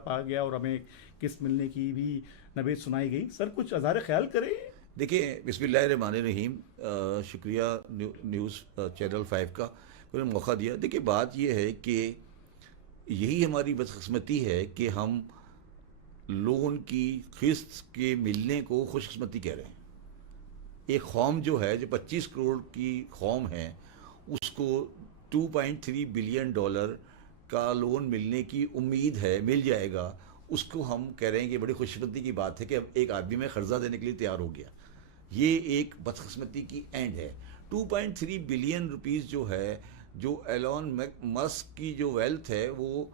صاحب آ گیا اور ہمیں قسط ملنے کی بھی نوید سنائی گئی. سر کچھ اظہار خیال کریں. دیکھیں بسم اللہ الرحمن الرحیم. شکریہ نیوز چینل 5 کا انہوں نے موقع دیا. دیکھیں بات یہ ہے کہ یہی ہماری بدقسمتی ہے کہ ہم لون کی قسط کے ملنے کو خوش قسمتی کہہ رہے ہیں. ایک قوم جو ہے جو 25 کروڑ کی قوم ہے اس کو $2.3 بلین کا لون ملنے کی امید ہے, مل جائے گا, اس کو ہم کہہ رہے ہیں کہ بڑی خوش قسمتی کی بات ہے کہ اب ایک آدمی میں قرضہ دینے کے لیے تیار ہو گیا. یہ ایک بدقسمتی کی اینڈ ہے. 2.3 بلین روپیز جو ہے, جو ایلون مسک کی جو ویلتھ ہے وہ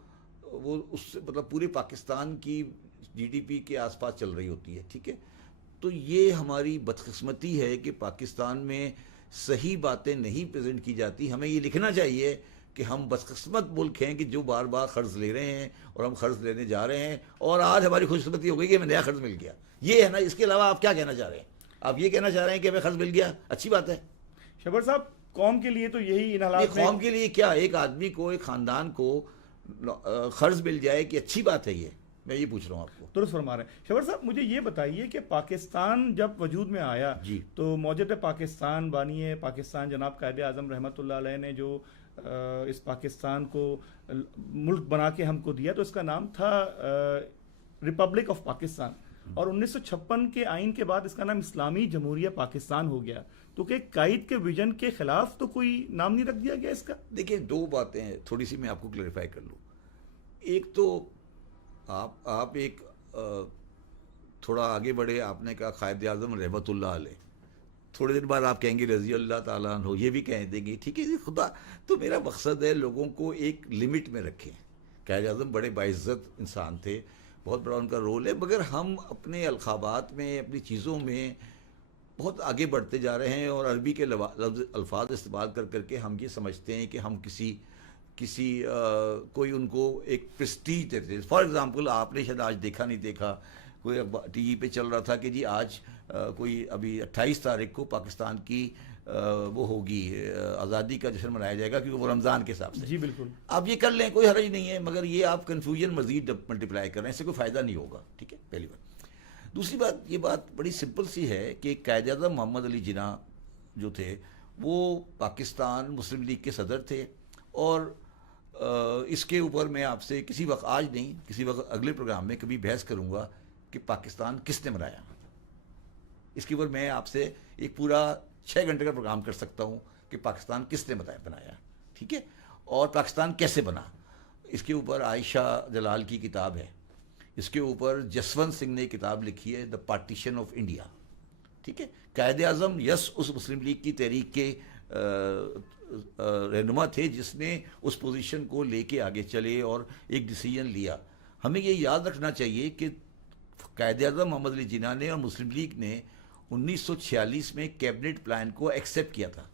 اس سے مطلب پورے پاکستان کی جی ڈی پی کے آس پاس چل رہی ہوتی ہے. ٹھیک ہے, تو یہ ہماری بدقسمتی ہے کہ پاکستان میں صحیح باتیں نہیں پریزنٹ کی جاتی. ہمیں یہ لکھنا چاہیے کہ ہم بدقسمت ملک ہیں کہ جو بار بار قرض لے رہے ہیں اور ہم قرض لینے جا رہے ہیں, اور آج ہماری خوش قسمتی ہو گئی کہ ہمیں نیا قرض مل گیا. یہ ہے نا. اس کے علاوہ آپ کیا کہنا چاہ رہے ہیں؟ آپ یہ کہنا چاہ رہے ہیں کہ ہمیں قرض مل گیا, اچھی بات ہے. شبر صاحب قوم کے لیے تو یہی ان حالات میں, قوم کے لیے کیا, ایک آدمی کو, ایک خاندان کو قرض مل جائے کہ اچھی بات ہے. یہ میں یہ پوچھ رہا ہوں آپ کو. درست فرما رہے ہیں. شبر صاحب مجھے یہ بتائیے کہ پاکستان جب وجود میں آیا جی, تو موجد پاکستان بانی پاکستان جناب قائد اعظم رحمۃ اللہ علیہ نے جو اس پاکستان کو ملک بنا کے ہم کو دیا تو اس کا نام تھا ریپبلک آف پاکستان, اور 1956 کے آئین کے بعد اس کا نام اسلامی جمہوریہ پاکستان ہو گیا. تو کہ قائد کے ویژن کے خلاف تو کوئی نام نہیں رکھ دیا گیا اس کا؟ دیکھیں دو باتیں ہیں, تھوڑی سی میں آپ کو کلیریفائی کر لوں. ایک تو آپ ایک تھوڑا آگے بڑھے, آپ نے کہا قائد اعظم رحمۃ اللہ علیہ, تھوڑے دن بعد آپ کہیں گے رضی اللہ تعالیٰ عنہ, یہ بھی کہہ دیں گے. ٹھیک ہے جی, خدا تو میرا مقصد ہے لوگوں کو ایک لمٹ میں رکھیں. قائد اعظم بڑے باعزت انسان تھے, بہت بڑا ان کا رول ہے, مگر ہم اپنے القابات میں, اپنی چیزوں میں بہت آگے بڑھتے جا رہے ہیں, اور عربی کے الفاظ استعمال کر کر کے ہم یہ سمجھتے ہیں کہ ہم کسی کوئی ان کو ایک پریسٹیج دیتے ہیں. فار ایگزامپل آپ نے شاید آج دیکھا نہیں دیکھا, کوئی ٹی وی پہ چل رہا تھا کہ جی آج کوئی ابھی 28 تاریخ کو پاکستان کی وہ ہوگی آزادی کا جشن منایا جائے گا کیونکہ وہ رمضان کے حساب سے. جی بالکل, آپ یہ کر لیں, کوئی حرج نہیں ہے, مگر یہ آپ کنفیوژن مزید ملٹیپلائی کر رہے ہیں, اس سے کوئی فائدہ نہیں ہوگا. ٹھیک ہے, پہلی بات. دوسری بات, یہ بات بڑی سمپل سی ہے کہ قائد اعظم محمد علی جناح جو تھے وہ پاکستان مسلم لیگ کے صدر تھے, اور اس کے اوپر میں آپ سے کسی وقت, آج نہیں کسی وقت اگلے پروگرام میں کبھی بحث کروں گا کہ پاکستان کس نے بنایا. اس کے اوپر میں آپ سے ایک پورا 6 گھنٹے کا پروگرام کر سکتا ہوں کہ پاکستان کس نے بنایا. ٹھیک ہے, اور پاکستان کیسے بنا. اس کے اوپر عائشہ جلال کی کتاب ہے, اس کے اوپر جسونت سنگھ نے کتاب لکھی ہے دا پارٹیشن آف انڈیا. ٹھیک ہے, قائد اعظم یس اس مسلم لیگ کی تحریک کے رہنما تھے جس نے اس پوزیشن کو لے کے آگے چلے اور ایک ڈیسیجن لیا. ہمیں یہ یاد رکھنا چاہیے کہ قائد اعظم محمد علی جناح نے اور مسلم لیگ نے 1946 میں کیبنٹ پلان کو ایکسیپٹ کیا تھا.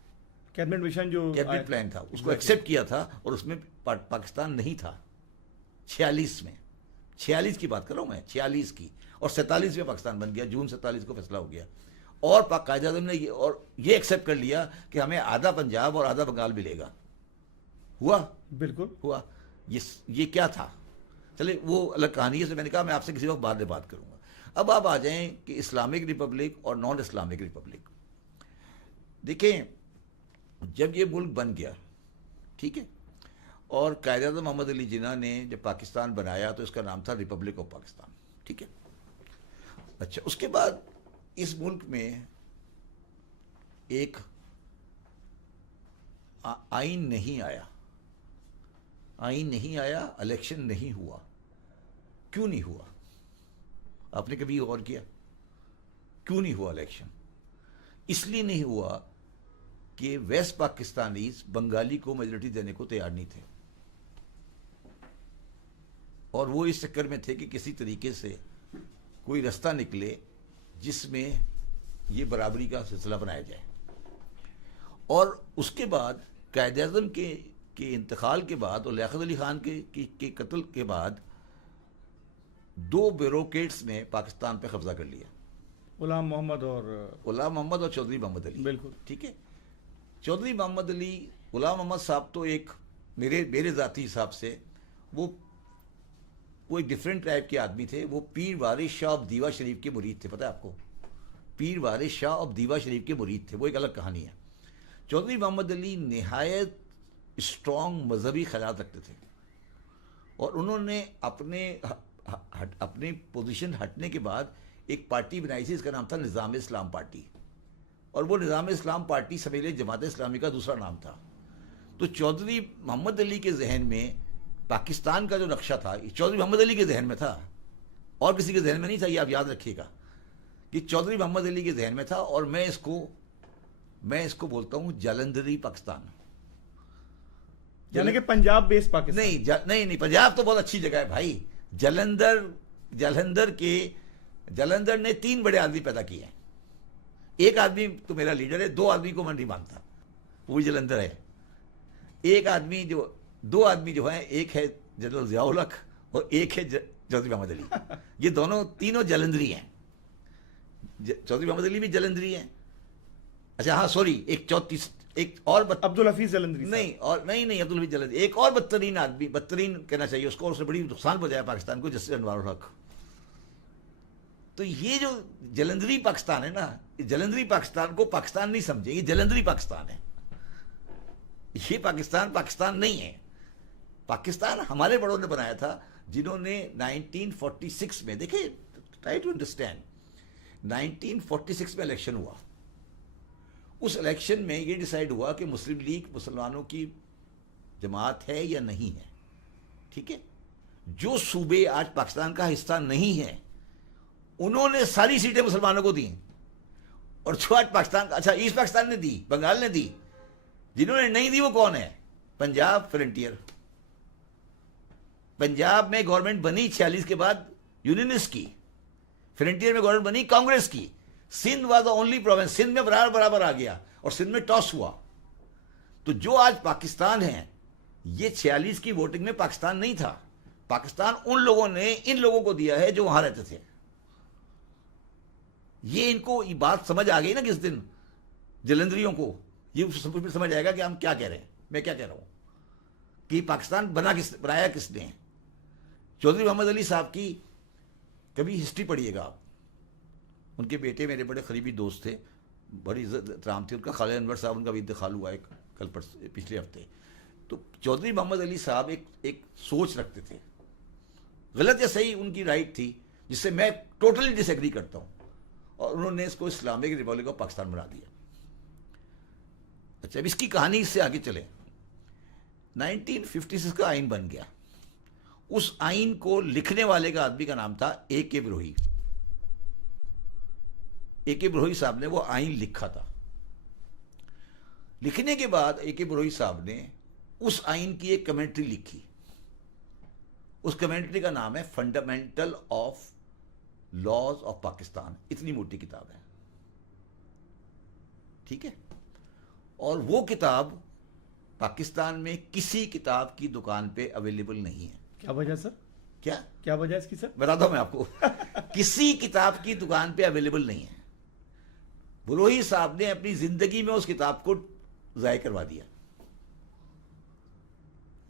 کیبنٹ مشن جو کیبنٹ پلان تھا اس کو ایکسیپٹ کیا تھا, اور اس میں پاکستان نہیں تھا. 46 کی بات کر رہا ہوں میں, 46 کی, اور 47 میں پاکستان بن گیا. جون 47 کو فیصلہ ہو گیا, اور قائد اعظم نے یہ ایکسیپٹ کر لیا کہ ہمیں آدھا پنجاب اور آدھا بنگال ملے گا. ہوا, بالکل ہوا. یہ کیا تھا, چلے وہ الگ کہانی ہے, سے میں نے کہا میں آپ سے کسی وقت بعد میں بات کروں گا. اب آپ آ جائیں کہ اسلامک ریپبلک اور نان اسلامک ریپبلک. دیکھیں جب یہ ملک بن گیا, ٹھیک ہے, اور قائد اعظم محمد علی جناح نے جب پاکستان بنایا تو اس کا نام تھا ریپبلک آف پاکستان. ٹھیک ہے, اچھا, اس کے بعد اس ملک میں ایک آئین نہیں آیا, الیکشن نہیں ہوا. کیوں نہیں ہوا؟ آپ نے کبھی غور کیا کیوں نہیں ہوا الیکشن؟ اس لیے نہیں ہوا کہ ویسٹ پاکستانیز بنگالی کو میجورٹی دینے کو تیار نہیں تھے, اور وہ اس چکر میں تھے کہ کسی طریقے سے کوئی رستہ نکلے جس میں یہ برابری کا سلسلہ بنایا جائے. اور اس کے بعد قائد اعظم کے انتقال کے بعد اور لیاقت علی خان کے قتل کے بعد 2 بیوروکریٹس نے پاکستان پہ قبضہ کر لیا, غلام محمد اور چودھری محمد علی. بالکل ٹھیک ہے, چودھری محمد علی, غلام محمد صاحب تو ایک میرے ذاتی حساب سے وہ وہ ایک ڈفرینٹ ٹائپ کے آدمی تھے. وہ پیر وارث شاہ آف دیوا شریف کے مرید تھے. پتہ ہے آپ کو؟ پیر وارث شاہ آف دیوا شریف کے مرید تھے. وہ ایک الگ کہانی ہے. چودھری محمد علی نہایت اسٹرانگ مذہبی خیالات رکھتے تھے, اور انہوں نے اپنے پوزیشن ہٹنے کے بعد ایک پارٹی بنائی تھی, اس کا نام تھا نظام اسلام پارٹی, اور وہ نظام اسلام پارٹی سمیل جماعت اسلامی کا دوسرا نام تھا. تو چودھری محمد علی کے ذہن میں پاکستان کا جو نقشہ تھا, یہ چودھری محمد علی کے ذہن میں تھا, اور کسی کے ذہن میں نہیں تھا. یہ آپ یاد رکھیے گا کہ چودھری محمد علی کے ذہن میں تھا. اور میں اس کو بولتا ہوں جلندری پاکستان. یعنی کہ پنجاب بیس پاکستان. نہیں, پنجاب تو بہت اچھی جگہ ہے بھائی. جلندر نے 3 بڑے آدمی پیدا کیے ہیں. ایک آدمی تو میرا لیڈر ہے, 2 آدمی کو میں نہیں مانتا, وہ بھی جلندر ہے. دو آدمی جو ہیں, ایک ہے جنرل ضیاء الحق اور ایک ہے چودھری محمد علی. یہ تینوں جلندری ہیں. چودھری محمد علی بھی جلندری ہیں. اچھا ہاں سوری, ایک اور عبدالحفیظ جلندری نہیں عبدالحفیظ جلندری. ایک اور بدترین آدمی, بدترین کہنا چاہیے اس کو, اور اس نے بڑی نقصان پہنچایا پاکستان کو, جسٹس انوار الحق. تو یہ جو جلندری پاکستان ہے نا, جلندری پاکستان کو پاکستان نہیں سمجھے, یہ جلندری پاکستان ہے. یہ پاکستان نہیں ہے. پاکستان ہمارے بڑوں نے بنایا تھا, جنہوں نے 1946 میں, دیکھیں ٹرائی ٹو انڈرسٹینڈ, 1946 میں الیکشن ہوا. اس الیکشن میں یہ ڈیسائیڈ ہوا کہ مسلم لیگ مسلمانوں کی جماعت ہے یا نہیں ہے. ٹھیک ہے, جو صوبے آج پاکستان کا حصہ نہیں ہے انہوں نے ساری سیٹیں مسلمانوں کو دیں, اور جو آج پاکستان کا, اچھا ایسٹ پاکستان نے دی, بنگال نے دی. جنہوں نے نہیں دی وہ کون ہے؟ پنجاب فرنٹیئر. پنجاب میں گورنمنٹ بنی 46 کے بعد یونینسٹ کی, فرنٹیئر میں گورنمنٹ بنی کانگریس کی. Sindh was the only province, Sindh میں برابر آ گیا, اور سندھ میں ٹاس ہوا. تو جو آج پاکستان ہے, یہ 46 کی ووٹنگ میں پاکستان نہیں تھا. پاکستان ان لوگوں نے ان لوگوں کو دیا ہے جو وہاں رہتے تھے. یہ ان کو یہ بات سمجھ آ گئی نا کس دن, جلندریوں کو یہ سمجھ آئے گا کہ ہم کیا کہہ رہے ہیں, میں کیا کہہ رہا ہوں, کہ پاکستان بنایا کس نے. چودھری محمد علی صاحب کی کبھی ہسٹری پڑھیے گا آپ. ان کے بیٹے میرے بڑے قریبی دوست تھے, بڑی عزت احترام تھی ان کا. خالد انور صاحب ان کا بھی انتقال ہوا ہے پچھلے ہفتے. تو چودھری محمد علی صاحب ایک سوچ رکھتے تھے, غلط یا صحیح ان کی رائٹ تھی, جس سے میں ٹوٹلی ڈس ایگری کرتا ہوں, اور انہوں نے اس کو اسلامک ریپبلک آف پاکستان بنا دیا. اچھا اب اس کی کہانی اس سے آگے چلے. 1956 کا آئین بن گیا. اس آئین کو لکھنے والے کا آدمی کا نام تھا اے کے بروہی. اے کے بروہی صاحب نے وہ آئین لکھا تھا. لکھنے کے بعد اے کے بروہی صاحب نے اس آئین کی ایک کمنٹری لکھی. اس کمنٹری کا نام ہے fundamental of laws of Pakistan. اتنی موٹی کتاب ہے, ٹھیک ہے. اور وہ کتاب پاکستان میں کسی کتاب کی دکان پہ اویلیبل نہیں ہے. کیا وجہ سر؟ کیا وجہ اس کی سر؟ بتاتا ہوں میں آپ کو. کسی کتاب کی دکان پہ اویلیبل نہیں ہے. بروہی صاحب نے اپنی زندگی میں اس کتاب کو ضائع کروا دیا.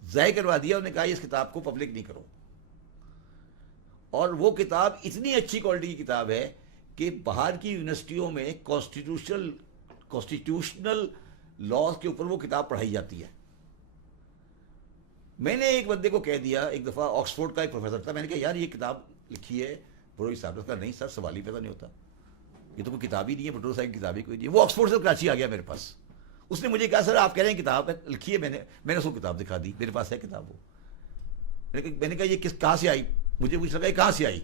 انہوں نے کہا اس کتاب کو پبلک نہیں کرو. اور وہ کتاب اتنی اچھی کوالٹی کی کتاب ہے کہ باہر کی یونیورسٹیوں میں کانسٹیٹیوشنل لاز کے اوپر وہ کتاب پڑھائی جاتی ہے. میں نے ایک بندے کو کہہ دیا, ایک دفعہ آکسفورڈ کا ایک پروفیسر تھا, میں نے کہا یار یہ کتاب لکھی ہے بروہی صاحب نے. کہا نہیں سر, سوال ہی پیدا نہیں ہوتا, یہ تو کوئی کتاب ہی نہیں ہے, بٹور صاحب کی کتاب ہی کوئی نہیں ہے. وہ آکسفورڈ سے کراچی آ گیا میرے پاس. اس نے مجھے کہا سر آپ کہہ رہے ہیں کتاب لکھی ہے, میں نے اس کو کتاب دکھا دی, میرے پاس ہے کتاب. وہ میں نے کہا یہ کہاں سے آئی, مجھے پوچھ لگا یہ کہاں سے آئی.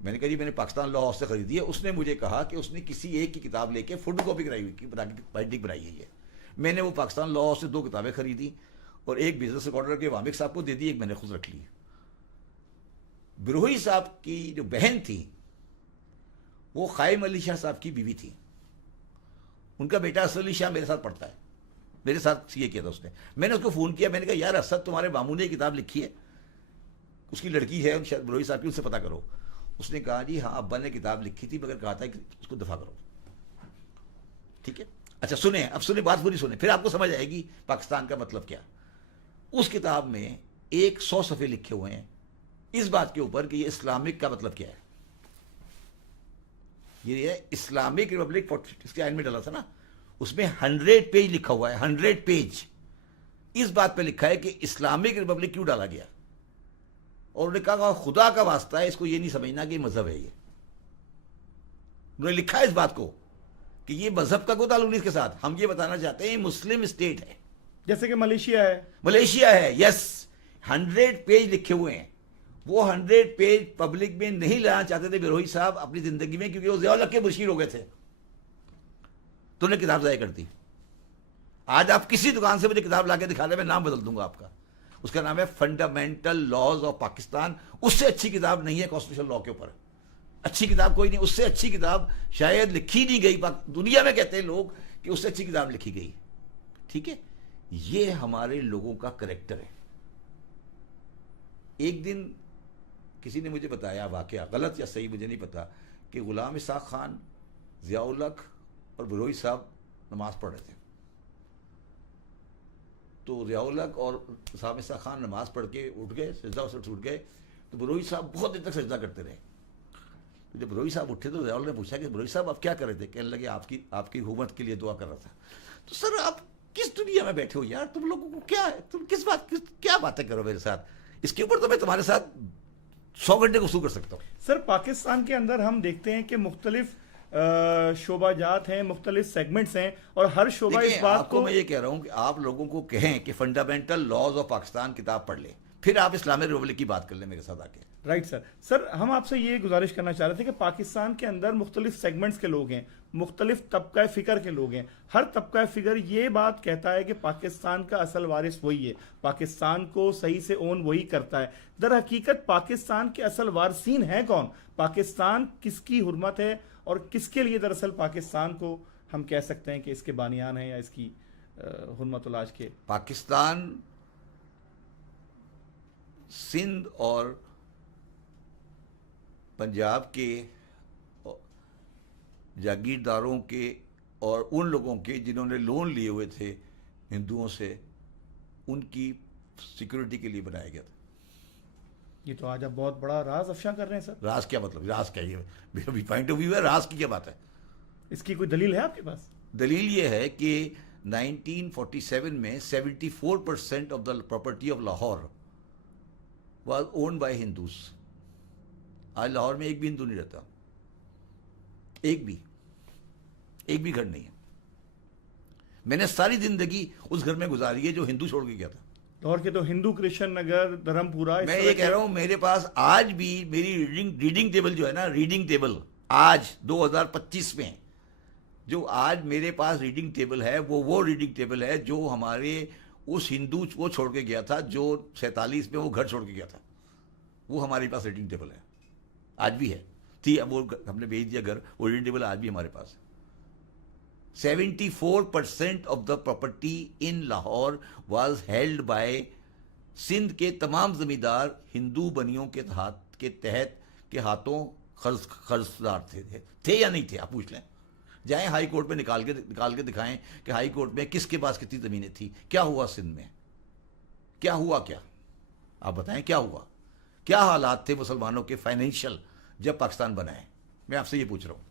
میں نے کہا جی میں نے پاکستان لا ہاؤس سے خریدی ہے. اس نے مجھے کہا کہ اس نے کسی ایک کی کتاب لے کے فوٹو کاپی کرائی ہوئی بائنڈنگ بنائی ہے. یہ میں نے وہ پاکستان لا ہاؤس سے 2 کتابیں خریدی, اور ایک بزنس ریکارڈر کے وامق صاحب کو دے دی, ایک میں نے خود رکھ لی. بروہی صاحب کی جو بہن تھی وہ قائم علی شاہ صاحب کی بیوی تھی. ان کا بیٹا اسد علی شاہ میرے ساتھ پڑھتا ہے, میرے ساتھ یہ کیا تھا اس نے. میں نے اس کو فون کیا, میں نے کہا یار اسد تمہارے ماموں نے یہ کتاب لکھی ہے, اس کی لڑکی ہے بروہی صاحب کی, اس سے پتہ کرو. اس نے کہا جی ہاں ابا نے کتاب لکھی تھی مگر کہا تھا کہ اس کو دفاع کرو. ٹھیک ہے, اچھا سنیں, اب سنیں بات پوری سنیں, پھر آپ کو سمجھ آئے گی پاکستان کا مطلب کیا. اس کتاب میں 100 صفحے لکھے ہوئے ہیں اس بات کے اوپر کہ یہ اسلامک کا مطلب کیا ہے. یہ ہے اسلامک ریپبلک 49 میں ڈالا تھا نا, اس میں 100 پیج لکھا ہوا ہے, 100 پیج اس بات پہ لکھا ہے کہ اسلامک ریپبلک کیوں ڈالا گیا. اور انہوں نے کہا خدا کا واسطہ ہے, اس کو یہ نہیں سمجھنا کہ یہ مذہب ہے. یہ انہوں نے لکھا ہے اس بات کو کہ یہ مذہب کا کوئی تعلق نہیں اس کے ساتھ. ہم یہ بتانا چاہتے ہیں مسلم اسٹیٹ ہے, جیسے کہ ملیشیا ہے. ملیشیا ہے, یس. 100 پیج لکھے ہوئے ہیں. وہ 100 پیج پبلک میں نہیں لانا چاہتے تھے بیروئی صاحب اپنی زندگی میں, کیونکہ وہ ضیاء الحق کے مشیر ہو گئے تھے, تو انہیں کتاب ضائع کر دی. آج آپ کسی دکان سے مجھے کتاب لا کے دکھا دیں, میں نام بدل دوں گا آپ کا. اس کا نام ہے فنڈامنٹل لاز آف پاکستان. اس سے اچھی کتاب نہیں ہے کانسٹیٹیوشن لا کے اوپر, اچھی کتاب کوئی نہیں. اس سے اچھی کتاب شاید لکھی نہیں گئی دنیا میں. کہتے ہیں لوگ کہ اس سے اچھی کتاب لکھی گئی. ٹھیک ہے, یہ ہمارے لوگوں کا کریکٹر ہے. ایک دن کسی نے مجھے بتایا واقعہ, غلط یا صحیح مجھے نہیں پتا, کہ غلام اسحاق خان, ضیاء الحق اور بیروئی صاحب نماز پڑھ رہے تھے. تو ضیاء الحق اور غلام اسحاق خان نماز پڑھ کے اٹھ گئے, سجدہ سے اٹھ گئے, تو بیروئی صاحب بہت دیر تک سجدہ کرتے رہے. تو جب بیروئی صاحب اٹھے تو ضیاء الحق نے پوچھا کہ بیروئی صاحب آپ کیا کر رہے تھے؟ کہنے لگے آپ کی حکومت کے لیے دعا کر رہا تھا. تو سر آپ کس دنیا میں بیٹھے ہو یار, تم لوگوں کو کیا ہے, تم کیا باتیں کرو میرے ساتھ, اس کے اوپر تو میں تمہارے ساتھ 100 گھنٹے گفتگو کر سکتا ہوں. سر پاکستان کے اندر ہم دیکھتے ہیں کہ مختلف شعبہ جات ہیں, مختلف سیگمنٹس ہیں, اور ہر شعبہ اس بات کو میں یہ کہہ رہا ہوں کہ آپ لوگوں کو کہیں کہ فنڈامنٹل لاز آف پاکستان کتاب پڑھ لیں, پھر آپ اسلامک ریپبلک کی بات کر لیں میرے ساتھ آ کے. رائٹ سر ہم آپ سے یہ گزارش کرنا چاہ رہے تھے کہ پاکستان کے اندر مختلف سیگمنٹس کے لوگ ہیں, مختلف طبقہ فکر کے لوگ ہیں. ہر طبقہ فکر یہ بات کہتا ہے کہ پاکستان کا اصل وارث وہی ہے, پاکستان کو صحیح سے اون وہی کرتا ہے. در حقیقت پاکستان کے اصل وارثین ہیں کون؟ پاکستان کس کی حرمت ہے, اور کس کے لیے دراصل پاکستان کو ہم کہہ سکتے ہیں کہ اس کے بانیان ہیں یا اس کی حرمت العاج کے؟ پاکستان سندھ اور پنجاب کے جاگیرداروں کے اور ان لوگوں کے جنہوں نے لون لیے ہوئے تھے ہندوؤں سے, ان کی سیکورٹی کے لیے بنایا گیا تھا. یہ تو آج آپ بہت بڑا راز افشاں کر رہے ہیں سر. راز کیا مطلب, راز کیا, یہ پوائنٹ آف ویو ہے, راز کی کیا بات ہے؟ اس کی کوئی دلیل ہے آپ کے پاس؟ دلیل یہ ہے کہ 1947 میں 74% of the property of Lahore was owned by Hindus. آج لاہور میں ایک بھی ہندو نہیں رہتا, ایک بھی گھر نہیں ہے. میں نے ساری زندگی اس گھر میں گزاری ہے جو ہندو چھوڑ کے گیا تھا. لاہور کے تو ہندو کرشن نگر, دھرم پورا. میں یہ کہہ رہا ہوں میرے پاس آج بھی میری ریڈنگ ٹیبل جو ہے نا, ریڈنگ ٹیبل آج 2025 میں جو آج میرے پاس ریڈنگ ٹیبل ہے, وہ ریڈنگ ٹیبل ہے جو ہمارے اس ہندو کو چھوڑ کے گیا تھا, جو 47 میں وہ گھر چھوڑ کے گیا تھا. وہ ہمارے پاس ریڈنگ ٹیبل ہے, آج بھی ہے. وہ ہم نے بھیج دیا گھر, وہ ریڈنگ ٹیبل آج بھی ہمارے پاس ہے. 74% of the property in Lahore was held by Sindh کے تمام زمیندار ہندو بنیوں کے تحت کے ہاتھوں قرضدار تھے یا نہیں تھے. آپ پوچھ لیں, جائیں ہائی کورٹ میں نکال کے دکھائیں کہ ہائی کورٹ میں کس کے پاس کتنی زمینیں تھیں, کیا ہوا سندھ میں, کیا ہوا, کیا آپ بتائیں کیا ہوا, کیا حالات تھے مسلمانوں کے فائنینشیل جب پاکستان بنا ہے. میں آپ سے یہ پوچھ رہا ہوں.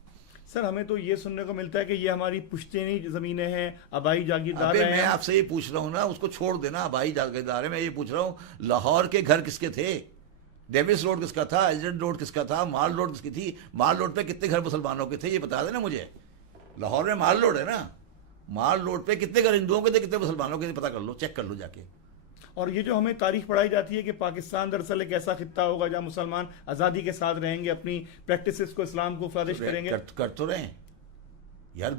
سر ہمیں تو یہ سننے کو ملتا ہے کہ یہ ہماری پشتینی زمینیں ہیں, آبائی جاگیردار ہیں. میں آپ سے یہ پوچھ رہا ہوں نا, اس کو چھوڑ دینا, آبائی جاگیردار ہے. میں یہ پوچھ رہا ہوں لاہور کے گھر کس کے تھے, ڈیوس روڈ کس کا تھا, ایجنٹ روڈ کس کا تھا, مال روڈ کس کی تھی, مال روڈ پہ کتنے گھر مسلمانوں کے تھے, یہ بتا دینا مجھے. لاہور میں مال روڈ ہے نا, مال روڈ پہ کتنے گھر ہندوؤں کے تھے, کتنے مسلمانوں کے تھے, پتہ کر لو, چیک کر لو جا کے. اور یہ جو ہمیں تاریخ پڑھائی جاتی ہے کہ پاکستان دراصل ایک ایسا خطہ ہوگا جہاں مسلمان آزادی کے ساتھ رہیں گے, اپنی پریکٹسز کو, اسلام کو فلرش کریں گے. کر تو رہے ہیں یار,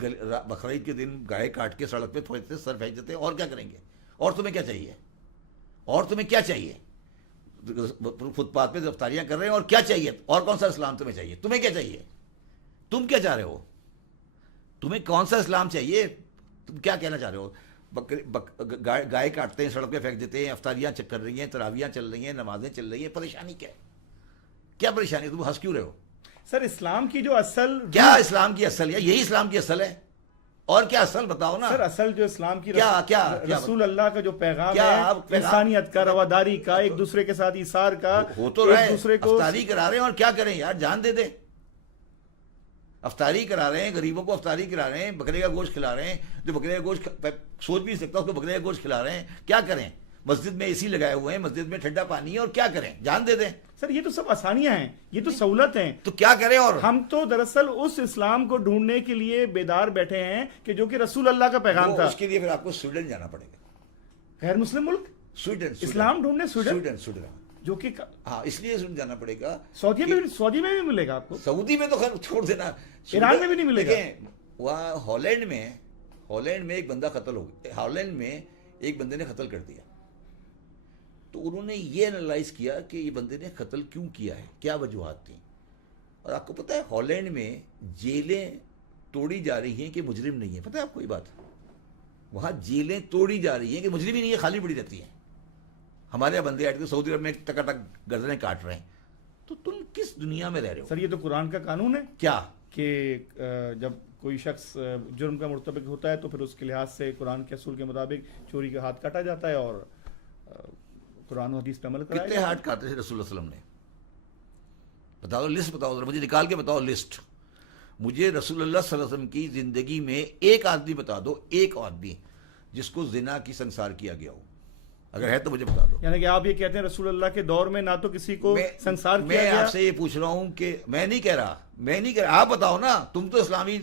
بقرعید کے دن گائے کاٹ کے سڑک پہ پھینکتے, سر پھینک دیتے, اور کیا کریں گے؟ اور تمہیں کیا چاہیے, اور تمہیں کیا چاہیے؟ فٹ پاتھ پہ افطاریاں کر رہے ہیں, اور کیا چاہیے, اور کون سا اسلام تمہیں چاہیے, تمہیں کیا چاہیے, تم کیا چاہ رہے ہو, تمہیں کون سا اسلام چاہیے, تم کیا کہنا چاہ رہے ہو؟ گائے کاٹتے ہیں, سڑک پہ پھینک دیتے ہیں, افطاریاں کر رہی ہیں, تراویاں چل رہی ہیں, نمازیں چل رہی ہیں, پریشانی کیا ہے, کیا پریشانی ہے, تم ہنس کیوں رہے ہو؟ سر اسلام کی جو اصل, کیا اسلام کی اصل ہے, یہی اسلام کی اصل ہے. اور کیا اصل بتاؤ نا سر اصل جو اسلام کی کیا رسول اللہ کا جو پیغام کیا ہے آپ پیغام- انسانیت کا، رواداری کا، ایک دوسرے کے ساتھ ایثار کا، ہو تو رہا ایک ہے، دوسرے کو افطاری کرا رہے ہیں، اور کیا کریں یار، جان دے دیں. افطاری کرا رہے ہیں، غریبوں کو افطاری کرا رہے ہیں، بکرے کا گوشت کھلا رہے ہیں، جو بکرے کا گوشت سوچ بھی نہیں سکتا اس کو بکرے کا گوشت کھلا رہے ہیں. کیا کریں؟ مسجد میں اے سی لگائے ہوئے ہیں، مسجد میں ٹھنڈا پانی ہے، اور کیا کریں؟ جان دے دیں. سر یہ تو سب آسانیاں ہیں، یہ تو سہولت ہیں. تو کیا کریں؟ اور ہم تو دراصل اس اسلام کو ڈھونڈنے کے لیے بیدار بیٹھے ہیں کہ جو کہ رسول اللہ کا پیغام تھا. اس کے لیے پھر آپ کو سویڈن جانا پڑے گا. غیر مسلم ملک سویڈن اسلام ڈھونڈنے سویڈن، سویڈن جو کہ ہاں، اس لیے سویڈن جانا پڑے گا. سعودی میں بھی ملے گا آپ کو. سعودی میں تو خیر چھوڑ دینا، ایران میں بھی نہیں ملے گا. دیکھیں وہاں ہالینڈ میں ایک بندہ قتل ہو گیا. ہالینڈ میں ایک بندے نے قتل کر دیا. تو انہوں نے یہ انالائز کیا کہ یہ بندے نے قتل کیوں کیا ہے، کیا وجوہات تھیں. اور آپ کو پتہ ہے ہالینڈ میں جیلیں توڑی جا رہی ہیں کہ مجرم نہیں ہے. پتہ ہے آپ کو یہ بات؟ وہاں جیلیں توڑی جا رہی ہیں کہ مجرم ہی نہیں ہے، خالی پڑی رہتی ہیں. ہمارے یہاں بندے آئے سعودی عرب میں ٹکا ٹک گردنیں کاٹ رہے ہیں. تو تم کس دنیا میں رہ رہے ہو؟ سر یہ تو قرآن کا قانون ہے کیا کہ جب کوئی شخص جرم کا مرتکب ہوتا ہے تو پھر اس کے لحاظ سے قرآن کے اصول کے مطابق چوری کا ہاتھ کاٹا جاتا ہے، اور قرآن و حدیث پہ عمل کرایا کتنے جاتا ہے. ہاتھ کاٹے تھے رسول اللہ علیہ وسلم نے؟ بتاؤ، لسٹ بتاؤ ذرا، مجھے نکال کے بتاؤ لسٹ. مجھے رسول اللہ صلی اللہ علیہ وسلم کی زندگی میں ایک آدمی بتا دو، ایک آدمی جس کو زنا کی سنسار کیا گیا ہو. اگر ہے تو مجھے بتا دو. یعنی کہ آپ یہ کہتے ہیں رسول اللہ کے دور میں نہ تو کسی کو سنسار کیا میں گیا. آپ سے یہ پوچھ رہا ہوں کہ میں نہیں کہہ رہا، آپ بتاؤ نا. تم تو اسلامی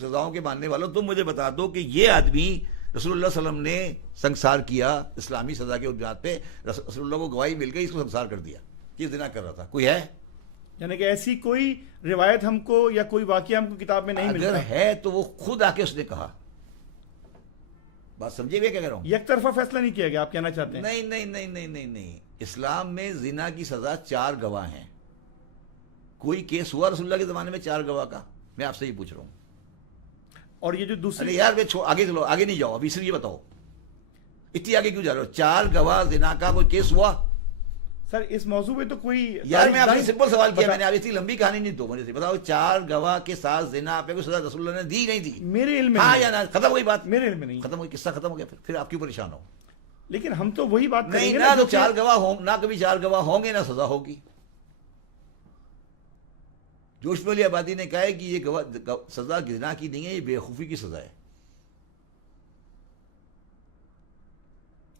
سزاؤں کے ماننے والوں، تم مجھے بتا دو کہ یہ آدمی رسول اللہ صلی اللہ علیہ وسلم نے سنسار کیا اسلامی سزا کے بنیاد پہ، رسول اللہ کو گواہی مل گئی، اس کو سنسار کر دیا کہ زنا کر رہا تھا. کوئی ہے؟ یعنی کہ ایسی کوئی روایت ہم کو یا کوئی واقعہ ہم کو کتاب میں نہیں ملتا. اگر ہے تو وہ خود آ کے اس نے کہا. بات سمجھے ہوئے کیا کہہ رہا ہوں؟ یک طرفہ فیصلہ نہیں کیا گیا، آپ کہنا چاہتے ہیں؟ نہیں. اسلام میں زنا کی سزا 4 گواہ ہیں. کوئی کیس ہوا رسول اللہ کے زمانے میں 4 گواہ کا؟ میں آپ سے یہ پوچھ رہا ہوں. اور یہ جو دوسری ارے یار آگے چلو، آگے نہیں جاؤ ابھی، صرف یہ بتاؤ اتنی آگے کیوں جا رہے ہو؟ 4 گواہ زنا کا کوئی کیس ہوا؟ سر اس موضوع پہ تو کوئی یار میں آپ سے سمپل سوال کیا، میں نے آپ اتنی لمبی کہانی نہیں دو مجھے سے بتاؤ. 4 گواہ کے ساتھ زنا پہ کوئی سزا رسول اللہ نے دی نہیں دی؟ میرے علم میں ہاں نہیں. یا نا؟ ختم ہوئی بات؟ میرے علم میں نہیں. ختم ہوئی، قصہ ختم ہو گیا. پھر آپ کیوں پریشان ہو؟ لیکن ہم تو وہی بات کریں نہیں گے نہ تو جو کہ 4 گواہ ہوں، نہ کبھی 4 گواہ ہوں گے، نہ سزا ہوگی. جوش میں علی آبادی نے کہا ہے کہ یہ سزا زنا کی نہیں ہے، یہ بےوقوفی کی سزا ہے.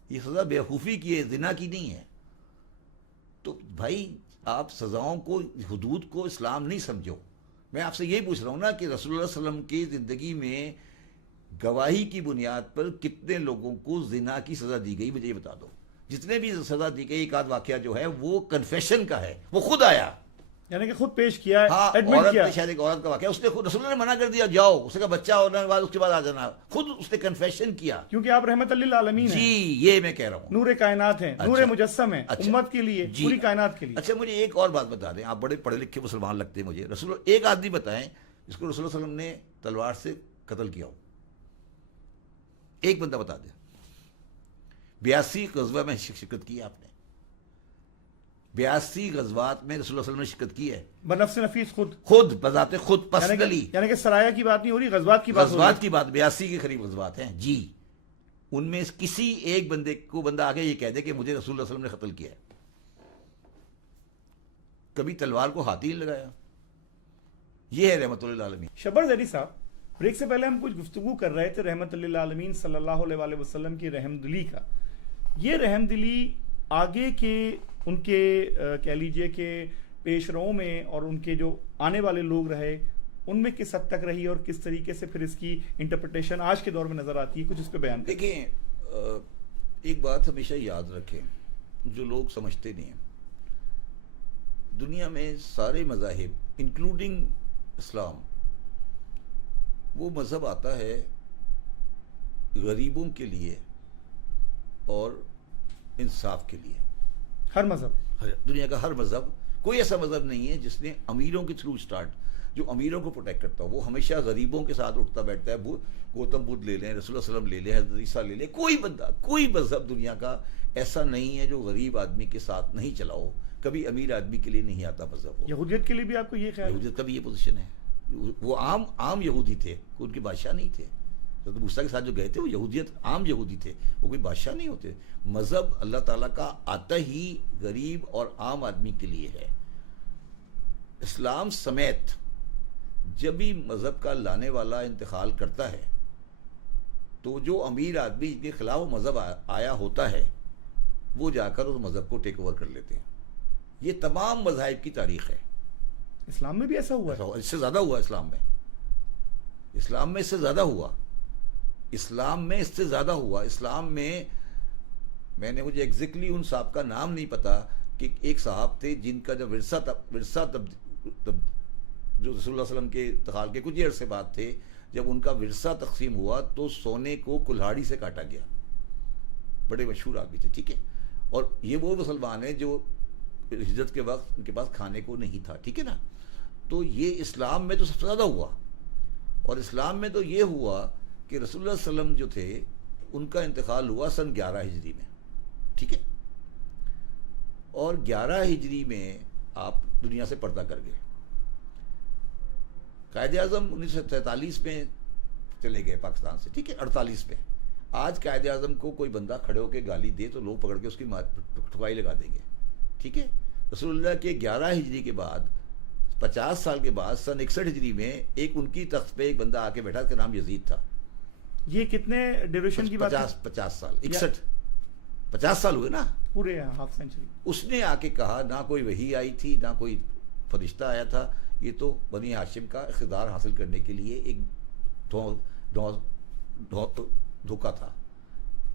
یہ سزا بےوقوفی کی ہے، زنا کی نہیں ہے. تو بھائی آپ سزاؤں کو، حدود کو اسلام نہیں سمجھو. میں آپ سے یہی پوچھ رہا ہوں نا کہ رسول اللہ صلی اللہ علیہ وسلم کی زندگی میں گواہی کی بنیاد پر کتنے لوگوں کو زنا کی سزا دی گئی؟ مجھے یہ بتا دو. جتنے بھی سزا دی گئی، ایک آدھ واقعہ جو ہے وہ کنفیشن کا ہے، وہ خود آیا. یعنی کہ خود پیش کیا ہے، ہاں، ایڈمٹ عورت کیا. نے شاید ایک عورت کا واقعہ، اس نے خود رسول اللہ نے منع کر دیا، جاؤ، اس کا بچہ ہونے کے بعد اس کے بعد آ جانا. خود اس نے کنفیشن کیا. کیونکہ آپ رحمت للعالمین ہیں، جی یہ میں کہہ رہا ہوں. نور کائنات ہیں، نور اچھا. مجسم ہیں، اچھا. امت کے لیے، جی. پوری کائنات کے لیے. اچھا مجھے ایک اور بات بتا دیں، آپ بڑے پڑھے لکھے مسلمان لگتے ہیں مجھے. رسول ایک آدمی بتائیں جس کو رسول اللہ صلی اللہ علیہ وسلم نے تلوار سے قتل کیا ہو. ایک بندہ بتا دیں. 82 غزوہ میں شرکت کی ہے آپ نے. 82 غزوات میں رسول اللہ صلی اللہ علیہ وسلم نے شرکت کی ہے. بنفس نفیس خود خود بذات خود پرسنلی. یعنی کہ سرایہ کی بات نہیں ہو رہی، غزوات کی بات ہو رہی. غزوات کی بات 82 کے قریب غزوات ہیں جی. ان میں کسی ایک بندے کو بندہ آگے یہ کہہ دے کہ مجھے رسول اللہ صلی اللہ علیہ وسلم نے قتل کیا ہے. کبھی تلوار کو ہاتھ ہی نہیں لگایا. یہ ہے رحمت اللہ عالمین. شبر زیدی صاحب، بریک سے پہلے ہم کچھ گفتگو کر رہے تھے رحمت اللہ عالمین صلی اللہ علیہ وآلہ وسلم کی رحم دلی کا. یہ رحم دلی آگے کے ان کے کہہ لیجئے کہ پیش رو میں اور ان کے جو آنے والے لوگ رہے ان میں کس حد تک رہی اور کس طریقے سے پھر اس کی انٹرپریٹیشن آج کے دور میں نظر آتی ہے، کچھ اس پہ بیان کریں. دیکھیں ایک بات ہمیشہ یاد رکھیں جو لوگ سمجھتے نہیں ہیں. دنیا میں سارے مذاہب انکلوڈنگ اسلام، وہ مذہب آتا ہے غریبوں کے لیے اور انصاف کے لیے. ہر مذہب، دنیا کا ہر مذہب، کوئی ایسا مذہب نہیں ہے جس نے امیروں کے تھرو اسٹارٹ، جو امیروں کو پروٹیکٹ کرتا ہو. وہ ہمیشہ غریبوں کے ساتھ اٹھتا بیٹھتا ہے. گوتم بدھ لے لیں، رسول اللہ صلی اللہ علیہ وسلم لے لیں، حضرت عیسیٰ لے لیں، کوئی بندہ، کوئی مذہب دنیا کا ایسا نہیں ہے جو غریب آدمی کے ساتھ نہیں چلا ہو. کبھی امیر آدمی کے لیے نہیں آتا مذہب. یہودیت کے لیے بھی آپ کو یہ خیال ہے؟ یہودیت کا بھی یہ پوزیشن ہے. وہ عام یہودی تھے، ان کے بادشاہ نہیں تھے. حضرت موسیٰ کے ساتھ جو گئے تھے وہ یہودیت عام یہودی تھے، وہ کوئی بادشاہ نہیں ہوتے. مذہب اللہ تعالیٰ کا آتا ہی غریب اور عام آدمی کے لیے ہے. اسلام سمیت جب بھی مذہب کا لانے والا انتقال کرتا ہے تو جو امیر آدمی جن کے خلاف وہ مذہب آیا ہوتا ہے وہ جا کر اس مذہب کو ٹیک اوور کر لیتے ہیں. یہ تمام مذاہب کی تاریخ ہے. اسلام میں بھی ایسا ہوا ہے؟ اس سے زیادہ ہوا اسلام میں. اسلام میں اس سے زیادہ ہوا. اسلام میں اس سے زیادہ ہوا. اسلام میں نے مجھے ایگزیکٹلی ان صاحب کا نام نہیں پتا کہ ایک صاحب تھے جن کا جب ورثہ جو رسول اللہ صلی اللہ علیہ وسلم کے انتقال کے کچھ عرصے بعد تھے، جب ان کا ورثہ تقسیم ہوا تو سونے کو کلہاڑی سے کاٹا گیا. بڑے مشہور آدمی تھے، ٹھیک ہے. اور یہ وہ مسلمان ہیں جو ہجرت کے وقت ان کے پاس کھانے کو نہیں تھا، ٹھیک ہے نا. تو یہ اسلام میں تو سب سے زیادہ ہوا. اور اسلام میں تو یہ ہوا کہ رسول اللہ صلی اللہ علیہ وسلم جو تھے ان کا انتقال ہوا سن 11 ہجری میں، ٹھیک ہے. اور 11 ہجری میں آپ دنیا سے پردہ کر گئے. قائد اعظم 1943 میں چلے گئے پاکستان سے، ٹھیک ہے. 48 میں آج قائد اعظم کو کوئی بندہ کھڑے ہو کے گالی دے تو لوگ پکڑ کے اس کی ٹھکائی لگا دیں گے، ٹھیک ہے. رسول اللہ کے 11 ہجری کے بعد 50 سال کے بعد سن 61 ہجری میں ایک ان کی تخت پہ ایک بندہ آ کے بیٹھا، اس کا نام یزید تھا. یہ کتنے ڈیوریشن کی بات ہے؟ 50 سال 61 50 سال ہوئے نا، پورے ہاف سینچری. اس نے آ کے کہا نہ کوئی وحی آئی تھی نہ کوئی فرشتہ آیا تھا، یہ تو بنی ہاشم کا اقتدار حاصل کرنے کے لیے ایک دھوکہ تھا.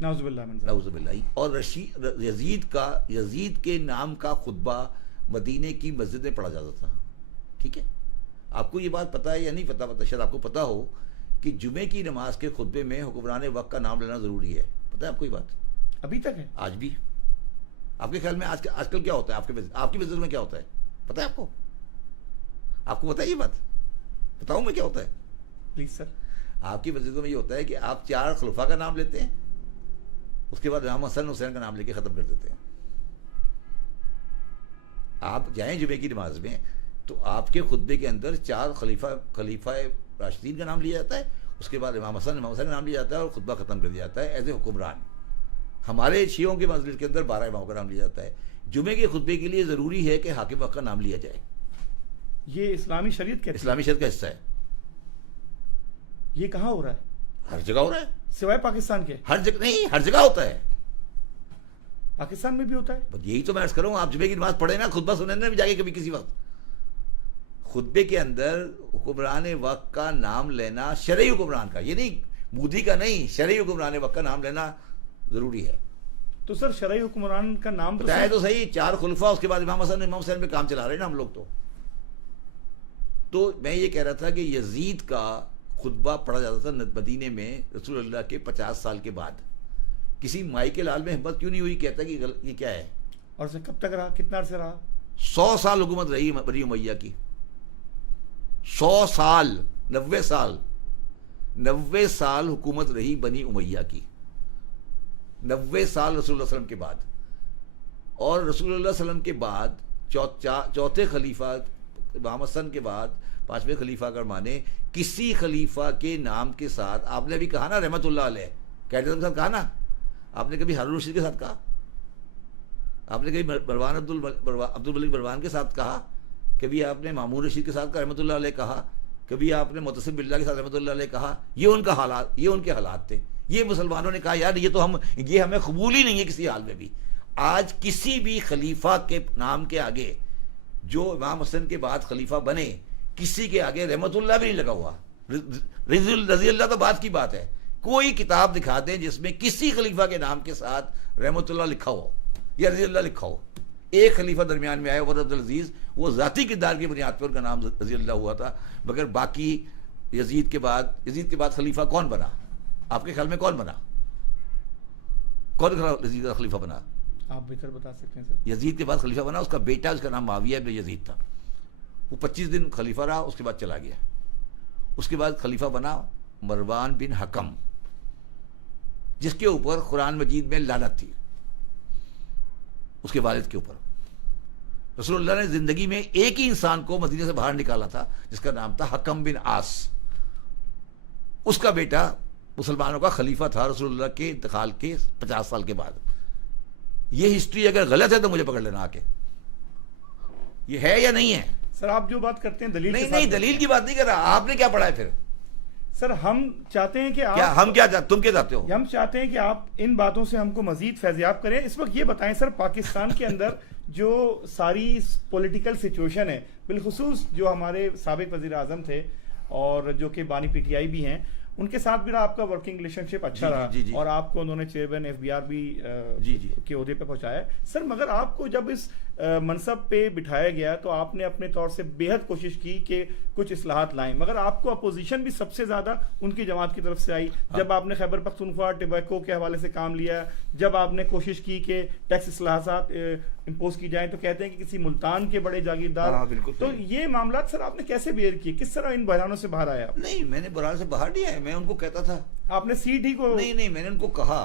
نعوذ باللہ من ذلک. نعوذ باللہ. اور یزید کے نام کا خطبہ مدینے کی مسجد میں پڑھا جاتا تھا، ٹھیک ہے. آپ کو یہ بات پتہ ہے یا نہیں پتہ شاید آپ کو پتہ ہو کہ جمعے کی نماز کے خطبے میں حکمران وقت کا نام لینا ضروری ہے. پتہ ہے آپ کو یہ بات؟ ابھی تک ہے؟ آج بھی. آپ کے خیال میں آج کل کیا ہوتا ہے؟ آپ کی مسجد میں کیا ہوتا ہے پتہ ہے آپ کو؟ آپ کو پتہ ہے یہ بات؟ بتاؤں میں کیا ہوتا ہے؟ Please sir. آپ کی مسجدوں میں یہ ہوتا ہے کہ آپ 4 خلفاء کا نام لیتے ہیں، اس کے بعد امام حسن حسین کا نام لے کے ختم کر دیتے ہیں. آپ جائیں جمعے کی نماز میں تو آپ کے خطبے کے اندر 4 خلیفہ راشدین کا نام لیا جاتا ہے، اس کے بعد امام حسین کا نام لیا جاتا ہے اور خطبہ ختم کر دیا جاتا ہے ایز اے حکمران. ہمارے شیعوں کے مسجد کے اندر 12 اماموں کا نام لیا جاتا ہے. جمعے کے خطبے کے لیے ضروری ہے کہ حاکم وقت کا نام لیا جائے. یہ اسلامی شریعت کہتی ہے؟ اسلامی شریعت کا حصہ ہے. یہ کہاں ہو رہا ہے؟ ہر جگہ ہو رہا ہے. سوائے پاکستان کے؟ ہر جگہ نہیں، ہر جگہ ہوتا ہے. پاکستان میں بھی ہوتا ہے؟ یہی تو میں عرض کروں. آپ جمعے کی نماز پڑھیں نا، خطبہ سنیں نا جا کے کبھی کسی وقت، خطبے کے اندر حکمران وقت کا نام لینا، شرعی حکمران کا، یہ نہیں مودی کا نہیں، شرعی حکمران وقت کا نام لینا ضروری ہے. تو سر شرعی حکمران کا نام بتایا تو صحیح، 4 خلفاء، اس کے بعد امام حسن امام حسین پہ کام چلا رہے ہیں نا ہم لوگ. تو میں یہ کہہ رہا تھا کہ یزید کا خطبہ پڑھا جاتا تھا مدینے میں رسول اللہ کے 50 سال کے بعد. کسی مائی کے لال میں ہمت کیوں نہیں ہوئی کہتا کہ یہ کیا ہے؟ اور اسے کب تک رہا؟ کتنا عرصے رہا؟ 100 سال حکومت رہی بنی امیہ کی. 100 سال، 90 سال 90 سال حکومت رہی بنی امیہ کی. 90 سال رسول اللہ علیہ وسلم کے بعد. اور رسول اللہ علیہ وسلم کے بعد چوتھے خلیفہ امام حسن کے بعد 5ویں خلیفہ کا مانے کسی خلیفہ کے نام کے ساتھ، آپ نے ابھی کہا نا رحمت اللہ علیہ، قائد اعظم کے ساتھ کہا نا، آپ نے کبھی ہارون رشید کے ساتھ کہا؟ آپ نے کبھی عبد الملک مروان کے ساتھ کہا؟ کبھی آپ نے مامون رشید کے ساتھ رحمت اللہ علیہ کہا؟ کبھی آپ نے معتصم باللہ کے ساتھ رحمت اللہ علیہ کہا؟ یہ ان کے حالات تھے. یہ مسلمانوں نے کہا یار یہ ہمیں قبول ہی نہیں ہے کسی حال میں بھی. آج کسی بھی خلیفہ کے نام کے آگے جو امام حسن کے بعد خلیفہ بنے، کسی کے آگے رحمت اللہ بھی نہیں لگا ہوا. رضی اللہ تو بات کی بات ہے. کوئی کتاب دکھا دیں جس میں کسی خلیفہ کے نام کے ساتھ رحمت اللہ لکھا ہو یا رضی اللہ لکھا ہو. ایک خلیفہ درمیان میں آیا عمر عبد العزیز، وہ ذاتی کردار کی بنیاد پر ان کا نام رضی اللہ ہوا تھا، مگر باقی یزید کے بعد خلیفہ کون بنا؟ آپ کے خیال میں کون بنا؟ کون یزید کا خلیفہ بنا؟ آپ بہتر بتا سکتے ہیں سر. یزید کے بعد خلیفہ بنا اس کا بیٹا، اس کا نام معاویہ ابن یزید تھا. وہ 25 دن خلیفہ رہا، اس کے بعد چلا گیا. اس کے بعد خلیفہ بنا مروان بن حکم، جس کے اوپر قرآن مجید میں لعنت تھی، اس کے والد کے اوپر. رسول اللہ نے زندگی میں ایک ہی انسان کو مدینے سے باہر نکالا تھا جس کا نام تھا حکم بن عاص. اس کا بیٹا مسلمانوں کا خلیفہ تھا رسول اللہ کے انتقال کے 50 سال کے بعد. یہ ہسٹری اگر غلط ہے تو مجھے پکڑ لینا آ کے. یہ ہے یا نہیں ہے؟ سر آپ جو بات کرتے ہیں دلیل کے نہیں ساتھ نہیں دلیل کی بات نہیں کر رہا. آپ نے کیا پڑھا ہے پھر؟ سر ہم چاہتے ہیں کہ کیا آپ ہم کیا تم کیا چاہتے ہو؟ ہم چاہتے ہیں کہ آپ ان باتوں سے ہم کو مزید فیضیاب کریں. اس وقت یہ بتائیں سر پاکستان کے اندر جو ساری پولیٹیکل سچویشن ہے، بالخصوص جو ہمارے سابق وزیر اعظم تھے اور جو کہ بانی پی ٹی آئی بھی ہیں، ان کے ساتھ بھی آپ کا ورکنگ ریلیشن شپ اچھا رہا اور آپ کو انہوں نے چیئرمین ایف بی آر بھی کے عہدے پہ پہنچایا. سر مگر آپ کو جب اس منصب پہ بٹھایا گیا تو آپ نے اپنے طور سے بے حد کوشش کی کہ کچھ اصلاحات لائیں، مگر آپ کو اپوزیشن بھی سب سے زیادہ ان کی جماعت کی طرف سے آئی. جب آپ نے خیبر پختونخوا ٹبیکو کے حوالے سے کام لیا، جب آپ نے کوشش کی کہ ٹیکس اصلاحات امپوز کی جائیں، تو کہتے ہیں کہ کسی ملتان کے بڑے جاگیردار. تو یہ معاملات سر آپ نے کیسے بیئر کیے؟ کس طرح ان بحرانوں سے باہر آیا؟ نہیں میں نے بحران سے باہر نہیں آیا. میں ان کو کہتا تھا آپ نے سی ڈی کو نہیں میں نے ان کو کہا.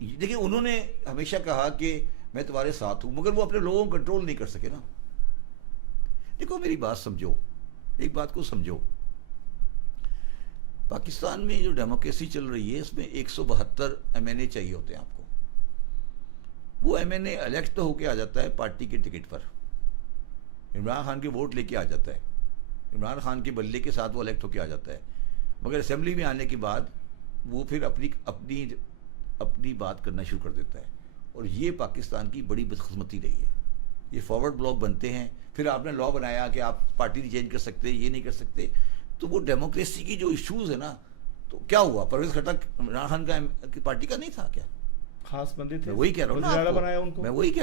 دیکھیں انہوں نے ہمیشہ کہا کہ میں تمہارے ساتھ ہوں، مگر وہ اپنے لوگوں کو کنٹرول نہیں کر سکے نا. دیکھو میری بات سمجھو، ایک بات کو سمجھو. پاکستان میں جو ڈیموکریسی چل رہی ہے اس میں 172 ایم این اے چاہیے ہوتے ہیں آپ کو. وہ ایم این اے الیکٹ تو ہو کے آ جاتا ہے پارٹی کے ٹکٹ پر. عمران خان کے ووٹ لے کے آ جاتا ہے، عمران خان کے بلے کے ساتھ وہ الیکٹ ہو کے آ جاتا ہے. مگر اسمبلی میں آنے کے بعد وہ پھر اپنی بات کرنا شروع کر دیتا ہے. اور یہ پاکستان کی بڑی بدقسمتی رہی ہے. یہ فارورڈ بلاک بنتے ہیں، پھر آپ نے لا بنایا کہ آپ پارٹی نہیں چینج کر سکتے، یہ نہیں کر سکتے. تو وہ ڈیموکریسی کی جو ایشوز ہے نا، تو کیا ہوا؟ پرویز خٹک عمران خان کا پارٹی کا نہیں تھا کیا؟ خاص بندے تھے. میں وہی کہہ رہا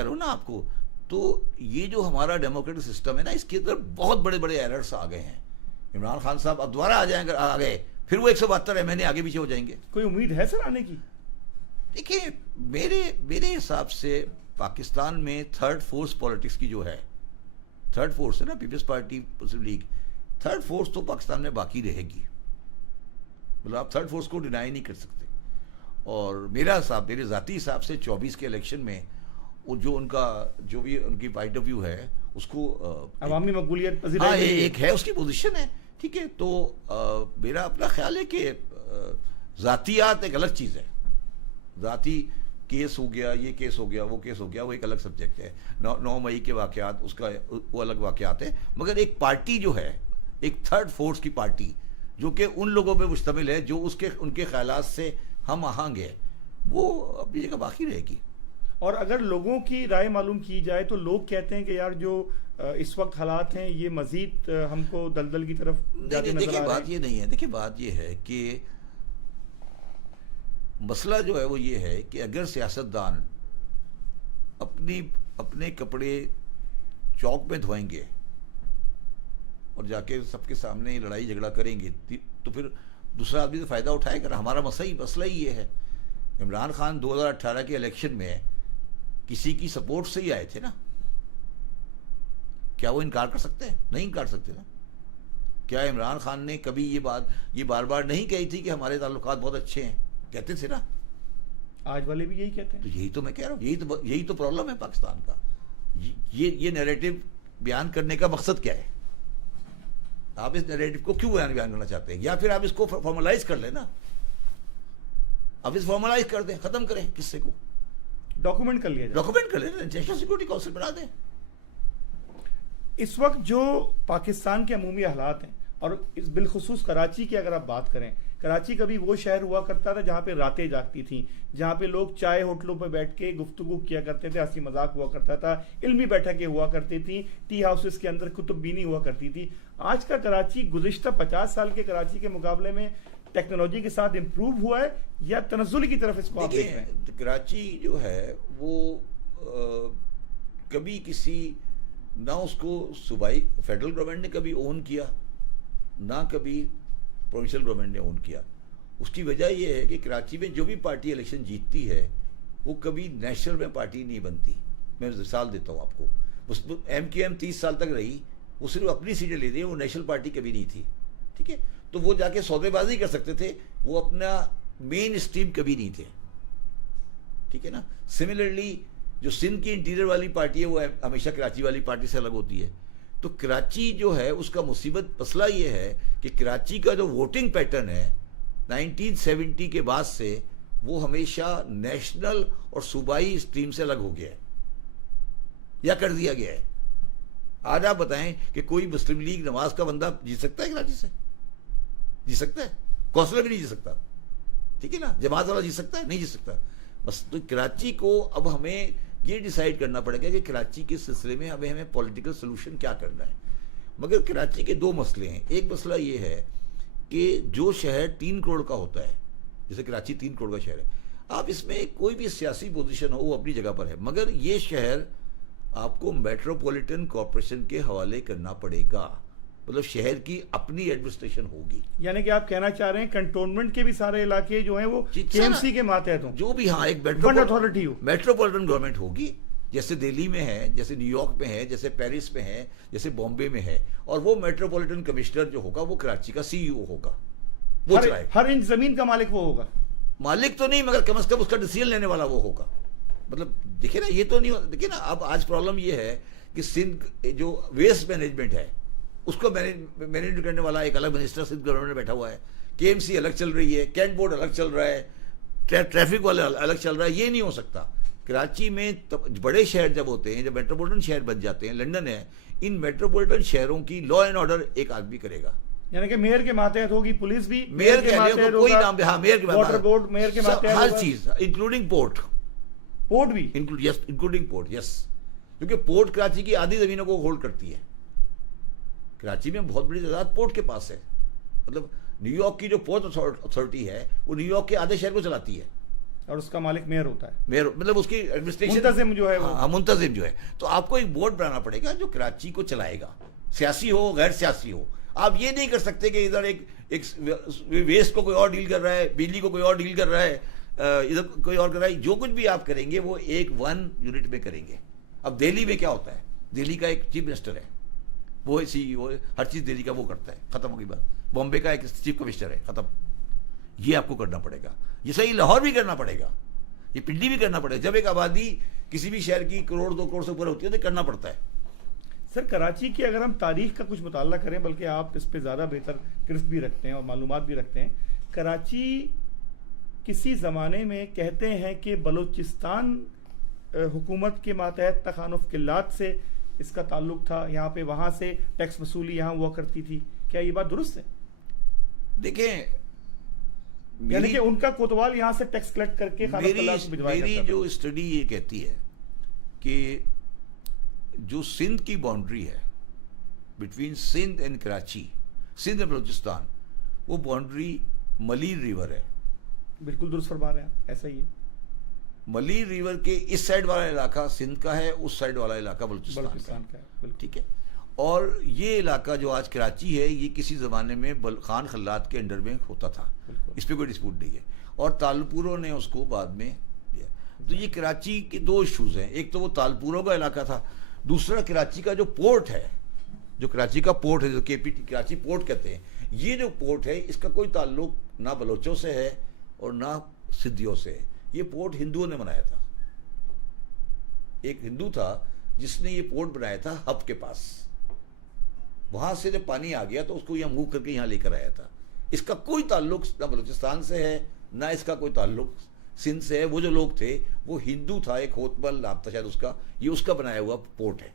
ہوں نا آپ کو. تو یہ جو ہمارا ڈیموکریٹک سسٹم ہے نا، اس کے اندر بہت بڑے بڑے ایررز آ گئے ہیں. عمران خان صاحب اب دوبارہ آ گئے پھر وہ 172 ایم این اے آگے پیچھے ہو جائیں گے. کوئی امید ہے سر آنے کی؟ دیکھیں میرے حساب سے پاکستان میں تھرڈ فورس پالیٹکس کی جو ہے، تھرڈ فورس ہے نا پیپلز پارٹی مسلم لیگ، تھرڈ فورس تو پاکستان میں باقی رہے گی. مطلب آپ تھرڈ فورس کو ڈینائی نہیں کر سکتے. اور میرے ذاتی حساب سے 24 کے الیکشن میں وہ جو بھی ان کی پوائنٹ آف ویو ہے اس کو عوامی مقبولیت پذیر ایک ہے، اس کی پوزیشن ہے. ٹھیک ہے، تو میرا اپنا خیال ہے کہ ذاتیات ایک الگ چیز ہے. ذاتی کیس ہو گیا، یہ کیس ہو گیا، وہ کیس ہو گیا، وہ ایک الگ سبجیکٹ ہے. 9 مئی کے واقعات اس کا وہ الگ واقعات ہے. مگر ایک پارٹی جو ہے، ایک تھرڈ فورس کی پارٹی جو کہ ان لوگوں پہ مشتمل ہے جو ان کے خیالات سے ہم آہنگ ہے، وہ اپنی جگہ باقی رہے گی. اور اگر لوگوں کی رائے معلوم کی جائے تو لوگ کہتے ہیں کہ یار جو اس وقت حالات ہیں یہ مزید ہم کو دلدل کی طرف جاتے نظر آ رہے ہیں. دیکھیں بات یہ نہیں ہے. دیکھیں بات یہ ہے کہ مسئلہ جو ہے وہ یہ ہے کہ اگر سیاستدان اپنے کپڑے چوک میں دھوئیں گے اور جا کے سب کے سامنے لڑائی جھگڑا کریں گے تو پھر دوسرا آدمی تو فائدہ اٹھائے گا. ہمارا مسئلہ ہی یہ ہے. عمران خان 2018 کے الیکشن میں کسی کی سپورٹ سے ہی آئے تھے نا. کیا وہ انکار کر سکتے ہیں؟ نہیں انکار سکتے نا. کیا عمران خان نے کبھی یہ بار بار نہیں کہی تھی کہ ہمارے تعلقات بہت اچھے ہیں؟ کہتے تھے نا. آج والے بھی یہی کہتے ہیں. تو یہی تو میں کہہ رہا ہوں، یہی تو پرابلم ہے پاکستان کا. یہ نیریٹو بیان کرنے کا مقصد کیا ہے؟ آپ اس نیریٹو کو کیوں بیان کرنا چاہتے ہیں؟ یا پھر آپ اس کو فارملائز کر لیں نا. آپ اس فارملائز کر دیں، ختم کریں قصے کو، ڈاکومنٹ کر لیا جائے. ڈاکومنٹ کر لیں، نیشنل سیکورٹی کونسل بنا دیں. اس وقت جو پاکستان کے عمومی حالات ہیں اور بالخصوص کراچی کی اگر آپ بات کریں، کراچی کبھی وہ شہر ہوا کرتا تھا جہاں پہ راتیں جاگتی تھیں، جہاں پہ لوگ چائے ہوٹلوں پہ بیٹھ کے گفتگو کیا کرتے تھے، ہنسی مذاق ہوا کرتا تھا، علمی بیٹھکیں ہوا کرتی تھیں، ٹی ہاؤسز کے اندر کتب بینی ہوا کرتی تھی. آج کا کراچی گزشتہ 50 سال کے کراچی کے مقابلے میں ٹیکنالوجی کے ساتھ امپروو ہوا ہے یا تنزل کی طرف اس کو آپ دیکھ رہے ہیں؟ کراچی جو ہے وہ کبھی نہ اس کو صوبائی فیڈرل گورنمنٹ نے کبھی اون کیا، نہ کبھی پروونشل گورنمنٹ نے اون کیا. اس کی وجہ یہ ہے کہ کراچی میں جو بھی پارٹی الیکشن جیتتی ہے وہ کبھی نیشنل میں پارٹی نہیں بنتی. میں مثال دیتا ہوں آپ کو. ایم کیو ایم 30 سال تک رہی، وہ صرف اپنی سیٹیں لے رہی ہے، وہ نیشنل پارٹی کبھی نہیں تھی. ٹھیک ہے، تو وہ جا کے سودے بازی کر سکتے تھے، وہ اپنا مین اسٹریم کبھی نہیں تھے. ٹھیک ہے نا. سملرلی جو سندھ کی انٹیریئر والی پارٹی ہے وہ ہمیشہ کراچی والی پارٹی سے الگ ہوتی ہے. تو کراچی جو ہے اس کا مصیبت مسئلہ یہ ہے کہ کراچی کا جو ووٹنگ پیٹرن ہے 1970 کے بعد سے وہ ہمیشہ نیشنل اور صوبائی اسٹریم سے الگ ہو گیا ہے یا کر دیا گیا ہے. آج آپ بتائیں کہ کوئی مسلم لیگ نواز کا بندہ جیت سکتا ہے کراچی سے؟ جی سکتا ہے؟ کونسلر بھی نہیں جیت سکتا, ٹھیک ہے نا. جماعت والا جیت سکتا ہے؟ نہیں جیت سکتا. بس تو کراچی کو اب ہمیں یہ ڈیسائیڈ کرنا پڑے گا کہ کراچی کے سلسلے میں ہمیں پولیٹیکل سلوشن کیا کرنا ہے. مگر کراچی کے دو مسئلے ہیں. ایک مسئلہ یہ ہے کہ جو شہر 3 کروڑ کا ہوتا ہے, جیسے کراچی 3 کروڑ کا شہر ہے, آپ اس میں کوئی بھی سیاسی پوزیشن ہو وہ اپنی جگہ پر ہے, مگر یہ شہر آپ کو میٹروپولیٹن کارپوریشن کے حوالے کرنا پڑے گا. مطلب شہر کی اپنی ایڈمنسٹریشن ہوگی. یعنی کہ آپ کہنا چاہ رہے ہیں کنٹونمنٹ کے بھی سارے علاقے جو ہیں وہ KMC کے ماتحت ہوں, جو بھی, ہاں, ایک اتھارٹی ہو, میٹروپولیٹن گورنمنٹ ہوگی, جیسے دہلی میں ہے, جیسے نیو یارک میں ہے, جیسے پیرس میں ہے, جیسے بامبے میں ہے. اور وہ میٹروپولیٹن کمشنر جو ہوگا وہ کراچی کا CEO ہوگا, وہ چلائے. ہر انچ زمین کا مالک وہ ہوگا. مالک تو نہیں, مگر کم از کم اس کا ڈیسیژن لینے والا وہ ہوگا. مطلب دیکھیں نا, یہ تو نہیں, دیکھیں نا, اب آج پرابلم یہ ہے کہ سندھ جو ویسٹ مینجمنٹ ہے اس کو مینیج کرنے والا ایک الگ منسٹر سندھ گورنمنٹ میں بیٹھا ہوا ہے. KMC الگ چل رہی ہے, کینٹ بورڈ الگ چل رہا ہے, ٹریفک والے الگ چل رہا ہے. یہ نہیں ہو سکتا. کراچی میں بڑے شہر جب ہوتے ہیں, جب میٹروپولیٹن شہر بن جاتے ہیں, لنڈن ہے, ان میٹروپولیٹن شہروں کی لا اینڈ آرڈر ایک آدمی کرے گا. یعنی کہ میئر کے ماتحت ہوگی, پولیس بھی میئر کے ماتحت, کوئی نام, ہاں, میئر کے واٹر بورڈ میئر کے ماتحت, ہر چیز انکلوڈنگ پورٹ بھی, انکلوڈنگ پورٹ, یس. کیونکہ پورٹ کراچی کی آدھی زمینوں کو ہولڈ کرتی ہے. کراچی میں بہت بڑی تعداد پورٹ کے پاس ہے. مطلب نیو یارک کی جو پورٹ اتھارٹی ہے وہ نیو یارک کے آدھے شہر کو چلاتی ہے, اور اس کا مالک میئر ہوتا ہے. میئر مطلب اس کی ایڈمنسٹریشن منتظم جو ہے, منتظم جو ہے. تو آپ کو ایک بورڈ بنانا پڑے گا جو کراچی کو چلائے گا, سیاسی ہو غیر سیاسی ہو. آپ یہ نہیں کر سکتے کہ ادھر ایک ویسٹ کو کوئی اور ڈیل کر رہا ہے, بجلی کو کوئی اور ڈیل کر رہا ہے, ادھر کوئی اور کر رہا ہے. جو کچھ بھی آپ کریں گے وہ ایک 1 یونٹ میں کریں گے. اب دہلی میں کیا ہوتا ہے, دہلی کا ایک چیف منسٹر ہے, وہ CEO, ہر چیز دہلی کا وہ کرتا ہے, ختم ہو گئی بات. بامبے کا ایک چیف کمشنر ہے, ختم. یہ آپ کو کرنا پڑے گا. یہ صحیح لاہور بھی کرنا پڑے گا, یہ پنڈی بھی کرنا پڑے گا. جب ایک آبادی کسی بھی شہر کی 1 کروڑ 2 کروڑ سے اوپر ہوتی ہے تو کرنا پڑتا ہے. سر کراچی کی اگر ہم تاریخ کا کچھ مطالعہ کریں, بلکہ آپ اس پہ زیادہ بہتر گرفت بھی رکھتے ہیں اور معلومات بھی رکھتے ہیں, کراچی کسی زمانے میں کہتے ہیں کہ بلوچستان حکومت کے ماتحت تخانف قلات سے اس کا تعلق تھا, یہاں پہ وہاں سے ٹیکس وصولی یہاں ہوا کرتی تھی. کیا یہ بات درست ہے؟ دیکھیں, یعنی کہ ان کا کوتوال یہاں سے ٹیکس کلیکٹ کر کے میری جو اسٹڈی یہ کہتی ہے کہ جو سندھ کی باؤنڈری ہے بٹوین سندھ اینڈ کراچی, سندھ اور بلوچستان, وہ باؤنڈری ملیر ریور ہے. بالکل درست فرما رہے ہیں, ایسا ہی ہے. ملیر ریور کے اس سائڈ والا علاقہ سندھ کا ہے, اس سائڈ والا علاقہ بلوچستان کا ہے. ٹھیک ہے. اور یہ علاقہ جو آج کراچی ہے یہ کسی زمانے میں خان خلات کے انڈر میں ہوتا تھا, اس پہ کوئی ڈسپیوٹ نہیں ہے, اور تالپوروں نے اس کو بعد میں دیا. تو یہ کراچی کے 2 ایشوز ہیں. ایک تو وہ تالپوروں کا علاقہ تھا, دوسرا کراچی کا جو پورٹ ہے, جو کراچی کا پورٹ ہے, جو کراچی پورٹ کہتے ہیں, یہ جو پورٹ ہے اس کا کوئی تعلق نہ بلوچوں سے ہے اور نہ سندھیوں سے ہے. یہ پورٹ ہندوؤں نے بنایا تھا. ایک ہندو تھا جس نے یہ پورٹ بنایا تھا ہب کے پاس. وہاں سے جب پانی آ گیا تو اس کو یہاں موو کر کے یہاں لے کر آیا تھا. اس کا کوئی تعلق نہ بلوچستان سے ہے نہ اس کا کوئی تعلق سندھ سے ہے. وہ جو لوگ تھے وہ ہندو تھا, ایک ہوتمل نام تھا شاید اس کا, یہ اس کا بنایا ہوا پورٹ ہے.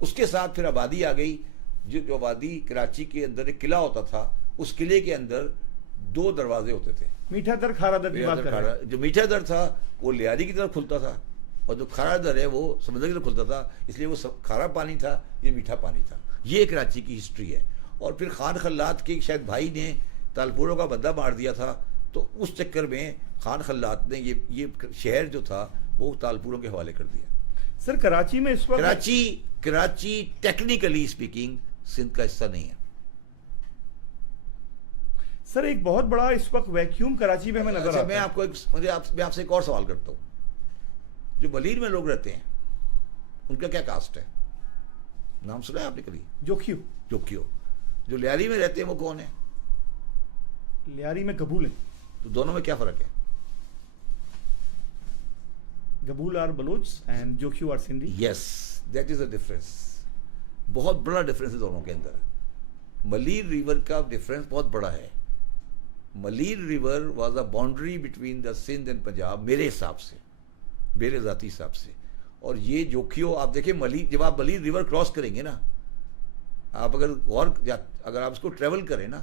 اس کے ساتھ پھر آبادی آ گئی, جو آبادی کراچی کے اندر ایک قلعہ ہوتا تھا, اس قلعے کے اندر 2 دروازے ہوتے تھے. میٹھا در کھارا در کی بات کر رہے ہیں. جو میٹھا در تھا وہ لیاری کی طرف کھلتا تھا, اور جو کھارا در ہے وہ سمندر کی طرف کھلتا تھا, اس لیے وہ کھارا پانی تھا, یہ میٹھا پانی تھا. یہ کراچی کی ہسٹری ہے. اور پھر خان خلات کے شاید بھائی نے تالپوروں کا بندہ مار دیا تھا, تو اس چکر میں خان خلات نے یہ شہر جو تھا وہ تالپوروں کے حوالے کر دیا. سر کراچی میں اس وقت کراچی ٹیکنیکلی اسپیکنگ سندھ کا حصہ نہیں ہے. سر ایک بہت بڑا اس وقت ویکیوم کراچی میں ہمیں نظر آتا ہے. میں آپ سے ایک اور سوال کرتا ہوں. جو بلیر میں لوگ رہتے ہیں ان کا کیا کاسٹ ہے؟ نام سنا ہے آپ نے کبھی؟ جوکیو. جو لیاری میں رہتے ہیں وہ کون ہے؟ لیاری میں قبول ہے. تو دونوں میں کیا فرق ہے؟ Gabul are Baloch and Jokyu are Sindhi. Yes, that is the difference. بہت بڑا ڈفرینس ہے دونوں کے اندر. ملیر ریور کا ڈفرینس بہت بڑا ہے. Malir river was a boundary between the Sindh and Punjab میرے حساب سے, میرے ذاتی حساب سے. اور یہ جوکھیو آپ دیکھیں ملیر, جب آپ ملیر ریور کراس کریں گے نا, آپ اگر آپ اس کو ٹریول کریں نا,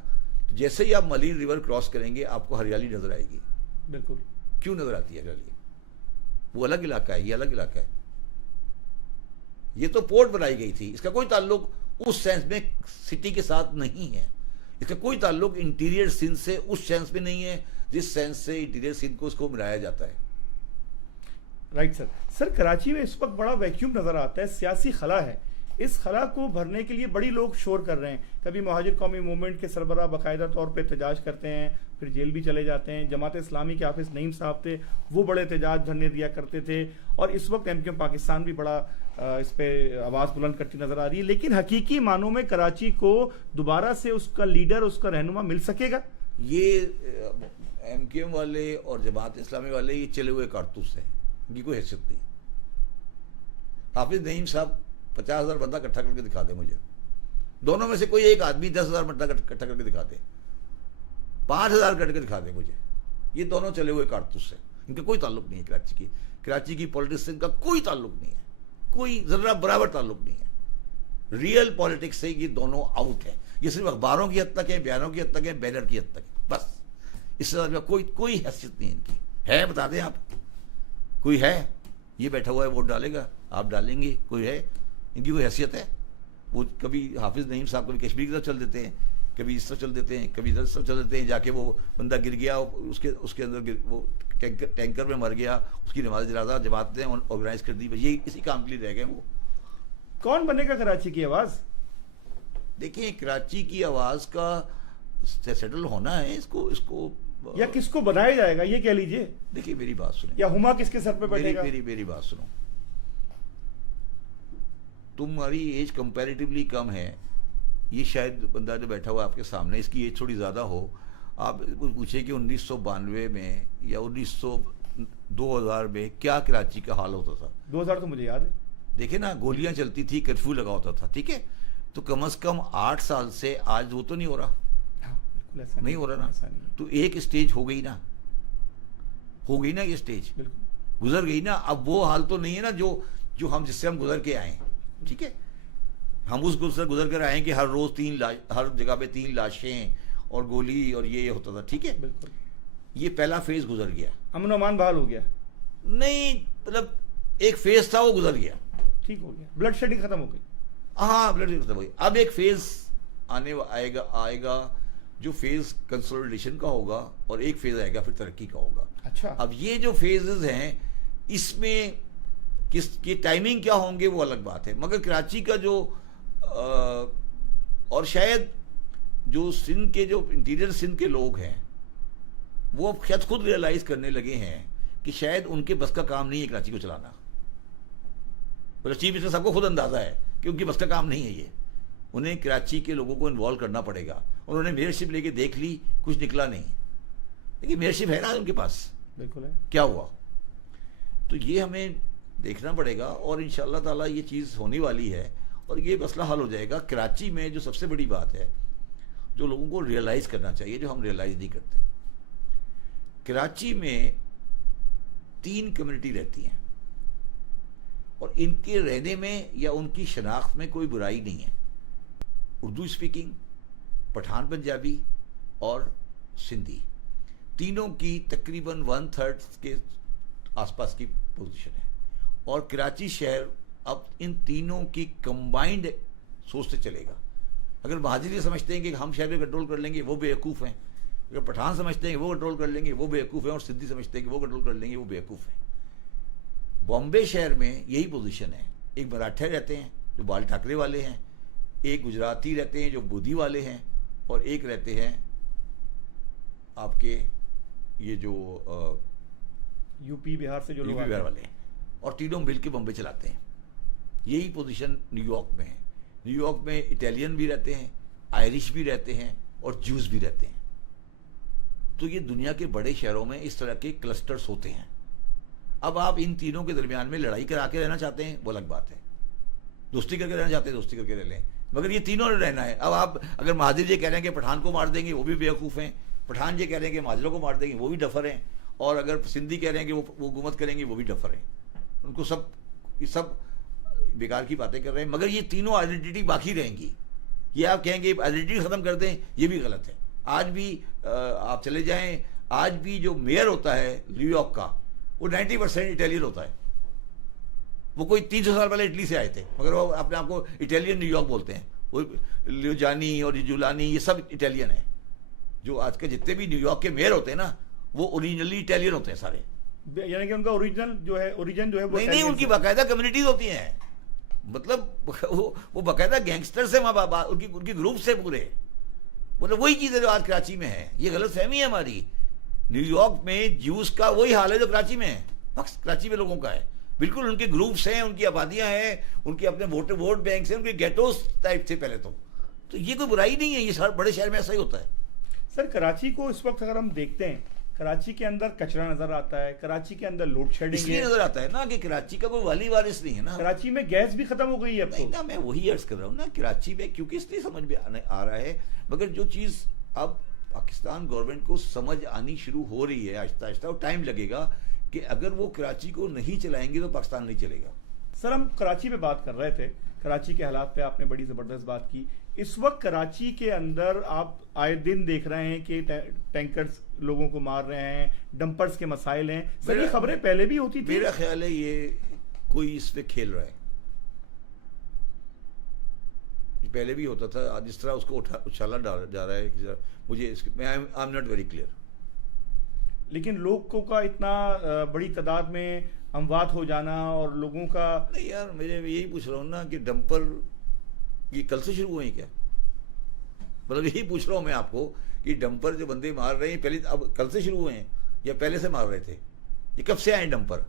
جیسے ہی آپ ملیر ریور کراس کریں گے آپ کو ہریالی نظر آئے گی. بالکل. کیوں نظر آتی ہے ہریالی؟ وہ الگ علاقہ ہے, یہ الگ علاقہ ہے. یہ تو پورٹ بنائی گئی تھی, اس کا کوئی تعلق اس سینس میں سٹی کے ساتھ نہیں ہے. اس کا کوئی تعلق انٹیریئر سندھ سے اس سینس میں نہیں ہے جس سینس سے انٹیریئر سندھ کو اس کو ملایا جاتا ہے. Right sir. سر کراچی میں اس وقت بڑا ویکیوم نظر آتا ہے, سیاسی خلا ہے. اس خلا کو بھرنے کے لیے بڑی لوگ شور کر رہے ہیں. کبھی مہاجر قومی موومنٹ کے سربراہ باقاعدہ طور پہ احتجاج کرتے ہیں, پھر جیل بھی چلے جاتے ہیں. جماعت اسلامی کے حافظ نعیم صاحب تھے, وہ بڑے احتجاج دھرنے دیا کرتے تھے. اور اس وقت ایم کیو ایم پاکستان بھی بڑا اس پہ آواز بلند کرتی نظر آ رہی ہے. لیکن حقیقی معنوں میں کراچی کو دوبارہ سے اس کا لیڈر, اس کا رہنما مل سکے گا؟ یہ ایم کیو ایم والے اور جماعت اسلامی والے یہ چلے ہوئے کارتوس ہیں, ان کی کوئی حیثیت نہیں. حافظ نعیم صاحب 50,000 بندہ اکٹھا کر کے دکھا دے مجھے, دونوں میں سے کوئی ایک آدمی 10,000 بندہ اکٹھا کر کے دکھا دے, 5,000 کر کے دکھا دے مجھے. یہ دونوں چلے ہوئے کارتوس ہیں, ان کا کوئی تعلق نہیں ہے کراچی کی پالیٹکس سے ان کا کوئی تعلق نہیں ہے, کوئی ذرہ برابر تعلق نہیں ہے. ریئل پالیٹکس سے یہ دونوں آؤٹ ہیں. یہ صرف اخباروں کی حد تک ہے, بیانوں کی حد تک ہے, بینر کی حد تک ہے, بس. اس سے زیادہ کوئی حیثیت نہیں ان کی ہے. بتا دیں آپ, کوئی ہے؟ یہ بیٹھا ہوا ہے ووٹ ڈالے گا, آپ ڈالیں گے, کوئی ہے؟ ان کی کوئی حیثیت ہے؟ وہ کبھی حافظ نعیم صاحب کبھی کشمیر کی طرف چل دیتے ہیں, کبھی اس طرف چل دیتے ہیں, کبھی ادھر طرف چل دیتے ہیں. جا کے وہ بندہ گر گیا, اس کے اندر وہ ٹینکر میں مر گیا, اس کی نماز جنازہ جماعت نے آرگنائز کر دی. بس یہ اسی کام کے لیے رہ گئے. وہ کون بنے گا کراچی کی آواز؟ دیکھیں کراچی کی آواز کا سیٹل ہونا ہے. اس کو یا کس کو بنایا جائے گا یہ کہہ لیجئے. دیکھیے میری بات سنیں, یا ہما کس کے سر پہ بیٹھے گا؟ میری بات سنو. تمہاری ایج کمپیریٹیولی کم ہے. یہ شاید بندہ جو بیٹھا ہوا آپ کے سامنے, اس کی ایج تھوڑی زیادہ ہو. آپ پوچھیں کہ 1992 میں یا 2000 میں کیا کراچی کا حال ہوتا تھا. 2000 تو مجھے یاد ہے. دیکھیں نا, گولیاں چلتی تھی, کرفیو لگا ہوتا تھا, ٹھیک ہے. تو کم از کم 8 سال سے آج وہ تو نہیں ہو رہا, نہیں ہو رہا نا. تو ایک اسٹیج ہو گئی نا, یہ اسٹیج گزر گئی نا. اب وہ حال تو نہیں ہے نا جو ہم جس سے ہم گزر کے آئے ہیں, ٹھیک ہے. ہم اس گزر کر آئے کہ ہر روز ہر جگہ پہ 3 لاشیں اور گولی اور یہ ہوتا تھا, ٹھیک ہے. بالکل. یہ پہلا فیز گزر گیا, امن و امان بحال ہو گیا. نہیں مطلب ایک فیز تھا وہ گزر گیا, ٹھیک ہو گیا, بلڈ شیڈنگ ختم ہو گئی. ہاں بلڈ شیڈنگ ختم ہو گئی. اب ایک فیز آئے گا جو فیز کنسولیڈیشن کا ہوگا, اور ایک فیز آئے گا پھر ترقی کا ہوگا. اچھا. اب یہ جو فیزز ہیں اس میں کس کی ٹائمنگ کیا ہوں گے وہ الگ بات ہے. مگر کراچی کا جو اور شاید جو سندھ کے جو انٹیریئر سندھ کے لوگ ہیں وہ شاید خود ریئلائز کرنے لگے ہیں کہ شاید ان کے بس کا کام نہیں ہے کراچی کو چلانا. چیف منسٹر صاحب کو خود اندازہ ہے کہ ان کی بس کا کام نہیں ہے یہ. انہیں کراچی کے لوگوں کو انوالو کرنا پڑے گا. انہوں نے میئرشپ لے کے دیکھ لی, کچھ نکلا نہیں. لیکن میئرشپ ہے نا ان کے پاس, بالکل ہے. کیا ہوا؟ تو یہ ہمیں دیکھنا پڑے گا, اور انشاءاللہ تعالی یہ چیز ہونے والی ہے, اور یہ مسئلہ حل ہو جائے گا. کراچی میں جو سب سے بڑی بات ہے جو لوگوں کو ریئلائز کرنا چاہیے, جو ہم ریئلائز نہیں کرتے, کراچی میں 3 کمیونٹی رہتی ہیں, اور ان کے رہنے میں یا ان کی شناخت میں کوئی برائی نہیں ہے. اردو اسپیکنگ, پٹھان پنجابی اور سندھی, تینوں کی تقریباً 1/3 کے آس پاس کی پوزیشن ہے. اور کراچی شہر اب ان تینوں کی کمبائنڈ سوچ سے چلے گا. اگر مہاجر یہ سمجھتے ہیں کہ ہم شہر میں کنٹرول کر لیں گے وہ بیوقوف ہیں, اگر پٹھان سمجھتے ہیں کہ وہ کنٹرول کر لیں گے وہ بیوقوف ہیں, اور سندھی سمجھتے ہیں کہ وہ کنٹرول کر لیں گے وہ بیوقوف ہیں. بامبے شہر میں یہی پوزیشن ہے. ایک مراٹھے رہتے ہیں جو بال ٹھاکرے والے ہیں, ایک گجراتی رہتے ہیں جو بودھی والے ہیں, اور ایک رہتے ہیں آپ کے یہ جو یو پی بہار سے جو لوگ بہار والے ہیں, اور تینوں مل کے بمبے چلاتے ہیں. یہی پوزیشن نیو یارک میں ہے. نیو یارک میں اٹیلین بھی رہتے ہیں, آئرش بھی رہتے ہیں, اور جوز بھی رہتے ہیں. تو یہ دنیا کے بڑے شہروں میں اس طرح کے کلسٹرز ہوتے ہیں. اب آپ ان تینوں کے درمیان میں لڑائی کرا کے رہنا چاہتے ہیں وہ الگ بات ہے، دوستی کر کے رہنا چاہتے ہیں دوستی کر کے رہ لیں، مگر یہ تینوں رہنا ہے. اب آپ اگر مہاجر یہ کہہ رہے ہیں کہ پٹھان کو مار دیں گے وہ بھی بیوقوف ہیں، پٹھان یہ کہہ رہے ہیں کہ مہاجروں کو مار دیں گے وہ بھی ڈفر ہیں، اور اگر سندھی کہہ رہے ہیں کہ وہ حکومت کریں گے وہ بھی ڈفر ہیں. ان کو سب بیکار کی باتیں کر رہے ہیں، مگر یہ تینوں آئیڈینٹی باقی رہیں گی. یہ آپ کہیں گے آئیڈینٹی ختم کر دیں، یہ بھی غلط ہے. آج بھی آپ چلے جائیں، آج بھی جو میئر ہوتا ہے نیو یارک کا وہ 90% اٹیلین ہوتا ہے. وہ کوئی 300 سال پہلے اٹلی سے آئے تھے مگر وہ اپنے آپ کو اٹیلین نیو یارک بولتے ہیں. وہ لیوجانی اور جولانی یہ سب اٹیلین ہیں. جو آج کے جتنے بھی نیو یارک کے میئر ہوتے ہیں نا وہ اوریجنلی اٹیلین ہوتے ہیں سارے. یعنی کہ ان کا اوریجن جو ہے نہیں ان کی باقاعدہ کمیونٹیز ہوتی ہیں، مطلب وہ باقاعدہ گینگسٹر سے ان کی گروپ سے پورے، مطلب وہی چیزیں جو آج کراچی میں ہیں. یہ غلط فہمی ہے ہماری. نیو یارک میں جیوز کا وہی حال ہے جو کراچی میں ہے، کراچی میں لوگوں کا ہے. بالکل ان کے گروپس ہیں، ان کی آبادیاں ہیں، ان کے اپنے ووٹ بینکس ہیں، ان کے گیٹوز ٹائپ تھے پہلے. تو یہ کوئی برائی نہیں ہے، یہ بڑے شہر میں ایسا ہی ہوتا ہے. سر کراچی کو اس وقت اگر ہم دیکھتے ہیں، کراچی کے اندر کچرا نظر آتا ہے، کراچی کے اندر لوڈ شیڈنگ اس لیے نظر آتا ہے نا کہ کراچی کا کوئی والی وارث نہیں ہے نا. کراچی میں گیس بھی ختم ہو گئی ہے اب تو. نہیں نا، میں وہی عرض کر رہا ہوں نا، کراچی میں کیونکہ اس لیے سمجھ میں آ رہا ہے، مگر جو چیز اب پاکستان گورنمنٹ کو سمجھ آنی شروع ہو رہی ہے آہستہ آہستہ، اور ٹائم لگے گا کہ اگر وہ کراچی کو نہیں چلائیں گے تو پاکستان نہیں چلے گا. سر ہم کراچی پہ بات کر رہے تھے، کراچی کے حالات پہ آپ نے بڑی زبردست بات کی. اس وقت کراچی کے اندر آپ آئے دن دیکھ رہے ہیں کہ ٹینکرز لوگوں کو مار رہے ہیں، ڈمپرز کے مسائل ہیں. سر یہ خبریں پہلے بھی ہوتی تھی؟ میرا خیال ہے یہ کوئی اس پہ کھیل رہا ہے. پہلے بھی ہوتا تھا، جس طرح اس کو اچھالا جا رہا ہے مجھے I am not very clear. لیکن لوگوں کا اتنا بڑی تعداد میں اموات ہو جانا اور لوگوں کا، نہیں یار میں یہی پوچھ رہا ہوں نا کہ ڈمپر یہ کل سے شروع ہوئے ہیں کیا؟ مطلب یہی پوچھ رہا ہوں میں آپ کو کہ ڈمپر جو بندے مار رہے ہیں پہلے اب کل سے شروع ہوئے ہیں یا پہلے سے مار رہے تھے؟ یہ کب سے آئے ہیں ڈمپر؟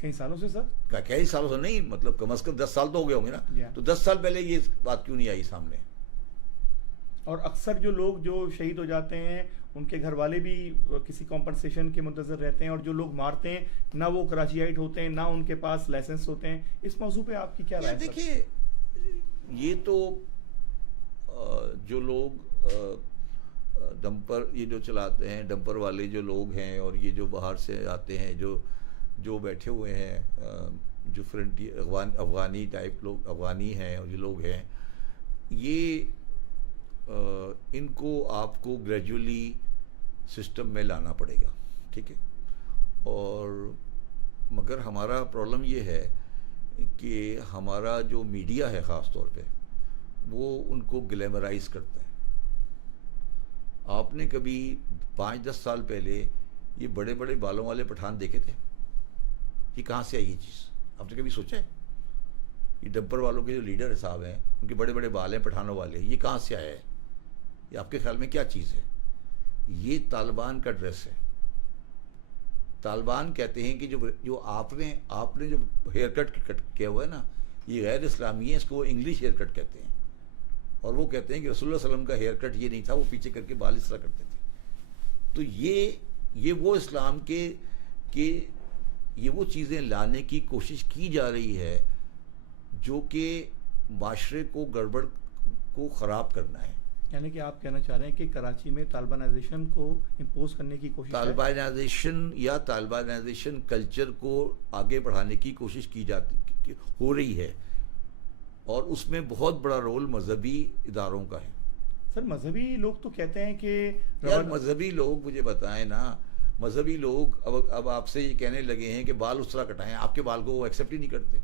کئی سالوں سے سر. کئی سالوں سے نہیں، مطلب کم از کم 10 سال تو ہو گئے ہوں گے نا. تو 10 سال پہلے یہ بات کیوں نہیں آئی سامنے؟ اور اکثر جو لوگ جو شہید ہو جاتے ہیں ان کے گھر والے بھی کسی کمپنسیشن کے منتظر رہتے ہیں، اور جو لوگ مارتے ہیں نہ وہ کراچیائٹ ہوتے ہیں نہ ان کے پاس لائسنس ہوتے ہیں. اس موضوع پہ آپ کی کیا رائے ہے؟ دیکھیے یہ تو جو لوگ ڈمپر یہ جو چلاتے ہیں، ڈمپر والے جو لوگ ہیں اور یہ جو باہر سے آتے ہیں جو بیٹھے ہوئے ہیں، جو فرنٹی افغانی ٹائپ لوگ، افغانی ہیں اور یہ لوگ ہیں، یہ ان کو آپ کو گریجولی سسٹم میں لانا پڑے گا، ٹھیک ہے. اور مگر ہمارا پرابلم یہ ہے کہ ہمارا جو میڈیا ہے خاص طور پہ وہ ان کو گلیمرائز کرتا ہے. آپ نے کبھی 5-10 سال پہلے یہ بڑے بڑے بالوں والے پٹھان دیکھے تھے؟ یہ کہاں سے آئی یہ چیز؟ آپ نے کبھی سوچا ہے؟ یہ ڈمپر والوں کے جو لیڈر صاحب ہیں ان کے بڑے بڑے بال ہیں پٹھانوں والے، یہ کہاں سے آیا ہے؟ یہ آپ کے خیال میں کیا چیز ہے؟ یہ طالبان کا ڈریس ہے. طالبان کہتے ہیں کہ جو آپ نے جو ہیئر کٹ کیا ہوا ہے نا یہ غیر اسلامی ہے، اس کو وہ انگلش ہیئر کٹ کہتے ہیں. اور وہ کہتے ہیں کہ رسول اللہ صلی اللہ علیہ وسلم کا ہیئر کٹ یہ نہیں تھا، وہ پیچھے کر کے بال اس طرح کرتے تھے. تو یہ وہ اسلام کے یہ وہ چیزیں لانے کی کوشش کی جا رہی ہے جو کہ معاشرے کو گڑبڑ کو خراب کرنا ہے. یعنی کہ آپ کہنا چاہ رہے ہیں کہ کراچی میں طالبانائزیشن کو امپوز کرنے کی کوشش، طالبانائزیشن کلچر کو آگے بڑھانے کی کوشش ہو رہی ہے، اور اس میں بہت بڑا رول مذہبی اداروں کا ہے. سر مذہبی لوگ تو کہتے ہیں کہ یار مذہبی لوگ مجھے بتائیں نا، مذہبی لوگ اب آپ سے یہ کہنے لگے ہیں کہ بال اس طرح کٹائیں، آپ کے بال کو وہ ایکسیپٹ ہی نہیں کرتے.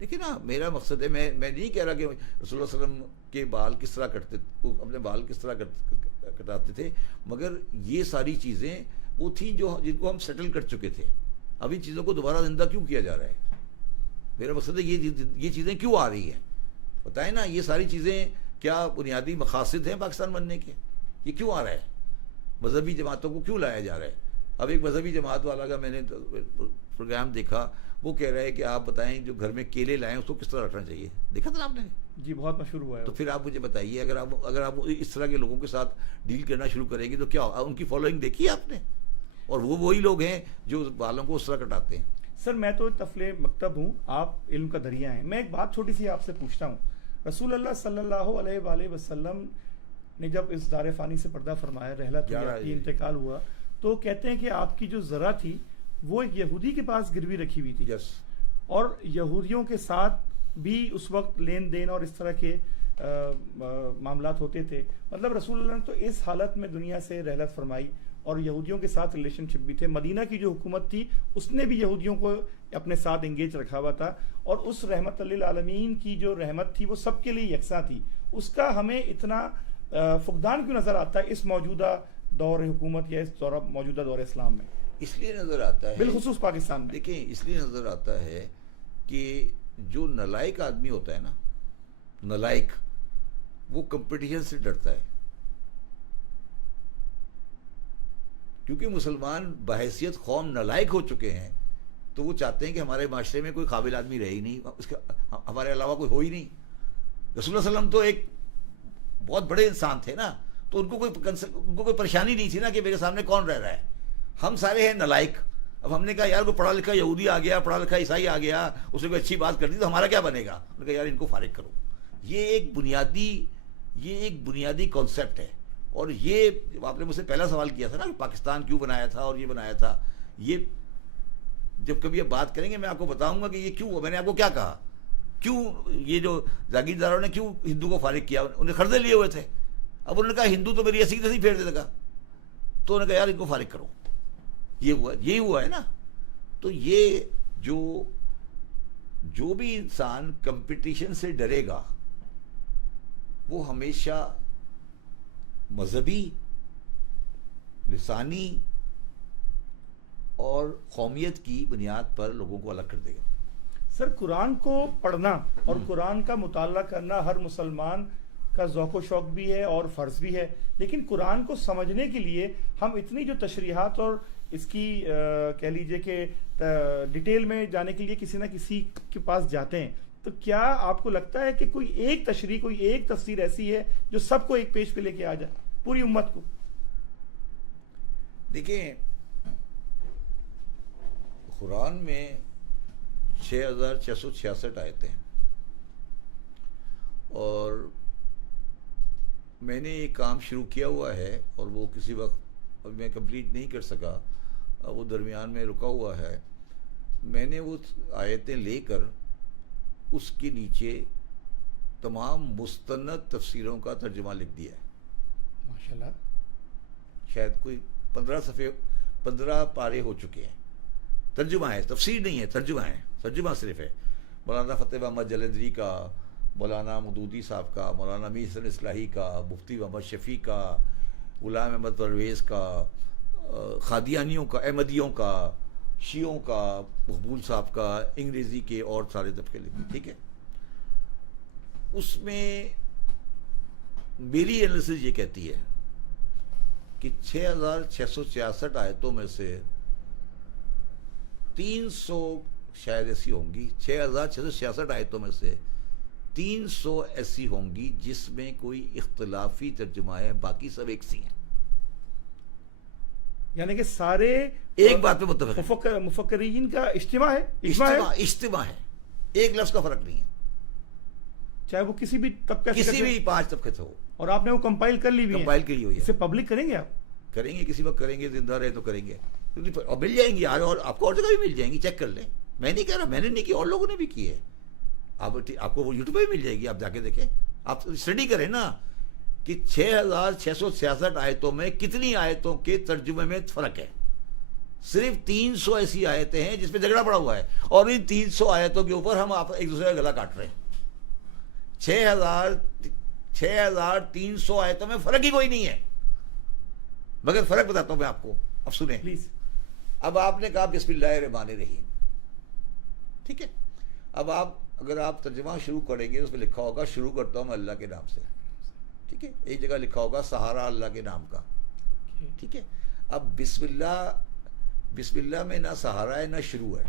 دیکھیں نا میرا مقصد ہے، میں نہیں کہہ رہا کہ رسول اللہ صلی اللہ علیہ وسلم کے بال کس طرح کٹتے، اپنے بال کس طرح کٹاتے تھے، مگر یہ ساری چیزیں وہ تھیں جن کو ہم سیٹل کر چکے تھے. اب ان چیزوں کو دوبارہ زندہ کیوں کیا جا رہا ہے؟ میرا مقصد ہے یہ چیزیں کیوں آ رہی ہیں؟ بتائیں نا، یہ ساری چیزیں کیا بنیادی مقاصد ہیں پاکستان بننے کے؟ یہ کیوں آ رہا ہے؟ مذہبی جماعتوں کو کیوں لایا جا رہا ہے؟ اب ایک مذہبی جماعت والا کا میں نے پروگرام دیکھا، وہ کہہ رہا ہے کہ آپ بتائیں جو گھر میں کیلے لائیں اس کو کس طرح رکھنا چاہیے. دیکھا تھا آپ نے؟ جی بہت مشہور ہوا ہے. تو پھر آپ مجھے بتائیے اگر آپ اس طرح کے لوگوں کے ساتھ ڈیل کرنا شروع کریں گے تو کیا ان کی فالوئنگ دیکھی ہے آپ نے؟ اور وہ وہی لوگ ہیں جو بالوں کو اس طرح کٹاتے ہیں. سر میں تو طفل مکتب ہوں، آپ علم کا دریا ہیں. میں ایک بات چھوٹی سی آپ سے پوچھتا ہوں. رسول اللہ صلی اللہ علیہ وآلہ وسلم نے جب اس دار فانی سے پردہ فرمایا، رحلت ہوئی، انتقال ہوا، تو کہتے ہیں کہ آپ کی جو ذرا تھی وہ ایک یہودی کے پاس گروی رکھی ہوئی تھی. یس. اور یہودیوں کے ساتھ بھی اس وقت لین دین اور اس طرح کے معاملات ہوتے تھے. مطلب رسول اللہ نے تو اس حالت میں دنیا سے رحلت فرمائی اور یہودیوں کے ساتھ ریلیشن شپ بھی تھے. مدینہ کی جو حکومت تھی اس نے بھی یہودیوں کو اپنے ساتھ انگیج رکھا ہوا تھا، اور اس رحمت للعالمین کی جو رحمت تھی وہ سب کے لیے یکساں تھی. اس کا ہمیں اتنا فقدان کیوں نظر آتا ہے اس موجودہ دور حکومت یا اس موجودہ دور اسلام میں؟ اس لیے نظر آتا ہے بالخصوص پاکستان میں. دیکھیں، اس لیے نظر آتا ہے کہ جو نالائق آدمی ہوتا ہے نا، نالائق، وہ کمپٹیشن سے ڈرتا ہے. کیونکہ مسلمان بحیثیت قوم نالائق ہو چکے ہیں، تو وہ چاہتے ہیں کہ ہمارے معاشرے میں کوئی قابل آدمی رہے ہی نہیں، اس کا ہمارے علاوہ کوئی ہو ہی نہیں. رسول اللہ علیہ وسلم تو ایک بہت بڑے انسان تھے نا، تو ان کو کوئی پریشانی نہیں تھی نا کہ میرے سامنے کون رہ رہا ہے. ہم سارے ہیں نالائق. اب ہم نے کہا یار کوئی پڑھا لکھا یہودی آ گیا، پڑھا لکھا عیسائی آ گیا، اس نے کوئی اچھی بات کر دی تو ہمارا کیا بنے گا؟ ہم نے کہا یار ان کو فارغ کرو. یہ ایک بنیادی کانسیپٹ ہے. اور یہ آپ نے مجھ سے پہلا سوال کیا تھا نا کہ پاکستان کیوں بنایا تھا اور یہ بنایا تھا. یہ جب کبھی آپ بات کریں گے میں آپ کو بتاؤں گا کہ یہ کیوں. میں نے آپ کو کیا کہا، کیوں یہ جو جاگیرداروں نے کیوں ہندو کو فارغ کیا؟ انہیں قرضے لیے ہوئے تھے. اب انہوں نے کہا ہندو تو میری ایسی تیسی پھیر دے لگا، تو انہوں نے کہا یار ان کو فارغ کرو. یہی ہوا ہے نا. تو یہ جو بھی انسان کمپٹیشن سے ڈرے گا وہ ہمیشہ مذہبی، لسانی اور قومیت کی بنیاد پر لوگوں کو الگ کر دے گا. سر قرآن کو پڑھنا اور قرآن کا مطالعہ کرنا ہر مسلمان کا ذوق و شوق بھی ہے اور فرض بھی ہے، لیکن قرآن کو سمجھنے کے لیے ہم اتنی جو تشریحات اور اس کی کہہ لیجئے کہ ڈیٹیل میں جانے کے لیے کسی نہ کسی کے پاس جاتے ہیں. تو کیا آپ کو لگتا ہے کہ کوئی ایک تشریح، کوئی ایک تفسیر ایسی ہے جو سب کو ایک پیج پہ لے کے آ جائے، پوری امت کو؟ دیکھیں، قرآن میں 6666 آیتیں ہیں، اور میں نے یہ کام شروع کیا ہوا ہے اور وہ کسی وقت میں کمپلیٹ نہیں کر سکا، وہ درمیان میں رکا ہوا ہے. میں نے وہ آیتیں لے کر اس کے نیچے تمام مستند تفسیروں کا ترجمہ لکھ دیا ہے. ماشاءاللہ. شاید کوئی 15 پارے ہو چکے ہیں. ترجمہ ہے، تفسیر نہیں ہے، ترجمہ ہے. ترجمہ صرف ہے. مولانا فتح محمد جلندری کا، مولانا مودودی صاحب کا، مولانا میر حسن اصلاحی کا، مفتی محمد شفیع کا، غلام احمد پرویز کا، قادیانیوں کا، احمدیوں کا، شیعوں کا، مقبول صاحب کا، انگریزی کے اور سارے طبقے لکھے. ٹھیک ہے. اس میں میری انالیسس یہ کہتی ہے کہ 6666 آیتوں میں سے 300 شاید ایسی ہوں گی، 6666 آیتوں میں سے 300 ایسی ہوں گی جس میں کوئی اختلافی ترجمہ ہے، باقی سب ایک سی ہیں. یعنی کہ سارے ایک بات پہ متفق ہیں. مفکرین کا اجتماع ہے، اجتماع ہے، ایک لفظ کا فرق نہیں ہے، چاہے وہ کسی بھی طبقے، کسی بھی 5 طبقے سے ہو. اور آپ نے وہ کمپائل کر لی بھی، کمپائل کی ہوئی ہے. اسے پبلک کریں گے؟ آپ کریں گے، کسی وقت کریں گے، زندہ رہے تو کریں گے. اور مل جائیں گی یار، اور آپ کو اور جگہ بھی مل جائیں گی، چیک کر لیں. میں نہیں کہہ رہا، میں نے نہیں کی، اور لوگوں نے بھی کی ہے. آپ کو وہ یوٹیوب پہ بھی مل جائے گی، آپ جا کے دیکھیں. آپ اسٹڈی کریں نا کہ 6666 آیتوں میں کتنی آیتوں کے ترجمے میں فرق ہے. صرف 300 ایسی آیتیں ہیں جس پہ جھگڑا پڑا ہوا ہے، اور ان 300 آیتوں کے اوپر ہم ایک دوسرے کا گلا کاٹ رہے ہیں. 6300 آیتوں میں فرق ہی کوئی نہیں ہے. مگر فرق بتاتا ہوں میں آپ کو، اب سنیں پلیز. اب آپ نے کہا بسم اللہ الرحمن الرحیم، ٹھیک ہے. اب اگر آپ ترجمہ شروع کریں گے اس پہ لکھا ہوگا شروع کرتا ہوں میں اللہ کے نام سے، ٹھیک ہے. ایک جگہ لکھا ہوگا سہارا اللہ کے نام کا، ٹھیک ہے. اب بسم اللہ میں نہ سہارا ہے نہ شروع ہے،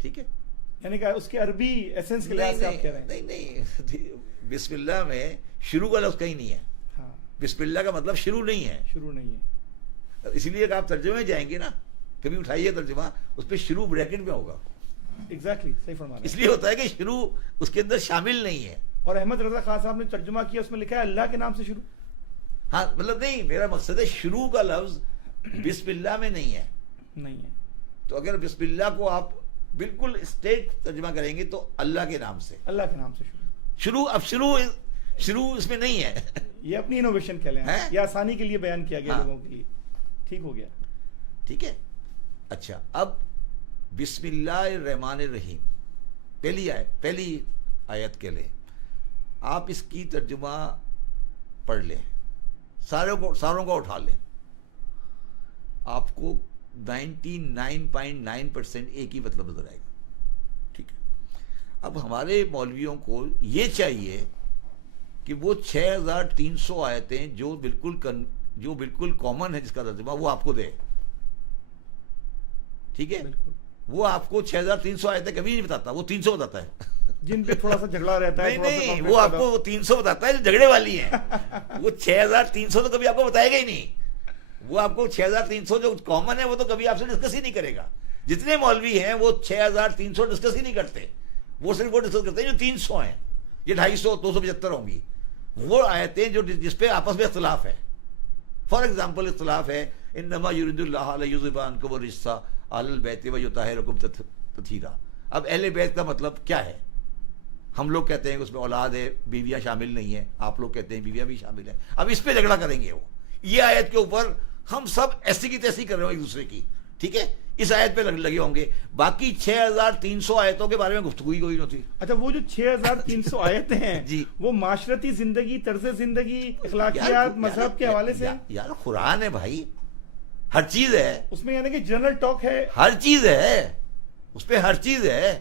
ٹھیک ہے. یعنی کہ اس کے عربی ایسنس کے لحاظ سے آپ کہہ رہے ہیں؟ نہیں، بسم اللہ میں شروع کا لفظ کہیں نہیں ہے. بسم اللہ کا مطلب شروع نہیں ہے. شروع نہیں ہے. اسی لیے کہ آپ ترجمے میں جائیں گے نا, کبھی اٹھائیے ترجمہ, اس پہ شروع بریکٹ میں ہوگا. ایگزیکٹلی صحیح فرما رہے ہیں. اس لیے ہوتا ہے کہ شروع اس کے اندر شامل نہیں ہے. اور احمد رضا خان صاحب نے ترجمہ کیا, اس میں لکھا ہے اللہ کے نام سے شروع. ہاں مطلب نہیں, میرا مقصد ہے شروع کا لفظ بسم اللہ میں نہیں ہے. نہیں ہے. تو اگر بسم اللہ کو آپ بالکل اسٹیٹ ترجمہ کریں گے تو اللہ کے نام سے, اللہ کے نام سے شروع. اب شروع اس میں نہیں ہے. یہ اپنی انوویشن کہہ لیں, یہ آسانی کے لیے بیان کیا گیا لوگوں کے لیے. ٹھیک ہو گیا. ٹھیک ہے. اچھا, اب بسم اللہ الرحمن الرحیم پہلی آیت کے لیں, آپ اس کی ترجمہ پڑھ لیں, ساروں کو اٹھا لیں, آپ کو 99.9% ایک ہی مطلب نظر آئے گا. ٹھیک ہے. اب ہمارے مولویوں کو یہ چاہیے کہ وہ 6300 آیتیں جو بالکل کامن ہے جس کا ترجمہ, وہ آپ کو دے. ٹھیک ہے. وہ آپ کو 6300 آیتیں کبھی نہیں بتاتا, وہ 300 بتاتا ہے. جن پہ تھوڑا سا جھگڑا رہتا ہے. نہیں, وہ آپ کو 300 بتاتا ہے جو جھگڑے والی ہیں. وہ 6300 تو کبھی آپ کو بتائے گا ہی نہیں. وہ آپ کو 6300 جو کامن ہے وہ تو کبھی آپ سے ڈسکس ہی نہیں کرے گا. جتنے مولوی ہیں وہ 6300 ڈسکس ہی نہیں کرتے. وہ صرف وہ ڈسکس کرتے ہیں جو 300 ہیں, یہ 250 275 ہوں گی. وہ آیتیں جس پہ آپس میں اختلاف ہے. فار ایگزامپل اختلاف ہے انما یرید اللہ لیذھب عنکم الرجس اہل البیت ویطہرکم تطہیرا. اب اہل بیت کا مطلب کیا ہے؟ ہم لوگ کہتے ہیں کہ اس میں اولاد ہے, بیویاں شامل نہیں ہیں. آپ لوگ کہتے ہیں بیویاں بھی شامل ہیں. اب اس پہ جھگڑا کریں گے. وہ یہ آیت کے اوپر ہم سب ایسی کی تیسی کر رہے ہوں ایک دوسرے کی. ٹھیک ہے. اس آیت پہ لگے ہوں گے. باقی 6300 آیتوں کے بارے میں گفتگو ہی کوئی نہیں ہوتی. اچھا, وہ جو 6300 آیتیں ہیں جی, وہ معاشرتی زندگی, طرز زندگی, اخلاقیات, مذہب کے حوالے سے. یار قرآن ہے بھائی, ہر چیز ہے اس میں. یعنی کہ جنرل ٹاک ہے, ہر چیز ہے اس پہ, ہر چیز ہے.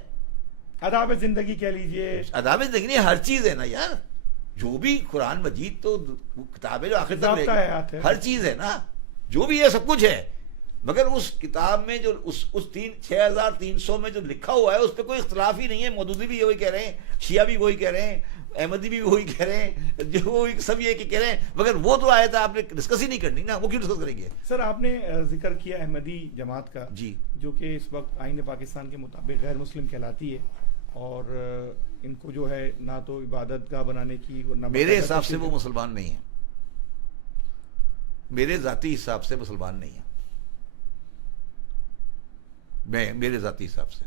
آداب زندگی کہہ لیجئے, آداب زندگی نہیں, ہر چیز ہے نا یار. جو بھی قرآن مجید تو کتاب ہے جو آخر تک ہے, ہر چیز ہے نا. جو بھی ہے سب کچھ ہے. مگر اس کتاب میں جو اس 6300 میں جو لکھا ہوا ہے اس پہ کوئی اختلاف ہی نہیں ہے. مودودی بھی وہی کہہ رہے ہیں, شیعہ بھی وہی کہہ رہے ہیں, احمدی بھی وہی کہہ رہے ہیں, جو سب یہ کہہ رہے ہیں. مگر وہ تو آیا تھا, آپ نے ڈسکس ہی نہیں کرنی نا, وہ کیوں ڈسکس کریں گے؟ سر آپ نے ذکر کیا احمدی جماعت کا, جی, جو کہ اس وقت آئین پاکستان کے مطابق غیر مسلم کہلاتی ہے, اور ان کو جو ہے نہ تو عبادت گاہ بنانے کی, میرے حساب سے وہ مسلمان نہیں ہیں. میرے ذاتی حساب سے مسلمان نہیں ہیں. میرے ذاتی حساب سے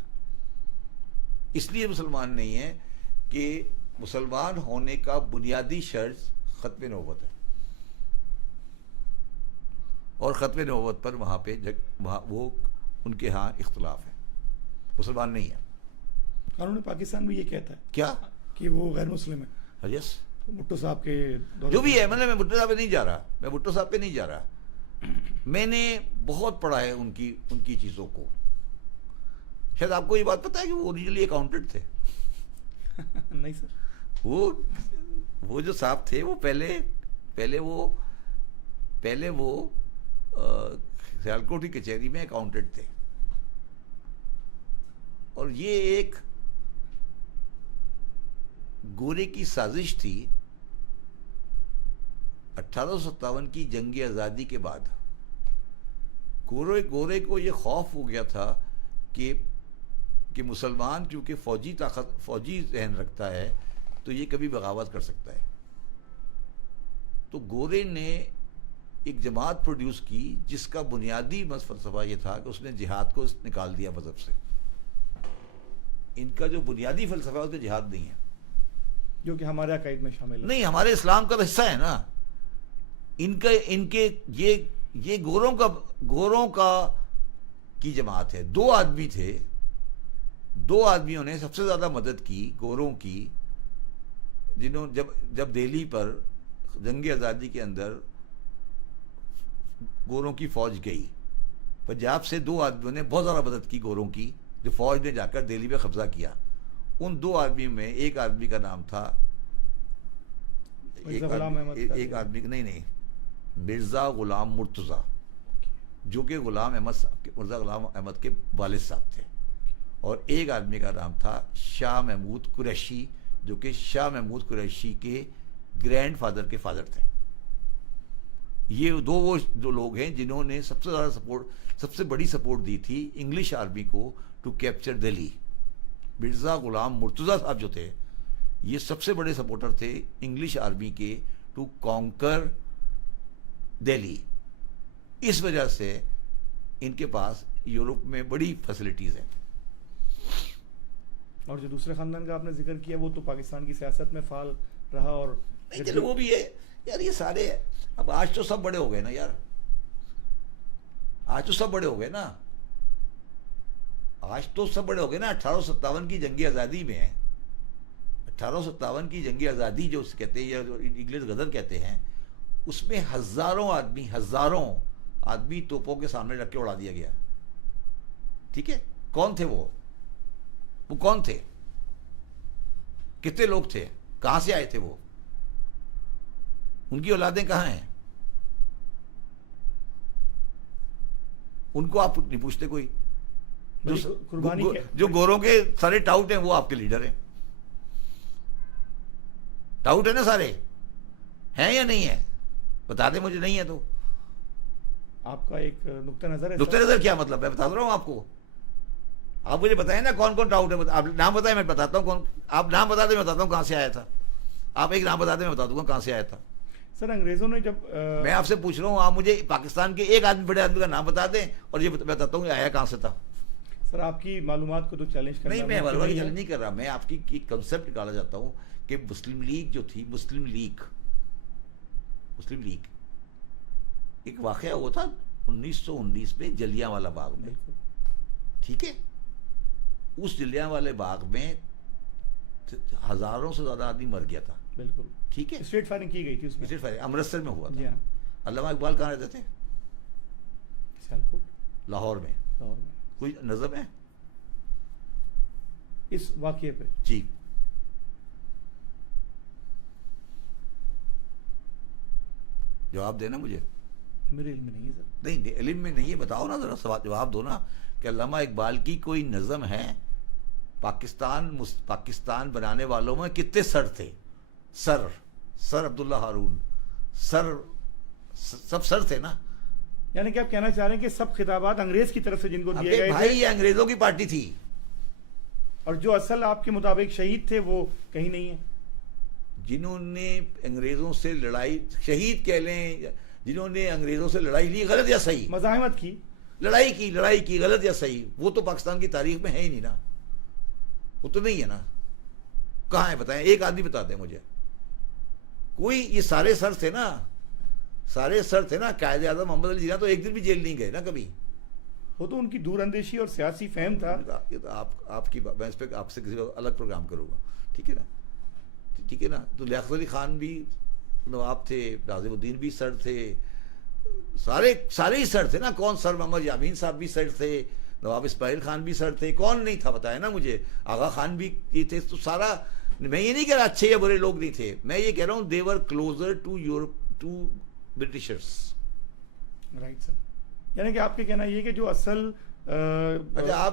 اس لیے مسلمان نہیں ہیں کہ مسلمان ہونے کا بنیادی شرط ختم نبوت ہے, اور ختم نبوت پر وہاں پہ وہ ان کے ہاں اختلاف ہے. مسلمان نہیں ہے. قانون پاکستان بھی یہ کہتا ہے کیا کہ وہ غیر مسلم ہے. یس, بھٹو صاحب کے جو بھی ہے. میں بھٹو صاحب پہ نہیں جا رہا, میں نے بہت پڑھا ہے ان کی چیزوں کو. شاید آپ کو یہ بات پتا ہے کہ وہ اوریجنلی اکاؤنٹنٹ تھے. نہیں سر, وہ جو صاحب تھے وہ پہلے وہ سیالکوٹ کی کچہری میں اکاؤنٹنٹ تھے. اور یہ ایک گورے کی سازش تھی 1857 کی جنگ آزادی کے بعد. گورے کو یہ خوف ہو گیا تھا کہ مسلمان کیونکہ فوجی ذہن رکھتا ہے تو یہ کبھی بغاوت کر سکتا ہے. تو گورے نے ایک جماعت پروڈیوس کی جس کا بنیادی فلسفہ یہ تھا کہ اس نے جہاد کو نکال دیا مذہب سے. ان کا جو بنیادی فلسفہ ہے اس میں جہاد نہیں ہے, جو کہ ہمارے عقائد میں شامل ہے. نہیں, ہمارے اسلام کا حصہ ہے نا. ان کے یہ گوروں کا کی جماعت ہے. 2 آدمی تھے, 2 آدمیوں نے سب سے زیادہ مدد کی گوروں کی, جنہوں جب دہلی پر جنگ آزادی کے اندر گوروں کی فوج گئی, پنجاب سے 2 آدمیوں نے بہت زیادہ مدد کی گوروں کی, جو فوج نے جا کر دہلی پہ قبضہ کیا. ان 2 آدمیوں میں ایک آدمی کا نام تھا مرزا غلام مرتضیٰ, جو کہ مرزا غلام احمد کے والد صاحب تھے. اور ایک آدمی کا نام تھا شاہ محمود قریشی, جو کہ شاہ محمود قریشی کے گرینڈ فادر کے فادر تھے. یہ وہ جو لوگ ہیں جنہوں نے سب سے زیادہ سپورٹ، سب سے بڑی سپورٹ دی تھی انگلش آرمی کو ٹو کیپچر دہلی. مرزا غلام مرتضیٰ صاحب جو تھے یہ سب سے بڑے سپورٹر تھے انگلش آرمی کے ٹو کانکر دہلی. اس وجہ سے ان کے پاس یورپ میں بڑی فیسلٹیز ہیں. اور جو دوسرے خاندان کا آپ نے ذکر کیا وہ تو پاکستان کی سیاست میں فعال رہا. اور چلو وہ بھی ہے یار، یہ سارے اب آج تو سب بڑے ہو گئے نا یار، آج تو سب بڑے ہو گئے نا، آج تو سب بڑے ہو گئے نا. 1857 کی جنگی آزادی میں 1857 کی جنگی آزادی جو کہتے ہیں یا جو انگلش غدر کہتے ہیں، اس میں ہزاروں آدمی توپوں کے سامنے رکھ کے اڑا دیا گیا. ٹھیک ہے، کون تھے وہ کون تھے؟ کتنے لوگ تھے؟ کہاں سے آئے تھے وہ؟ ان کی اولادیں کہاں ہیں؟ ان کو آپ نہیں پوچھتے کوئی. جو گوروں کے سارے ٹاؤٹ ہیں وہ آپ کے لیڈر ہیں. ٹاؤٹ ہے نا سارے، ہیں یا نہیں ہے؟ بتا دیں مجھے. نہیں ہے تو آپ کا ایک نقطہ نظر ہے. نقطہ نظر کیا مطلب ہے؟ بتا رہا ہوں آپ کو. آپ مجھے بتائیں نا کون کون ٹاؤٹ ہے. آپ نام بتائیں میں بتاتا ہوں کون. آپ نام بتا دیں میں بتاتا ہوں کہاں سے آیا تھا. آپ ایک نام بتا دیں میں بتا دوں گا کہاں سے آیا تھا. سر انگریزوں نے جب میں آپ سے پوچھ رہا ہوں، آپ مجھے پاکستان کے ایک بڑے آدمی کا نام بتا دیں اور یہ بتاتا ہوں کہ آیا کہاں سے تھا. سر آپ کی معلومات کو تو چیلنج کرنا نہیں، میں معلومات چیلنج نہیں کر رہا. میں آپ کی کنسیپٹ نکالا جاتا ہوں کہ مسلم لیگ جو تھی، مسلم لیگ ایک واقعہ ہوا تھا 1919 میں جلیانوالہ باغ میں. ٹھیک ہے، اس جلیانوالے باغ میں ہزاروں سے زیادہ آدمی مر گیا تھا. بالکل ٹھیک ہے، اسٹریٹ فائرنگ کی گئی تھی اس میں. اسٹریٹ فائرنگ امرتسر میں ہوا تھا. جی ہاں. علامہ اقبال کہاں رہتے تھے؟ سیالکوٹ، لاہور میں. کوئی نظم ہے اس واقعے پہ؟ جی جواب دینا مجھے. میرے علم میں نہیں ہے سر. نہیں علم میں نہیں ہے، بتاؤ نا ذرا، سوال جواب دو نا کہ علامہ اقبال کی کوئی نظم ہے؟ پاکستان بنانے والوں میں کتنے سر تھے؟ سر عبداللہ ہارون، سب سر تھے نا. یعنی کہ آپ کہنا چاہ رہے ہیں کہ سب خطابات انگریز کی طرف سے جن کو دیے گئے بھائی یہ انگریزوں کی پارٹی تھی، اور جو اصل آپ کے مطابق شہید تھے وہ کہیں نہیں ہیں. جنہوں نے انگریزوں سے لڑائی، شہید کہہ لیں، جنہوں نے انگریزوں سے لڑائی لی، غلط یا صحیح؟ مزاحمت کی، لڑائی کی، غلط یا صحیح؟ وہ تو پاکستان کی تاریخ میں ہے ہی نہیں نا. وہ تو نہیں ہے نا. کہاں ہے بتائیں، ایک آدمی بتا دیں مجھے. کوئی، یہ سارے سر تھے نا، قائد اعظم محمد علی جناح تو ایک دن بھی جیل نہیں گئے نا کبھی. وہ تو ان کی دور اندیشی اور سیاسی فہم تھا. آپ کی میں اس پہ آپ سے کسی الگ پروگرام کروں گا. ٹھیک ہے نا. تو لیاقت علی خان بھی نواب تھے، ناظم الدین بھی سر تھے، سارے ہی سر تھے نا. کون سر؟ محمد یامین صاحب بھی سر تھے، نواب اسماعیل خان بھی سر تھے. کون نہیں تھا بتائے نا مجھے. آغا خان بھی یہ تھے. تو سارا، میں یہ نہیں کہہ رہا اچھے یا برے لوگ نہیں تھے، میں یہ کہہ رہا ہوں they were closer to Europe, to Britishers. Right sir. یعنی کہ آپ کے کہنا یہ کہ جو اصل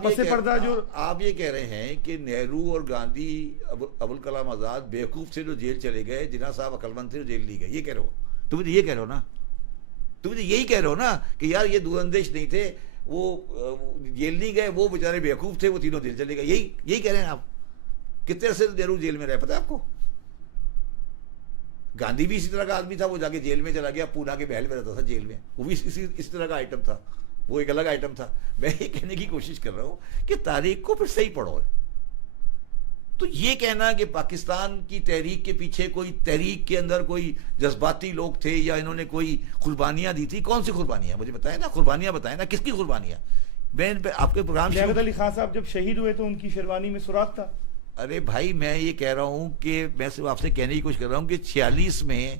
پس پردہ جو آپ یہ کہہ رہے ہیں کہ نہرو اور گاندھی، ابوالکلام آزاد بیوقوف تھے جو جیل چلے گئے، جناح صاحب عقل مند تھے جو جیل نہیں گئے. یہ کہہ رہے ہو تو مجھے یہ کہہ رہے ہو نا، تو مجھے یہی کہہ رہے ہو نا کہ یار یہ دور اندیش نہیں تھے، وہ جیل نہیں گئے، وہ بیچارے بیوقوف تھے، وہ تینوں جیل چلے گئے. یہی کہہ رہے ہیں آپ. کتنے عرصے نہرو جیل میں رہے پتہ ہے آپ کو؟ گاندھی بھی اسی طرح کا آدمی تھا، وہ جا کے جیل میں چلا گیا، پونا کے محل میں رہتا تھا جیل میں. وہ بھی اسی طرح کا آئٹم تھا، وہ ایک الگ آئٹم تھا. میں یہ کہنے کی کوشش کر رہا ہوں کہ تاریخ کو پھر صحیح پڑھو. تو یہ کہنا کہ پاکستان کی تحریک کے پیچھے کوئی، تحریک کے اندر کوئی جذباتی لوگ تھے یا انہوں نے کوئی قربانیاں دی تھی، کون سی قربانیاں؟ مجھے بتائیں نا، قربانیاں بتائیں نا، کس کی قربانیاں؟ میں آپ کے پروگرام لیاقت علی خان صاحب جب شہید ہوئے تو ان کی شیروانی میں سوراخ تھا. ارے بھائی میں یہ کہہ رہا ہوں کہ میں صرف آپ سے کہنے کی کوشش کر رہا ہوں کہ 46 میں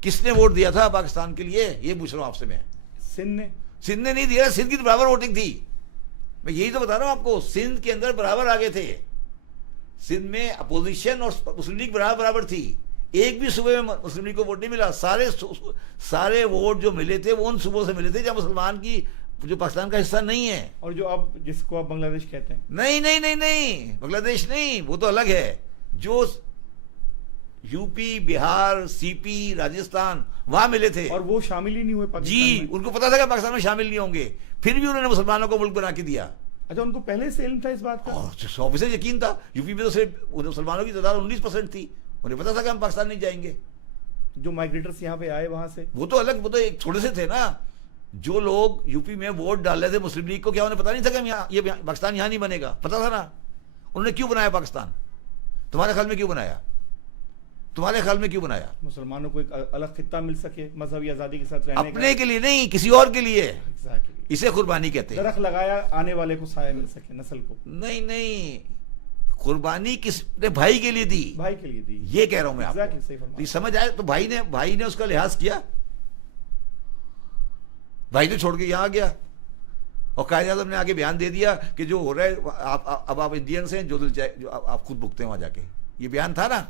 کس نے ووٹ دیا تھا پاکستان کے لیے؟ یہ پوچھ رہا ہوں آپ سے. میں سندھ نے نہیں دیا. سندھ کی تو برابر ووٹنگ تھی. میں یہی تو بتا رہا ہوں آپ کو. سندھ کے اندر برابر آگے تھے. سندھ میں اپوزیشن اور مسلم لیگ برابر تھی. ایک بھی صوبے میں مسلم لیگ کو ووٹ نہیں ملا. سارے ووٹ جو ملے تھے وہ ان صوبوں سے ملے تھے جہاں مسلمان کی، جو پاکستان کا حصہ نہیں ہے. اور جو اب جس کو آپ بنگلہ دیش کہتے ہیں. نہیں بنگلہ دیش نہیں، وہ تو الگ ہے. جو یو پی، بہار، سی پی، راجستھان وہاں ملے تھے، اور وہ شامل ہی نہیں ہوئے پاکستان جی میں. ان کو پتا تھا کہ پاکستان میں شامل نہیں ہوں گے، پھر بھی انہوں نے مسلمانوں کو ملک بنا کے دیا. اچھا، ان کو پہلے سے علم تھا اس بات کا؟ 100% یقین تھا. یو پی میں تو صرف مسلمانوں کی تعداد 19% تھی، انہیں پتا تھا کہ ہم پاکستان نہیں جائیں گے. جو مائگریٹرس یہاں پہ آئے وہاں سے، وہ تو الگ، وہ تو ایک تھوڑے سے تھے نا. جو لوگ یو پی میں ووٹ ڈال رہے تھے مسلم لیگ کو، کیا انہیں پتا نہیں تھا کہ ہم یہ پاکستان یہاں نہیں بنے گا؟ پتا تھا نا. انہوں نے کیوں بنایا پاکستان؟ تمہارے خیال میں کیوں بنایا؟ تمہارے خیال میں کیوں بنایا؟ مسلمانوں کو ایک الگ خطہ مل سکے مذہبی آزادی کے ساتھ رہنے کا. اپنے کے لیے نہیں، کسی اور کے لیے. Exactly. اسے قربانی کہتے ہیں. درخت لگایا آنے والے کو سایہ مل سکے، نسل کو. نہیں، قربانی کس نے بھائی کے لیے دی؟ بھائی کے لیے دی. یہ کہہ رہا ہوں میں آپ Exactly, کو. صحیح فرمایا. تو یہ سمجھ آئے تو بھائی نے اس کا لحاظ کیا. بھائی تو چھوڑ کے یہاں آ گیا، اور قائد اعظم نے آگے بیان دے دیا کہ جو ہو رہا ہے اب آپ انڈینس ہیں، جو دل چاہے جو آپ خود بھگتے ہیں وہاں جا کے. یہ بیان تھا نا.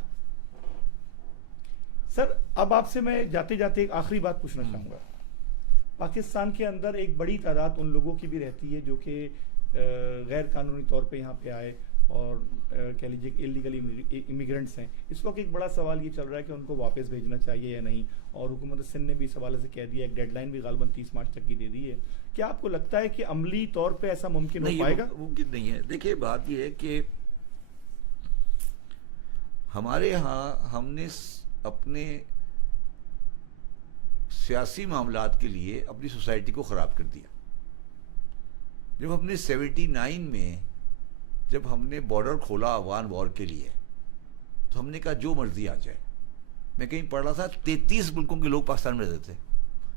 سر اب آپ سے میں جاتے جاتے ایک آخری بات پوچھنا چاہوں گا. پاکستان کے اندر ایک بڑی تعداد ان لوگوں کی بھی رہتی ہے جو کہ غیر قانونی طور پہ یہاں پہ آئے اور کہہ لیجیے کہ اللیگل امیگرنٹس ہیں. اس وقت ایک بڑا سوال یہ چل رہا ہے کہ ان کو واپس بھیجنا چاہیے یا نہیں، اور حکومت سندھ نے بھی اس حوالے سے کہہ دیا، ایک ڈیڈ لائن بھی غالباً 30 مارچ تک کی دے دی ہے. کیا آپ کو لگتا ہے کہ عملی طور پہ ایسا ممکن ہو پائے گا؟ ممکن نہیں ہے. دیکھیے بات یہ ہے کہ ہمارے ہاں ہم نے اپنے سیاسی معاملات کے لیے اپنی سوسائٹی کو خراب کر دیا. جب ہم نے 79 میں جب ہم نے بارڈر کھولا افغان وار کے لیے، تو ہم نے کہا جو مرضی آ جائے. میں کہیں پڑھ رہا تھا 33 ملکوں کے لوگ پاکستان میں رہتے تھے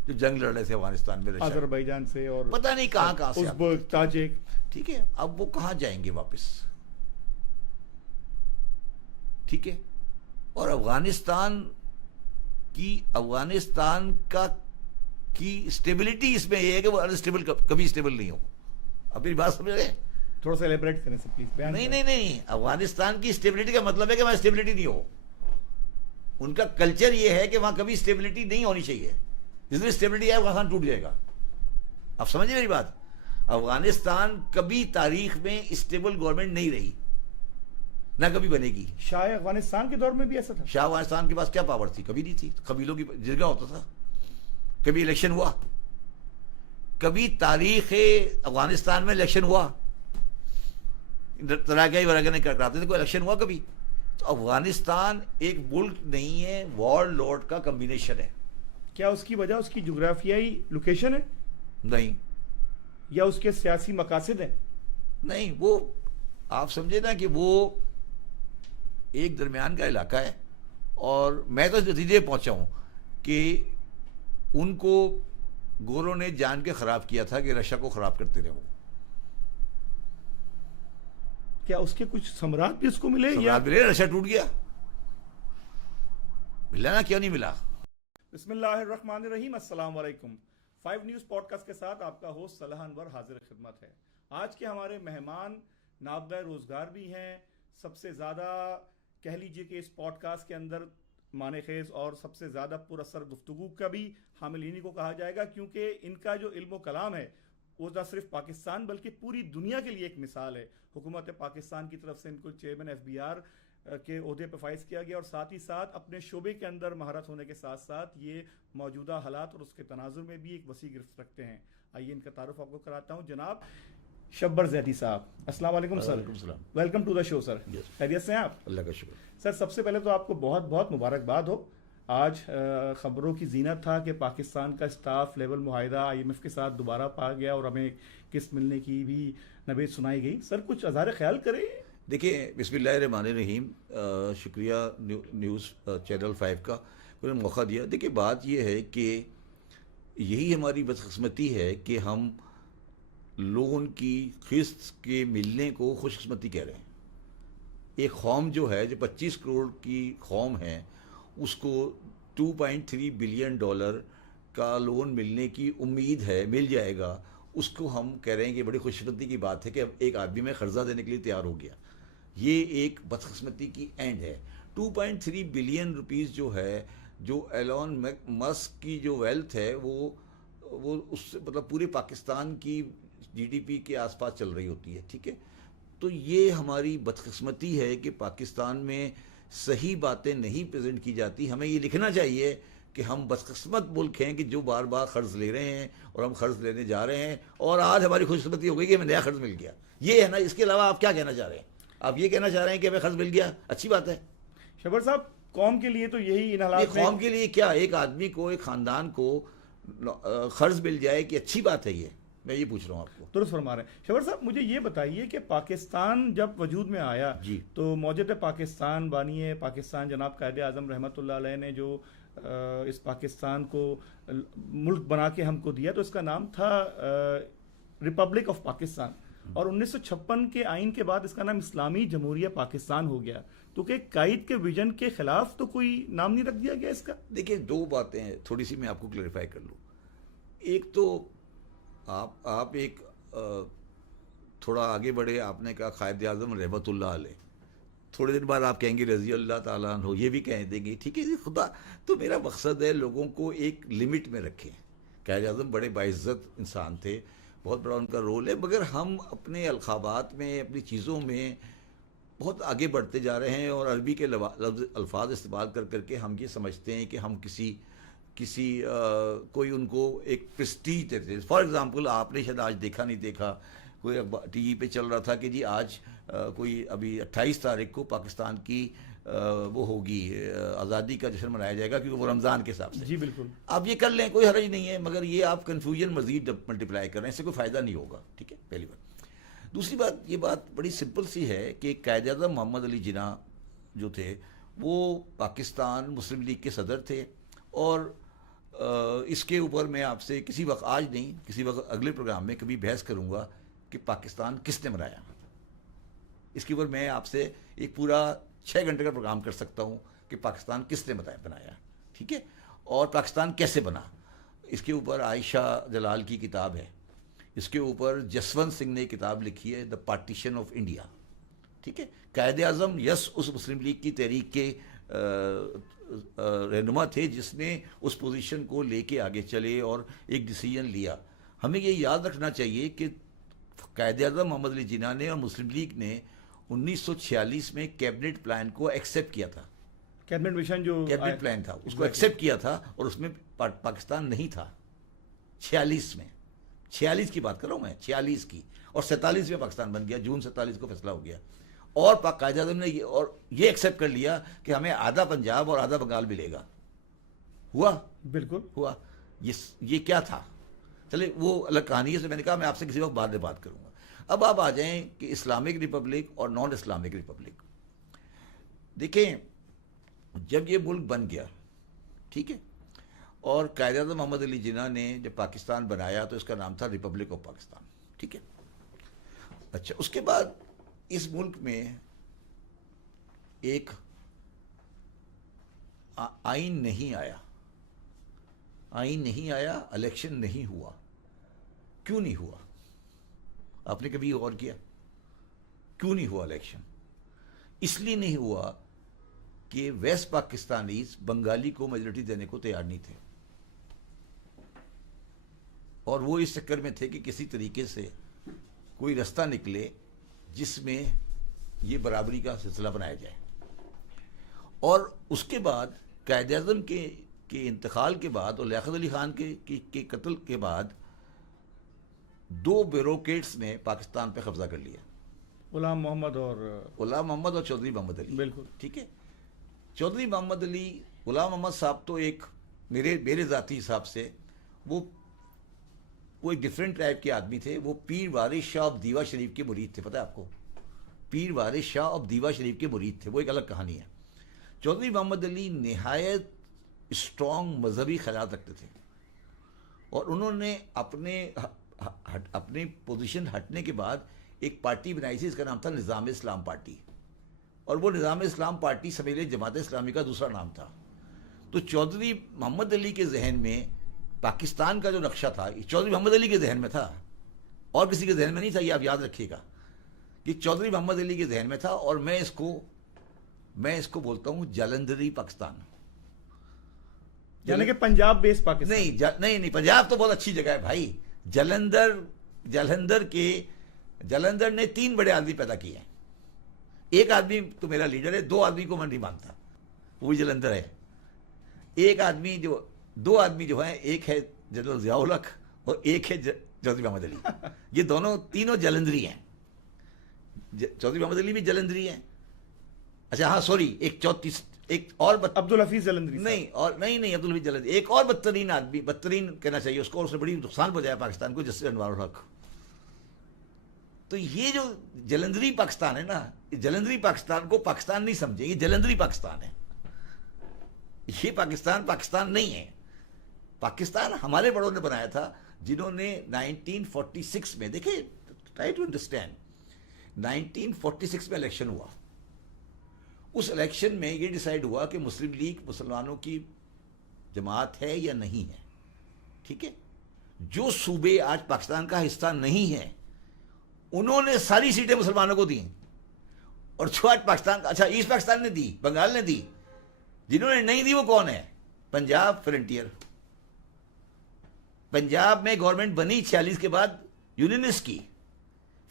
جو جنگ لڑ رہے تھے افغانستان میں، آذربائیجان سے اور پتہ نہیں کہاں سے ازبک، تاجک. ٹھیک ہے، اب وہ کہاں جائیں گے واپس؟ ٹھیک ہے. اور افغانستان کی اسٹیبلٹی اس میں یہ ہے کہ وہ انسٹیبل کبھی اسٹیبل نہیں ہو. اب میری بات سمجھ رہے ہیں؟ تھوڑا سا ایلیبریٹ کریں سر پلیز. نہیں، افغانستان کی اسٹیبلٹی کا مطلب ہے کہ وہاں اسٹیبلٹی نہیں ہو. ان کا کلچر یہ ہے کہ وہاں کبھی اسٹیبلٹی نہیں ہونی چاہیے. جس میں اسٹیبلٹی ہے افغانستان ٹوٹ جائے گا. آپ سمجھیں میری بات؟ افغانستان کبھی تاریخ میں اسٹیبل گورنمنٹ نہیں رہی، نہ کبھی بنے گی. شاہ افغانستان کے دور میں بھی ایسا تھا. شاہ افغانستان کے پاس کیا پاور تھی؟ کبھی نہیں تھی. قبیلوں کی جرگہ ہوتا تھا. کبھی الیکشن ہوا؟ کبھی تاریخ افغانستان میں الیکشن ہوا؟ تراکائی وراگا کراتے تھے، کوئی الیکشن ہوا کبھی؟ تو افغانستان ایک ملک نہیں ہے، وار لارڈ کا کمبینیشن ہے. کیا اس کی وجہ اس کی جغرافیائی لوکیشن ہے؟ نہیں. یا اس کے سیاسی مقاصد ہیں؟ نہیں، وہ آپ سمجھے نا کہ وہ ایک درمیان کا علاقہ ہے. اور میں تو اس نتیجے پہنچا ہوں کہ ان کو گوروں نے جان کے خراب کیا تھا کہ رشیا کو خراب کرتے رہے. وہ کیا اس کے کچھ ثمرات بھی اس کو ملے یا ملے؟ رشیا ٹوٹ گیا. ملا نا، کیوں نہیں ملا؟ بسم اللہ الرحمن الرحیم. السلام علیکم. 5 نیوز پوڈ کاسٹ کے ساتھ آپ کا ہوسٹ صلاح انور حاضر خدمت ہے. آج کے ہمارے مہمان نابغہ روزگار بھی ہیں. سب سے زیادہ کہہ لیجئے کہ اس پوڈ کاسٹ کے اندر معنی خیز اور سب سے زیادہ پر اثر گفتگو کا بھی حامل انہی کو کہا جائے گا، کیونکہ ان کا جو علم و کلام ہے وہ نہ صرف پاکستان بلکہ پوری دنیا کے لیے ایک مثال ہے. حکومت پاکستان کی طرف سے ان کو چیئرمین FBR کے عہدے پہ فائز کیا گیا، اور ساتھ ہی ساتھ اپنے شعبے کے اندر مہارت ہونے کے ساتھ ساتھ یہ موجودہ حالات اور اس کے تناظر میں بھی ایک وسیع گرفت رکھتے ہیں. آئیے ان کا تعارف آپ کو کراتا ہوں. جناب شبر زیدی صاحب، السلام علیکم سر. وعلیکم السلام. ویلکم ٹو دا شو سر. خیریت سے ہیں آپ؟ اللہ کا شکر. سر سب سے پہلے تو آپ کو بہت بہت مبارکباد ہو. آج خبروں کی زینت تھا کہ پاکستان کا اسٹاف لیول معاہدہ IMF کے ساتھ دوبارہ پا گیا اور ہمیں قسط ملنے کی بھی نوید سنائی گئی. سر کچھ اظہار خیال کریں. دیکھیں، بسم اللہ الرحمن الرحیم. شکریہ نیوز چینل 5 کا انہوں نے موقع دیا. دیکھیں بات یہ ہے کہ یہی ہماری بدقسمتی ہے کہ ہم لوگوں کی قسط کے ملنے کو خوش قسمتی کہہ رہے ہیں. ایک قوم جو ہے جو 25 کروڑ کی قوم ہے، اس کو $2.3 بلین کا لون ملنے کی امید ہے، مل جائے گا. اس کو ہم کہہ رہے ہیں کہ بڑی خوش قسمتی کی بات ہے کہ اب ایک آدمی میں قرضہ دینے کے لیے تیار ہو گیا. یہ ایک بدقسمتی کی اینڈ ہے. 2.3 بلین روپیز جو ہے، جو ایلون مسک کی جو ویلتھ ہے وہ اس سے مطلب پورے پاکستان کی GDP کے آس پاس چل رہی ہوتی ہے. ٹھیک ہے، تو یہ ہماری بدقسمتی ہے کہ پاکستان میں صحیح باتیں نہیں پریزنٹ کی جاتی. ہمیں یہ لکھنا چاہیے کہ ہم بدقسمت ملک ہیں کہ جو بار بار قرض لے رہے ہیں اور ہم قرض لینے جا رہے ہیں, اور آج ہماری خوش قسمتی ہو گئی کہ ہمیں نیا قرض مل گیا. یہ ہے نا. اس کے علاوہ آپ کیا کہنا چاہ رہے ہیں؟ آپ یہ کہنا چاہ رہے ہیں کہ ہمیں قرض مل گیا, اچھی بات ہے. شبر صاحب, قوم کے لیے تو یہی ان یہ حالات میں قوم کے لیے کیا, ایک آدمی کو, ایک خاندان کو قرض مل جائے کہ اچھی بات ہے. یہ میں یہ پوچھ رہا ہوں آپ کو. درست فرما رہے ہیں. شبر صاحب, مجھے یہ بتائیے کہ پاکستان جب وجود میں آیا جی. تو موجد پاکستان بانی پاکستان جناب قائد اعظم رحمۃ اللہ علیہ نے جو اس پاکستان کو ملک بنا کے ہم کو دیا تو اس کا نام تھا ریپبلک آف پاکستان, اور 1956 کے آئین کے بعد اس کا نام اسلامی جمہوریہ پاکستان ہو گیا. تو کہ قائد کے ویژن کے خلاف تو کوئی نام نہیں رکھ دیا گیا اس کا؟ دیکھیں, دو باتیں ہیں, تھوڑی سی میں آپ کو کلیریفائی کر لوں. ایک تو آپ ایک تھوڑا آگے بڑھے, آپ نے کہا قائد اعظم رحمۃ اللہ علیہ, تھوڑے دن بعد آپ کہیں گے رضی اللہ تعالیٰ عنہ, یہ بھی کہہ دیں گے. ٹھیک ہے جی, خدا. تو میرا مقصد ہے لوگوں کو ایک لمٹ میں رکھیں. قائد اعظم بڑے باعزت انسان تھے, بہت بڑا ان کا رول ہے, مگر ہم اپنے القابات میں, اپنی چیزوں میں بہت آگے بڑھتے جا رہے ہیں, اور عربی کے الفاظ استعمال کر کر کے ہم یہ سمجھتے ہیں کہ ہم کسی کوئی ان کو ایک پریسٹیج دیتے ہیں. فار ایگزامپل, آپ نے شاید آج دیکھا نہیں دیکھا, کوئی ٹی وی پہ چل رہا تھا کہ جی آج کوئی ابھی 28 تاریخ کو پاکستان کی وہ ہوگی آزادی کا جشن منایا جائے گا, کیونکہ وہ رمضان کے حساب سے. جی بالکل, آپ یہ کر لیں, کوئی حرج نہیں ہے, مگر یہ آپ کنفیوژن مزید ملٹیپلائی کر رہے ہیں, اس سے کوئی فائدہ نہیں ہوگا. ٹھیک ہے, پہلی بات. دوسری بات, یہ بات بڑی سمپل سی ہے کہ قائد اعظم محمد علی جناح جو تھے وہ پاکستان مسلم لیگ کے صدر تھے, اور اس کے اوپر میں آپ سے کسی وقت, آج نہیں, کسی وقت اگلے پروگرام میں کبھی بحث کروں گا کہ پاکستان کس نے بنایا. اس کے اوپر میں آپ سے ایک پورا 6 گھنٹے کا پروگرام کر سکتا ہوں کہ پاکستان کس نے بنایا. ٹھیک ہے, اور پاکستان کیسے بنا. اس کے اوپر عائشہ جلال کی کتاب ہے, اس کے اوپر جسونت سنگھ نے کتاب لکھی ہے, دا پارٹیشن آف انڈیا. ٹھیک ہے, قائد اعظم یس اس مسلم لیگ کی تحریک کے رہنما تھے جس نے اس پوزیشن کو لے کے آگے چلے اور ایک ڈیسیجن لیا. ہمیں یہ یاد رکھنا چاہیے کہ قائد اعظم محمد علی جناح نے اور مسلم لیگ نے 1946 میں کیبنٹ پلان کو ایکسیپٹ کیا تھا. کیبنٹ مشن جو کیبنٹ پلان تھا اس کو ایکسیپٹ کیا تھا, اور اس میں پاکستان نہیں تھا. 46 کی بات کر رہا ہوں میں, 46 کی, اور 47 میں پاکستان بن گیا, جون 47 کو فیصلہ ہو گیا. اور قائد اعظم نے یہ ایکسیپٹ کر لیا کہ ہمیں آدھا پنجاب اور آدھا بنگال ملے گا. ہوا, بالکل ہوا. یہ کیا تھا, چلے وہ الگ کہانی ہے, سے میں نے کہا میں آپ سے کسی وقت بعد میں بات کروں گا. اب آپ آ جائیں کہ اسلامک ریپبلک اور نان اسلامک ریپبلک. دیکھیں, جب یہ ملک بن گیا, ٹھیک ہے, اور قائد اعظم محمد علی جناح نے جب پاکستان بنایا تو اس کا نام تھا ریپبلک آف پاکستان. ٹھیک ہے, اچھا, اس کے بعد اس ملک میں ایک آئین نہیں آیا, الیکشن نہیں ہوا. کیوں نہیں ہوا؟ آپ نے کبھی غور کیا کیوں نہیں ہوا الیکشن؟ اس لیے نہیں ہوا کہ ویسٹ پاکستانیز بنگالی کو میجورٹی دینے کو تیار نہیں تھے, اور وہ اس چکر میں تھے کہ کسی طریقے سے کوئی رستہ نکلے جس میں یہ برابری کا سلسلہ بنایا جائے. اور اس کے بعد قائد اعظم کے انتقال کے بعد اور لیاقت علی خان کے قتل کے بعد 2 بیوروکریٹس نے پاکستان پہ قبضہ کر لیا, غلام محمد اور چودھری محمد علی. بالکل ٹھیک ہے, چودھری محمد علی, غلام محمد صاحب تو ایک میرے ذاتی حساب سے وہ ایک ڈیفرنٹ ٹائپ کے آدمی تھے. وہ پیر وارث شاہ آف دیوا شریف کے مرید تھے. پتہ ہے آپ کو, پیر وارث شاہ آف دیوا شریف کے مرید تھے, وہ ایک الگ کہانی ہے. چودھری محمد علی نہایت اسٹرانگ مذہبی خیالات رکھتے تھے, اور انہوں نے اپنے پوزیشن ہٹنے کے بعد ایک پارٹی بنائی تھی, اس کا نام تھا نظام اسلام پارٹی, اور وہ نظام اسلام پارٹی سمیت جماعت اسلامی کا دوسرا نام تھا. تو چودھری محمد علی کے ذہن میں پاکستان کا جو نقشہ تھا, چودھری محمد علی کے ذہن میں تھا, اور کسی کے ذہن میں نہیں تھا. یہ آپ یاد رکھیے گا کہ چودھری محمد علی کے ذہن میں تھا, اور میں اس کو بولتا ہوں جالندھری پاکستان, یعنی کہ پنجاب بیس پاکستان. نہیں, پنجاب تو بہت اچھی جگہ ہے بھائی. جلندھر نے 3 بڑے آدمی پیدا کیے ہیں. ایک آدمی تو میرا لیڈر ہے, 2 آدمی کو میں نہیں مانتا, وہ بھی جلندھر ہے. ایک آدمی دو آدمی جو ہیں, ایک ہے جنرل ضیاء الحق اور ایک ہے چودھری محمد علی. یہ تینوں جلندھری ہیں. چودھری محمد علی بھی جلندھری ہیں. اچھا ہاں سوری, ایک اور عبدالحفیظ جلندھری نہیں, اور نہیں عبدالحفیظ جلندھری, ایک اور بدترین آدمی, بدترین کہنا چاہیے اس کو, اور اس نے بڑی نقصان پہنچایا پاکستان کو, جس سے انوار الحق. تو یہ جو جلندھری پاکستان ہے نا, جلندھری پاکستان کو پاکستان نہیں سمجھے, یہ جلندھری پاکستان ہے. یہ پاکستان نہیں ہے. پاکستان ہمارے بڑوں نے بنایا تھا, جنہوں نے 1946 میں, دیکھیں ٹرائی ٹو انڈرسٹینڈ, 1946 میں الیکشن ہوا. اس الیکشن میں یہ ڈیسائیڈ ہوا کہ مسلم لیگ مسلمانوں کی جماعت ہے یا نہیں ہے. ٹھیک ہے, جو صوبے آج پاکستان کا حصہ نہیں ہے انہوں نے ساری سیٹیں مسلمانوں کو دیں, اور جو آج پاکستان کا, اچھا ایسٹ پاکستان نے دی, بنگال نے دی. جنہوں نے نہیں دی وہ کون ہے؟ پنجاب فرنٹیئر. پنجاب میں گورنمنٹ بنی 46 کے بعد یونینسٹ کی,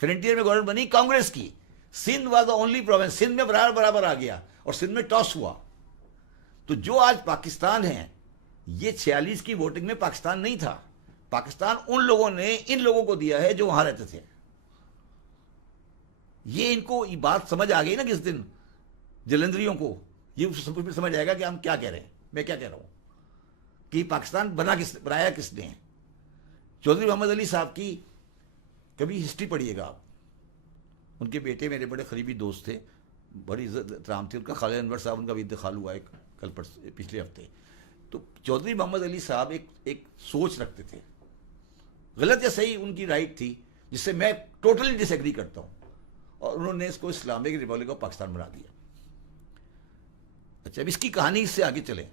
فرنٹیئر میں گورنمنٹ بنی کانگریس کی. Sindh was the only province, Sindh میں برابر آ گیا, اور سندھ میں ٹاس ہوا. تو جو آج پاکستان ہے, یہ 46 کی ووٹنگ میں پاکستان نہیں تھا. پاکستان ان لوگوں نے ان لوگوں کو دیا ہے جو وہاں رہتے تھے. یہ ان کو یہ بات سمجھ آ گئی نا کس دن, جلندھریوں کو یہ سمجھ آئے گا کہ ہم کیا کہہ رہے ہیں, میں کیا کہہ رہا ہوں, کہ پاکستان بنایا کس نے. چودھری محمد علی صاحب کی کبھی ہسٹری پڑھیے گا آپ. ان کے بیٹے میرے بڑے قریبی دوست تھے, بڑی عزت احترام تھی ان کا. خالد انور صاحب ان کا بھی انتقال ہوا ہے پچھلے ہفتے. تو چودھری محمد علی صاحب ایک سوچ رکھتے تھے, غلط یا صحیح ان کی رائٹ تھی, جس سے میں ٹوٹلی ڈس ایگری کرتا ہوں, اور انہوں نے اس کو اسلامک ریپبلک آف پاکستان بنا دیا. اچھا اب اس کی کہانی اس سے آگے چلیں.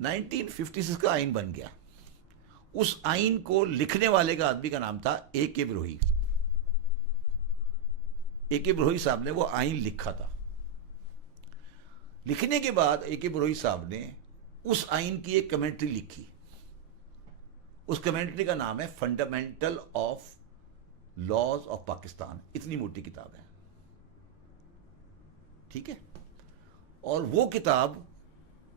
1956 کا آئین بن گیا. اس آئین کو لکھنے والے کا آدمی کا نام تھا اے کے بروہی. اے کے بروہی صاحب نے وہ آئین لکھا تھا. لکھنے کے بعد اے کے بروہی صاحب نے اس آئین کی ایک کمنٹری لکھی. اس کمنٹری کا نام ہے fundamental of laws of Pakistan. اتنی موٹی کتاب ہے, ٹھیک ہے. اور وہ کتاب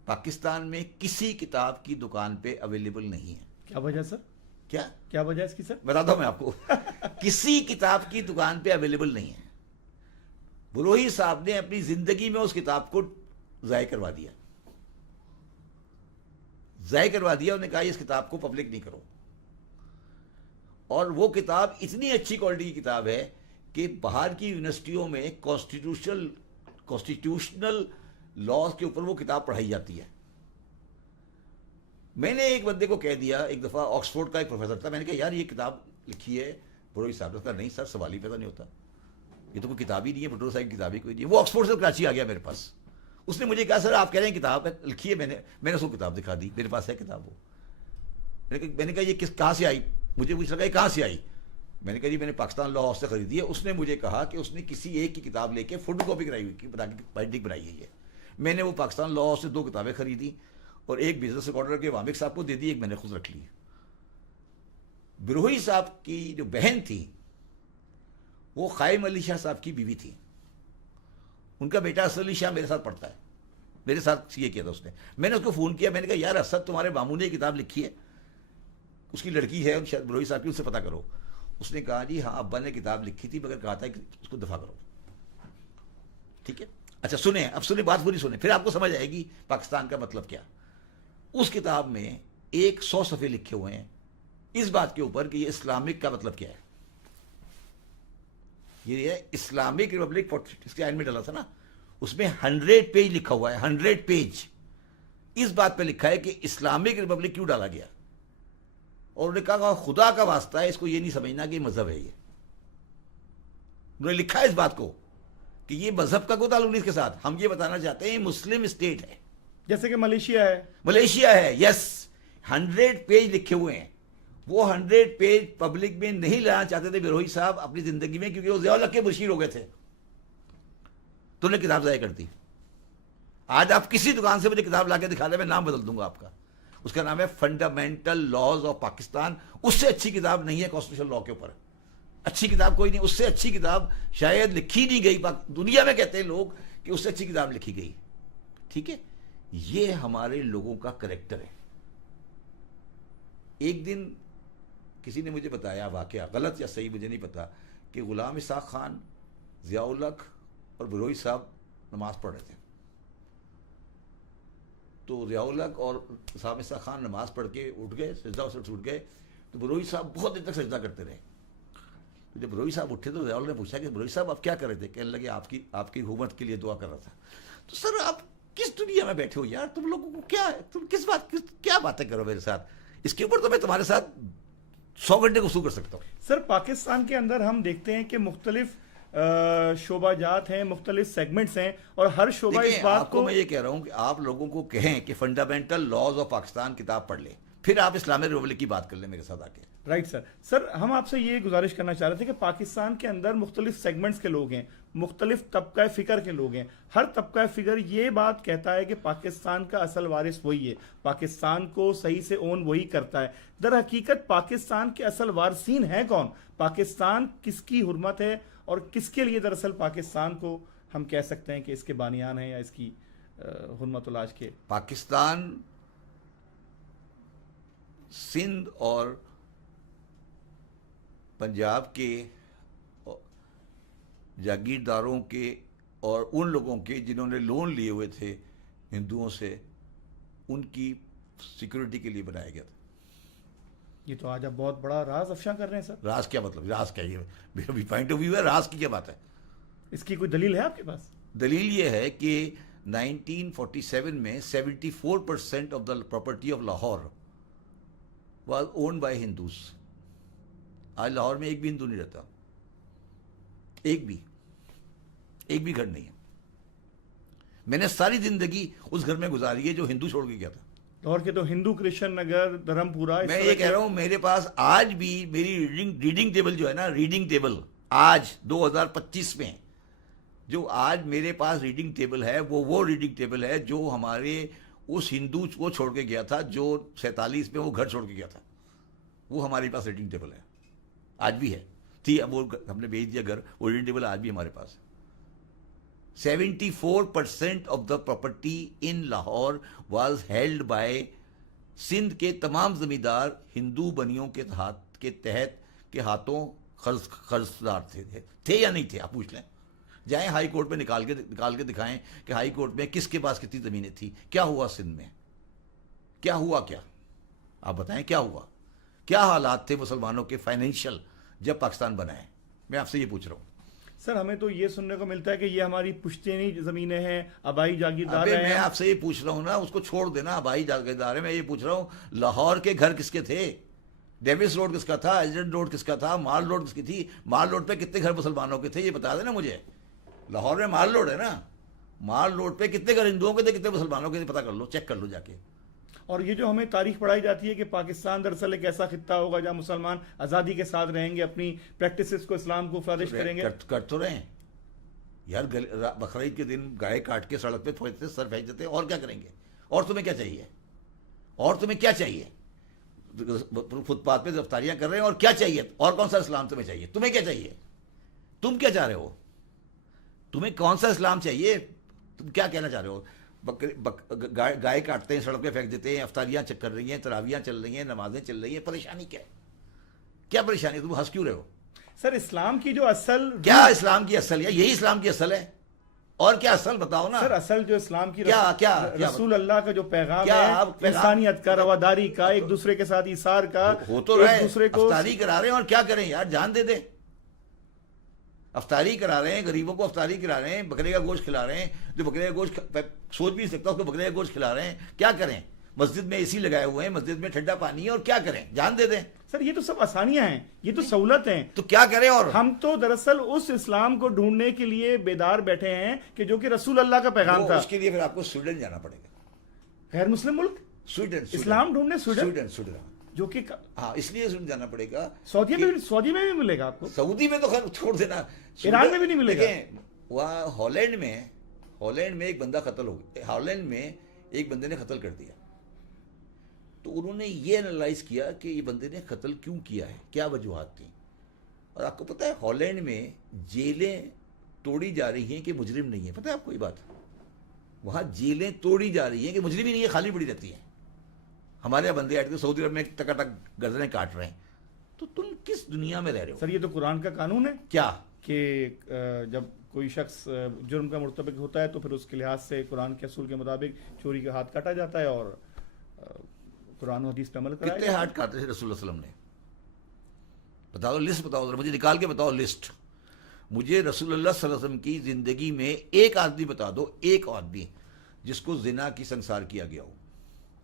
پاکستان میں کسی کتاب کی دکان پہ اویلیبل نہیں ہے. کیا وجہ سر؟ کیا وجہ اس کی سر؟ بتاتا ہوں میں آپ کو. کسی کتاب کی دکان پہ اویلیبل نہیں ہے. بروہی صاحب نے اپنی زندگی میں اس کتاب کو ضائع کروا دیا. انہوں نے کہا اس کتاب کو پبلک نہیں کرو. اور وہ کتاب اتنی اچھی کوالٹی کی کتاب ہے کہ باہر کی یونیورسٹیوں میں کانسٹیٹیوشنل لاز کے اوپر وہ کتاب پڑھائی جاتی ہے. میں نے ایک بندے کو کہہ دیا, ایک دفعہ آکسفورڈ کا ایک پروفیسر تھا, میں نے کہا یار یہ کتاب لکھی ہے بروہی صاحب نے. کہا نہیں سر, سوال ہی پیدا نہیں ہوتا, یہ تو کوئی کتاب ہی نہیں ہے, بٹور صاحب کی کتاب ہی کوئی نہیں ہے. وہ آکسفورڈ سے کراچی آ گیا میرے پاس. اس نے مجھے کہا سر آپ کہہ رہے ہیں کتاب لکھی ہے, میں نے اس کو کتاب دکھا دی, میرے پاس ہے کتاب. وہ میں نے کہا یہ کہاں سے آئی, مجھے پوچھ لگا یہ کہاں سے آئی. میں نے کہا جی میں نے پاکستان لا ہاؤس سے خریدی ہے. اس نے مجھے کہا کہ اس نے کسی ایک کی کتاب لے کے فوٹو کاپی کرائی ہوئی بائنڈنگ بنائی ہے. میں نے وہ پاکستان لا ہاؤس سے 2 کتابیں خریدی, اور ایک بزنس ریکارڈر کے وامق صاحب کو دے دی, ایک میں نے خود رکھ لی. بروہی صاحب کی جو بہن تھی وہ قائم علی شاہ صاحب کی بیوی تھی. ان کا بیٹا اسد علی شاہ میرے ساتھ پڑھتا ہے, میرے ساتھ یہ کیا تھا اس نے. میں نے اس کو فون کیا, میں نے کہا یار اسد تمہارے ماموں نے یہ کتاب لکھی ہے, اس کی لڑکی ہے شاید بروہی صاحب کی, اس سے پتہ کرو. اس نے کہا جی ہاں ابا نے کتاب لکھی تھی, مگر کہا تھا کہ اس کو دفاع کرو. ٹھیک ہے, اچھا سنیں, اب سنیں, بات پوری سنیں, پھر آپ کو سمجھ آئے گی پاکستان کا مطلب کیا. اس کتاب میں 100 صفحے لکھے ہوئے ہیں اس بات کے اوپر کہ یہ اسلامک کا مطلب کیا ہے. یہ ہے اسلامک ریپبلک, اس کے آئین میں ڈالا تھا نا, اس میں 100 پیج لکھا ہوا ہے, 100 پیج اس بات پہ لکھا ہے کہ اسلامک ریپبلک کیوں ڈالا گیا. اور انہوں نے کہا خدا کا واسطہ ہے اس کو یہ نہیں سمجھنا کہ یہ مذہب ہے. یہ انہوں نے لکھا ہے اس بات کو کہ یہ مذہب کا کوئی تعلق نہیں اس کے ساتھ. ہم یہ بتانا چاہتے ہیں مسلم اسٹیٹ ہے, جیسے کہ ملیشیا ہے. ملیشیا ہے, یس. 100 پیج لکھے ہوئے ہیں. وہ 100 پیج پبلک میں نہیں لانا چاہتے تھے بروہی صاحب اپنی زندگی میں, کیونکہ وہ ضیاء الحق کے مشیر ہو گئے تھے, تو انہیں کتاب ضائع کر دی. آج آپ کسی دکان سے مجھے کتاب لا کے دکھا دیں, میں نام بدل دوں گا آپ کا. اس کا نام ہے فنڈامنٹل لاز آف پاکستان. اس سے اچھی کتاب نہیں ہے کانسٹیٹیوشنل لا کے اوپر. اچھی کتاب کوئی نہیں. اس سے اچھی کتاب شاید لکھی نہیں گئی دنیا میں. کہتے ہیں لوگ کہ اس سے اچھی کتاب لکھی گئی. ٹھیک ہے, یہ ہمارے لوگوں کا کریکٹر ہے. ایک دن کسی نے مجھے بتایا واقعہ, غلط یا صحیح مجھے نہیں پتا, کہ غلام اسحاق خان, ضیاء الحق اور بروئی صاحب نماز پڑھ رہے تھے. تو ضیاء الحق اور غلام اسحاق خان نماز پڑھ کے اٹھ گئے, سجدہ سے اٹھ گئے, تو بروئی صاحب بہت دیر تک سجدہ کرتے رہے. تو جب بروئی صاحب اٹھے تو ضیاء الحق نے پوچھا کہ بروئی صاحب آپ کیا کر رہے تھے؟ کہنے لگے آپ کی حکومت کے لیے دعا کر رہا تھا. تو سر آپ کس دنیا میں بیٹھے ہو یار؟ تم لوگوں کو کیا ہے؟ تم کیا باتیں کرو میرے ساتھ؟ اس کے اوپر تو میں تمہارے ساتھ 100 گھنٹے گفتگو کر سکتا ہوں. سر پاکستان کے اندر ہم دیکھتے ہیں کہ مختلف شعبہ جات ہیں, مختلف سیگمنٹس ہیں, اور ہر شعبہ اس بات کو میں یہ کہہ رہا ہوں کہ آپ لوگوں کو کہیں کہ فنڈامنٹل لاز آف پاکستان کتاب پڑھ لیں, پھر آپ اسلامی ریپبلک کی بات کر لیں میرے ساتھ آ کے. رائٹ سر ہم آپ سے یہ گزارش کرنا چاہ رہے تھے کہ پاکستان کے اندر مختلف سیگمنٹس کے لوگ ہیں, مختلف طبقہ فکر کے لوگ ہیں. ہر طبقہ فکر یہ بات کہتا ہے کہ پاکستان کا اصل وارث وہی ہے, پاکستان کو صحیح سے اون وہی کرتا ہے. در حقیقت پاکستان کے اصل وارثین ہیں کون؟ پاکستان کس کی حرمت ہے, اور کس کے لیے دراصل پاکستان کو ہم کہہ سکتے ہیں کہ اس کے بانیان ہیں یا اس کی حرمت ولاج کے؟ پاکستان سندھ اور پنجاب کے جاگیرداروں کے اور ان لوگوں کے جنہوں نے لون لیے ہوئے تھے ہندوؤں سے, ان کی سیکورٹی کے لیے بنایا گیا تھا. یہ تو آج آپ بہت بڑا راز افشاں کر رہے ہیں سر. راز کیا مطلب؟ راز کیا؟ یہ میرا بھی پوائنٹ آف ویو ہے. راز کی کیا بات ہے؟ اس کی کوئی دلیل ہے آپ کے پاس؟ دلیل یہ ہے کہ 1947 میں 74% of the property of Lahore was owned by Hindus. آج لاہور میں ایک بھی ہندو نہیں رہتا, ایک بھی گھر نہیں ہے. میں نے ساری زندگی اس گھر میں گزاری ہے جو ہندو چھوڑ کے گیا تھا. لاہور کے تو ہندو, کرشن نگر, دھرم پورا. میں یہ کہہ رہا ہوں میرے پاس آج بھی میری ریڈنگ ٹیبل جو ہے نا, ریڈنگ ٹیبل آج 2025 میں جو آج میرے پاس ریڈنگ ٹیبل ہے, وہ ریڈنگ ٹیبل ہے جو ہمارے اس ہندو کو چھوڑ کے گیا تھا, جو 47 میں وہ گھر چھوڑ کے گیا تھا. وہ ہمارے پاس ریڈنگ ٹیبل ہے, آج بھی ہے. تھی اب وہ ہم نے بھیج دیا گھر, وہ ریڈنگ ٹیبل آج بھی ہمارے پاس ہے. 74% of the property in Lahore was held by Sindh کے تمام زمیندار ہندو بنیوں کے تحت کے ہاتھوں قرضدار تھے یا نہیں تھے؟ آپ پوچھ لیں. جائیں ہائی کورٹ میں نکال کے دکھائیں کہ ہائی کورٹ میں کس کے پاس کتنی زمینیں تھیں, کیا ہوا سندھ میں, کیا ہوا, کیا آپ بتائیں کیا ہوا, کیا حالات تھے مسلمانوں کے فائنینشیل جب پاکستان بنا ہے؟ میں آپ سے یہ پوچھ رہا ہوں. سر ہمیں تو یہ سننے کو ملتا ہے کہ یہ ہماری پشتینی زمینیں ہیں, آبائی جاگیردار ہیں. میں آپ سے یہ پوچھ رہا ہوں نا, اس کو چھوڑ دینا, آبائی جاگیردار ہے. میں یہ پوچھ رہا ہوں لاہور کے گھر کس کے تھے؟ ڈیوس روڈ کس کا تھا؟ ایجنٹ روڈ کس کا تھا؟ مال روڈ کس کی تھی؟ مال روڈ پہ کتنے گھر مسلمانوں کے تھے یہ بتا دینا مجھے. لاہور میں مال روڈ ہے نا, مال روڈ پہ کتنے گھر ہندوؤں کے تھے, کتنے مسلمانوں کے تھے, پتہ کر لو, چیک کر لو جا کے. اور یہ جو ہمیں تاریخ پڑھائی جاتی ہے کہ پاکستان دراصل ایک ایسا خطہ ہوگا جہاں مسلمان آزادی کے ساتھ رہیں گے, اپنی پریکٹسز کو, اسلام کو فلرش کریں گے. کر تو رہے ہیں یار. بقرعید کے دن گائے کاٹ کے سڑک پہ پھینکتے, سر پھینک دیتے, اور کیا کریں گے؟ اور تمہیں کیا چاہیے؟ اور تمہیں کیا چاہیے؟ فٹ پاتھ پہ افطاریاں کر رہے ہیں, اور کیا چاہیے؟ اور کون سا اسلام تمہیں چاہیے؟ تمہیں کیا چاہیے؟ تم کیا چاہ رہے ہو؟ تمہیں کون سا اسلام چاہیے؟ تم کیا کہنا چاہ رہے ہو؟ گائے کاٹتے ہیں, سڑک پہ پھینک دیتے ہیں, افطاریاں چک کر رہی ہیں, تراویاں چل رہی ہیں, نمازیں چل رہی ہیں. پریشانی کیا ہے؟ کیا پریشانی ہے؟ تم ہنس کیوں رہے ہو؟ سر اسلام کی جو اصل, کیا اسلام کی اصل ہے؟ یہی اسلام کی اصل ہے. اور کیا اصل بتاؤ نا. سر اصل جو اسلام کی کیا رسول اللہ کا جو پیغام ہے, انسانیت کا, رواداری کا, ایک دوسرے کے ساتھ ایثار کا, ہو تو رہے, دوسرے کو افطاری کرا رہے ہیں, اور کیا کریں یار, جان دے دیں. افطاری کرا رہے ہیں, غریبوں کو افطاری کرا رہے ہیں, بکرے کا گوشت کھلا رہے ہیں. جو بکرے کا گوشت سوچ بھی نہیں سکتا اس کو بکرے کا گوشت کھلا رہے ہیں. کیا کریں؟ مسجد میں اے سی لگائے ہوئے ہیں, مسجد میں ٹھنڈا پانی ہے, اور کیا کریں؟ جان دے دیں. سر یہ تو سب آسانیاں ہیں, یہ تو سہولت ہیں. تو کیا کریں؟ اور ہم تو دراصل اس اسلام کو ڈھونڈنے کے لیے بیدار بیٹھے ہیں کہ جو کہ رسول اللہ کا پیغام تھا. اس کے لیے پھر آپ کو سویڈن جانا پڑے گا. غیر مسلم ملک سویڈن, اسلام ڈھونڈنے سویڈن, جو کہ ہاں اس لیے سویڈن جانا پڑے گا. سعودی میں بھی ملے گا آپ کو. سعودی میں تو خیر چھوڑ دینا, ایران میں بھی نہیں ملے گا. وہاں ہالینڈ میں ایک بندہ قتل ہو گیا. ہالینڈ میں ایک بندے نے قتل کر دیا. تو انہوں نے یہ انالائز کیا کہ یہ بندے نے قتل کیوں کیا ہے, کیا وجوہات تھیں. اور آپ کو پتہ ہے ہالینڈ میں جیلیں توڑی جا رہی ہیں کہ مجرم نہیں ہے. پتہ ہے آپ کو یہ بات؟ وہاں جیلیں توڑی جا رہی ہیں کہ مجرم ہی نہیں ہے, خالی پڑی رہتی ہیں. ہمارے یہاں بندے آئے سعودی عرب میں ٹکا ٹک گردنیں کاٹ رہے ہیں. تو تم کس دنیا میں رہ رہے ہو؟ سر یہ تو قرآن کا قانون ہے کیا کہ جب کوئی شخص جرم کا مرتکب ہوتا ہے تو پھر اس کے لحاظ سے قرآن کے اصول کے مطابق چوری کا ہاتھ کاٹا جاتا ہے اور قرآن و حدیث پہ عمل کرایا کتنے جاتا ہے. ہاتھ کاٹے تھے رسول اللہ صلی اللہ علیہ وسلم نے؟ بتا دو, لسٹ بتاؤ ذرا, مجھے نکال کے بتاؤ لسٹ. مجھے رسول اللہ صلی اللہ علیہ وسلم کی زندگی میں ایک آدمی بتا دو, ایک آدمی جس کو زنا کی سنسار کیا گیا ہو.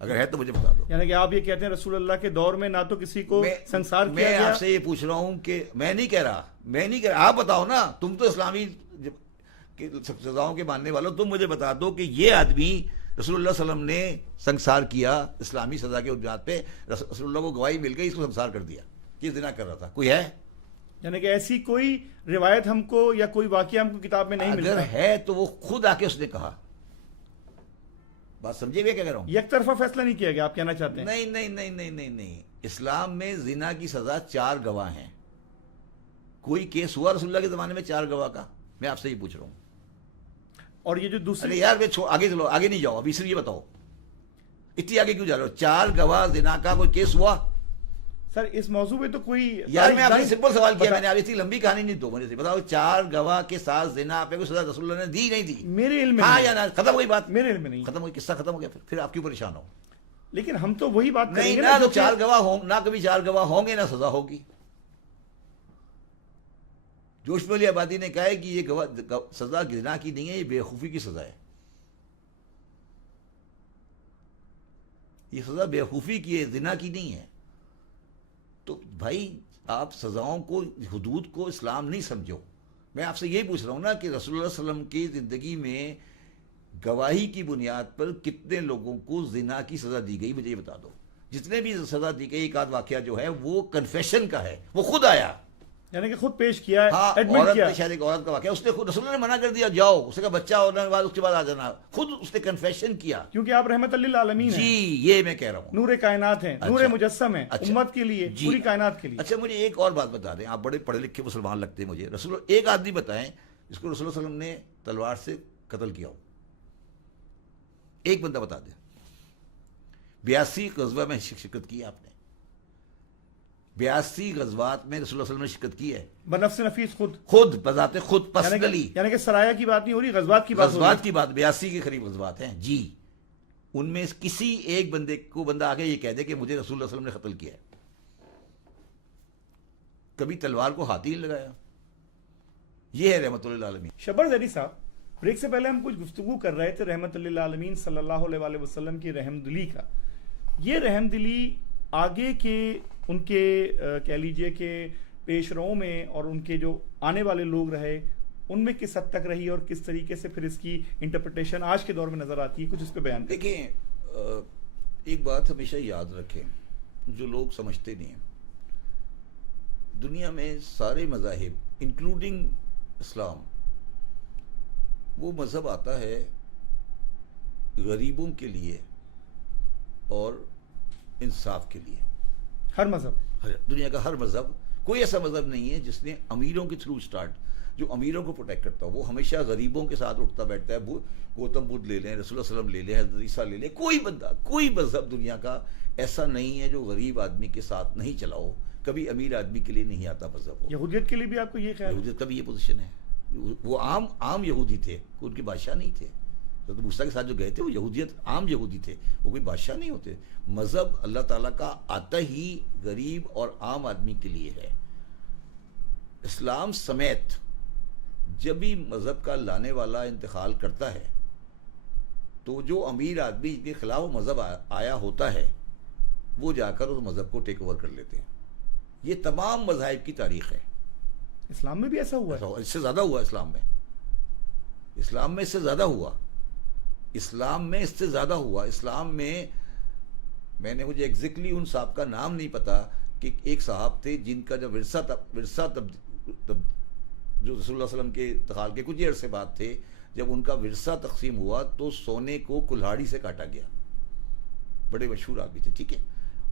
اگر ہے تو مجھے بتا دو. یعنی کہ آپ یہ کہتے ہیں رسول اللہ کے دور میں نہ تو کسی کو سنسار کیا میں گیا. آپ سے یہ پوچھ رہا ہوں کہ میں نہیں کہہ رہا, آپ بتاؤ نا, تم تو اسلامی سزاؤں کے ماننے والوں, تم مجھے بتا دو کہ یہ آدمی رسول اللہ صلی اللہ علیہ وسلم نے سنسار کیا اسلامی سزا کے بنیاد پہ, رسول اللہ کو گواہی مل گئی, اس کو سنسار کر دیا کہ زنا کر رہا تھا. کوئی ہے؟ یعنی کہ ایسی کوئی روایت ہم کو یا کوئی واقعہ ہم کو کتاب میں نہیں ملتا. اگر ہے تو وہ خود آ کے اس نے کہا. بات سمجھے ہوئے کیا کہہ رہا ہوں؟ یک طرفہ فیصلہ نہیں کیا گیا, آپ کہنا چاہتے ہیں؟ نہیں نہیں نہیں نہیں نہیں نہیں, اسلام میں زنا کی سزا 4 گواہ ہیں. کوئی کیس ہوا رسول اللہ کے زمانے میں 4 گواہ کا؟ میں آپ سے یہ پوچھ رہا ہوں. اور یہ جو ارے دوسری یار آگے چلو, آگے نہیں جاؤ, ابھی صرف یہ بتاؤ اتنی آگے کیوں جا رہے ہو؟ 4 گواہ زنا کا کوئی کیس ہوا؟ سر اس موضوع پہ تو کوئی یار میں آپ سے سمپل سوال کیا, میں نے آپ اتنی لمبی کہانی نہیں دو مجھے سے بتاؤ. 4 گواہ کے ساتھ زنا پہ کوئی سزا رسول اللہ نے دی نہیں دی؟ میرے علم میں ہاں نہیں. یا نا, ختم ہو گئی بات, میرے علم میں نہیں. ختم ہو گئی, قصہ ختم ہو گیا. پھر آپ کیوں پریشان ہو؟ لیکن ہم تو وہی بات کریں نہیں گے نہ تو جو کہ 4 گواہ ہوں, نہ کبھی 4 گواہ ہوں گے, نہ سزا ہوگی. جوش میں علی آبادی نے کہا ہے کہ یہ سزا زنا کی نہیں ہے, یہ بےوقوفی کی سزا ہے. یہ سزا بےوقوفی کی ہے, زنا کی نہیں ہے. تو بھائی آپ سزاؤں کو, حدود کو اسلام نہیں سمجھو. میں آپ سے یہی پوچھ رہا ہوں نا کہ رسول اللہ صلی اللہ علیہ وسلم کی زندگی میں گواہی کی بنیاد پر کتنے لوگوں کو زنا کی سزا دی گئی, مجھے یہ بتا دو. جتنے بھی سزا دی گئی, ایک آدھ واقعہ جو ہے وہ کنفیشن کا ہے, وہ خود آیا. یعنی کہ خود پیش کیا ہے, ہاں, ایڈمٹ عورت کیا. نے شاید ایک عورت کا واقعہ, اس نے خود رسول اللہ نے منع کر دیا, جاؤ, اس کا بچہ ہونے کے بعد اس کے بعد آ جانا. خود اس نے کنفیشن کیا. کیونکہ آپ رحمت للعالمین ہیں, جی یہ میں کہہ رہا ہوں. نور کائنات ہیں, نور اچھا. مجسم ہیں, اچھا. امت کے لیے, جی. پوری کائنات کے لیے. اچھا مجھے ایک اور بات بتا دیں, آپ بڑے پڑھے لکھے مسلمان لگتے ہیں مجھے. رسول ایک آدمی بتائیں جس کو رسول اللہ صلی اللہ علیہ وسلم نے تلوار سے قتل کیا ہو, ایک بندہ بتا دیں. 82 غزوہ میں شرکت کی آپ نے, 82 غزوات میں رسول اللہ صلی اللہ علیہ وسلم نے شرکت کی ہے, بنفس نفیس خود, خود بذات خود پرسنلی. یعنی کہ سرایا کی بات نہیں ہو رہی, غزوات کی بات ہو رہی. غزوات کی بات, 82 کے قریب غزوات ہیں جی. ان میں کسی ایک بندے کو بندہ آگے یہ کہہ دے کہ مجھے رسول اللہ صلی اللہ علیہ وسلم نے قتل کیا ہے. کبھی تلوار کو ہاتھ ہی نہیں لگایا. یہ ہے رحمت اللہ عالمین. شبر زیدی صاحب, بریک سے پہلے ہم کچھ گفتگو کر رہے تھے رحمت للعالمین صلی اللہ علیہ وآلہ وسلم کی رحم دلی کا. یہ رحم دلی آگے کے ان کے کہہ لیجئے کہ پیش رو میں اور ان کے جو آنے والے لوگ رہے ان میں کس حد تک رہی اور کس طریقے سے پھر اس کی انٹرپریٹیشن آج کے دور میں نظر آتی ہے, کچھ اس پہ بیان کریں. دیکھیں ایک بات ہمیشہ یاد رکھیں جو لوگ سمجھتے نہیں ہیں, دنیا میں سارے مذاہب انکلوڈنگ اسلام, وہ مذہب آتا ہے غریبوں کے لیے اور انصاف کے لیے. ہر مذہب, دنیا کا ہر مذہب, کوئی ایسا مذہب نہیں ہے جس نے امیروں کے تھرو اسٹارٹ, جو امیروں کو پروٹیکٹ کرتا ہو. وہ ہمیشہ غریبوں کے ساتھ اٹھتا بیٹھتا ہے. گوتم بدھ لے لیں, رسول اللہ صلی اللہ علیہ وسلم لے لیں, حضرت عیسیٰ لے لیں, کوئی بندہ, کوئی مذہب دنیا کا ایسا نہیں ہے جو غریب آدمی کے ساتھ نہیں چلا ہو. کبھی امیر آدمی کے لیے نہیں آتا مذہب ہو. یہودیت کے لیے بھی آپ کو یہ خیال ہے؟ یہودیت کا بھی یہ پوزیشن ہے. وہ عام یہودی تھے, ان کے بادشاہ نہیں تھے. حضرت موسیٰ کے ساتھ جو گئے تھے وہ یہودیت عام یہودی تھے, وہ کوئی بادشاہ نہیں ہوتے. مذہب اللہ تعالیٰ کا آتا ہی غریب اور عام آدمی کے لیے ہے. اسلام سمیت جب بھی مذہب کا لانے والا انتقال کرتا ہے تو جو امیر آدمی جن کے خلاف وہ مذہب آیا ہوتا ہے وہ جا کر اس مذہب کو ٹیک اوور کر لیتے ہیں. یہ تمام مذاہب کی تاریخ ہے. اسلام میں بھی ایسا ہوا ہے؟ اس سے زیادہ ہوا اسلام میں. اسلام میں اس سے زیادہ ہوا. اسلام میں اس سے زیادہ ہوا. اسلام میں نے مجھے ایگزیکٹلی ان صاحب کا نام نہیں پتا کہ ایک صاحب تھے جن کا جب ورثہ جو رسول اللہ صلی اللہ علیہ وسلم کے انتقال کے کچھ عرصے بعد تھے, جب ان کا ورثہ تقسیم ہوا تو سونے کو کلہاڑی سے کاٹا گیا. بڑے مشہور آدمی تھے, ٹھیک ہے.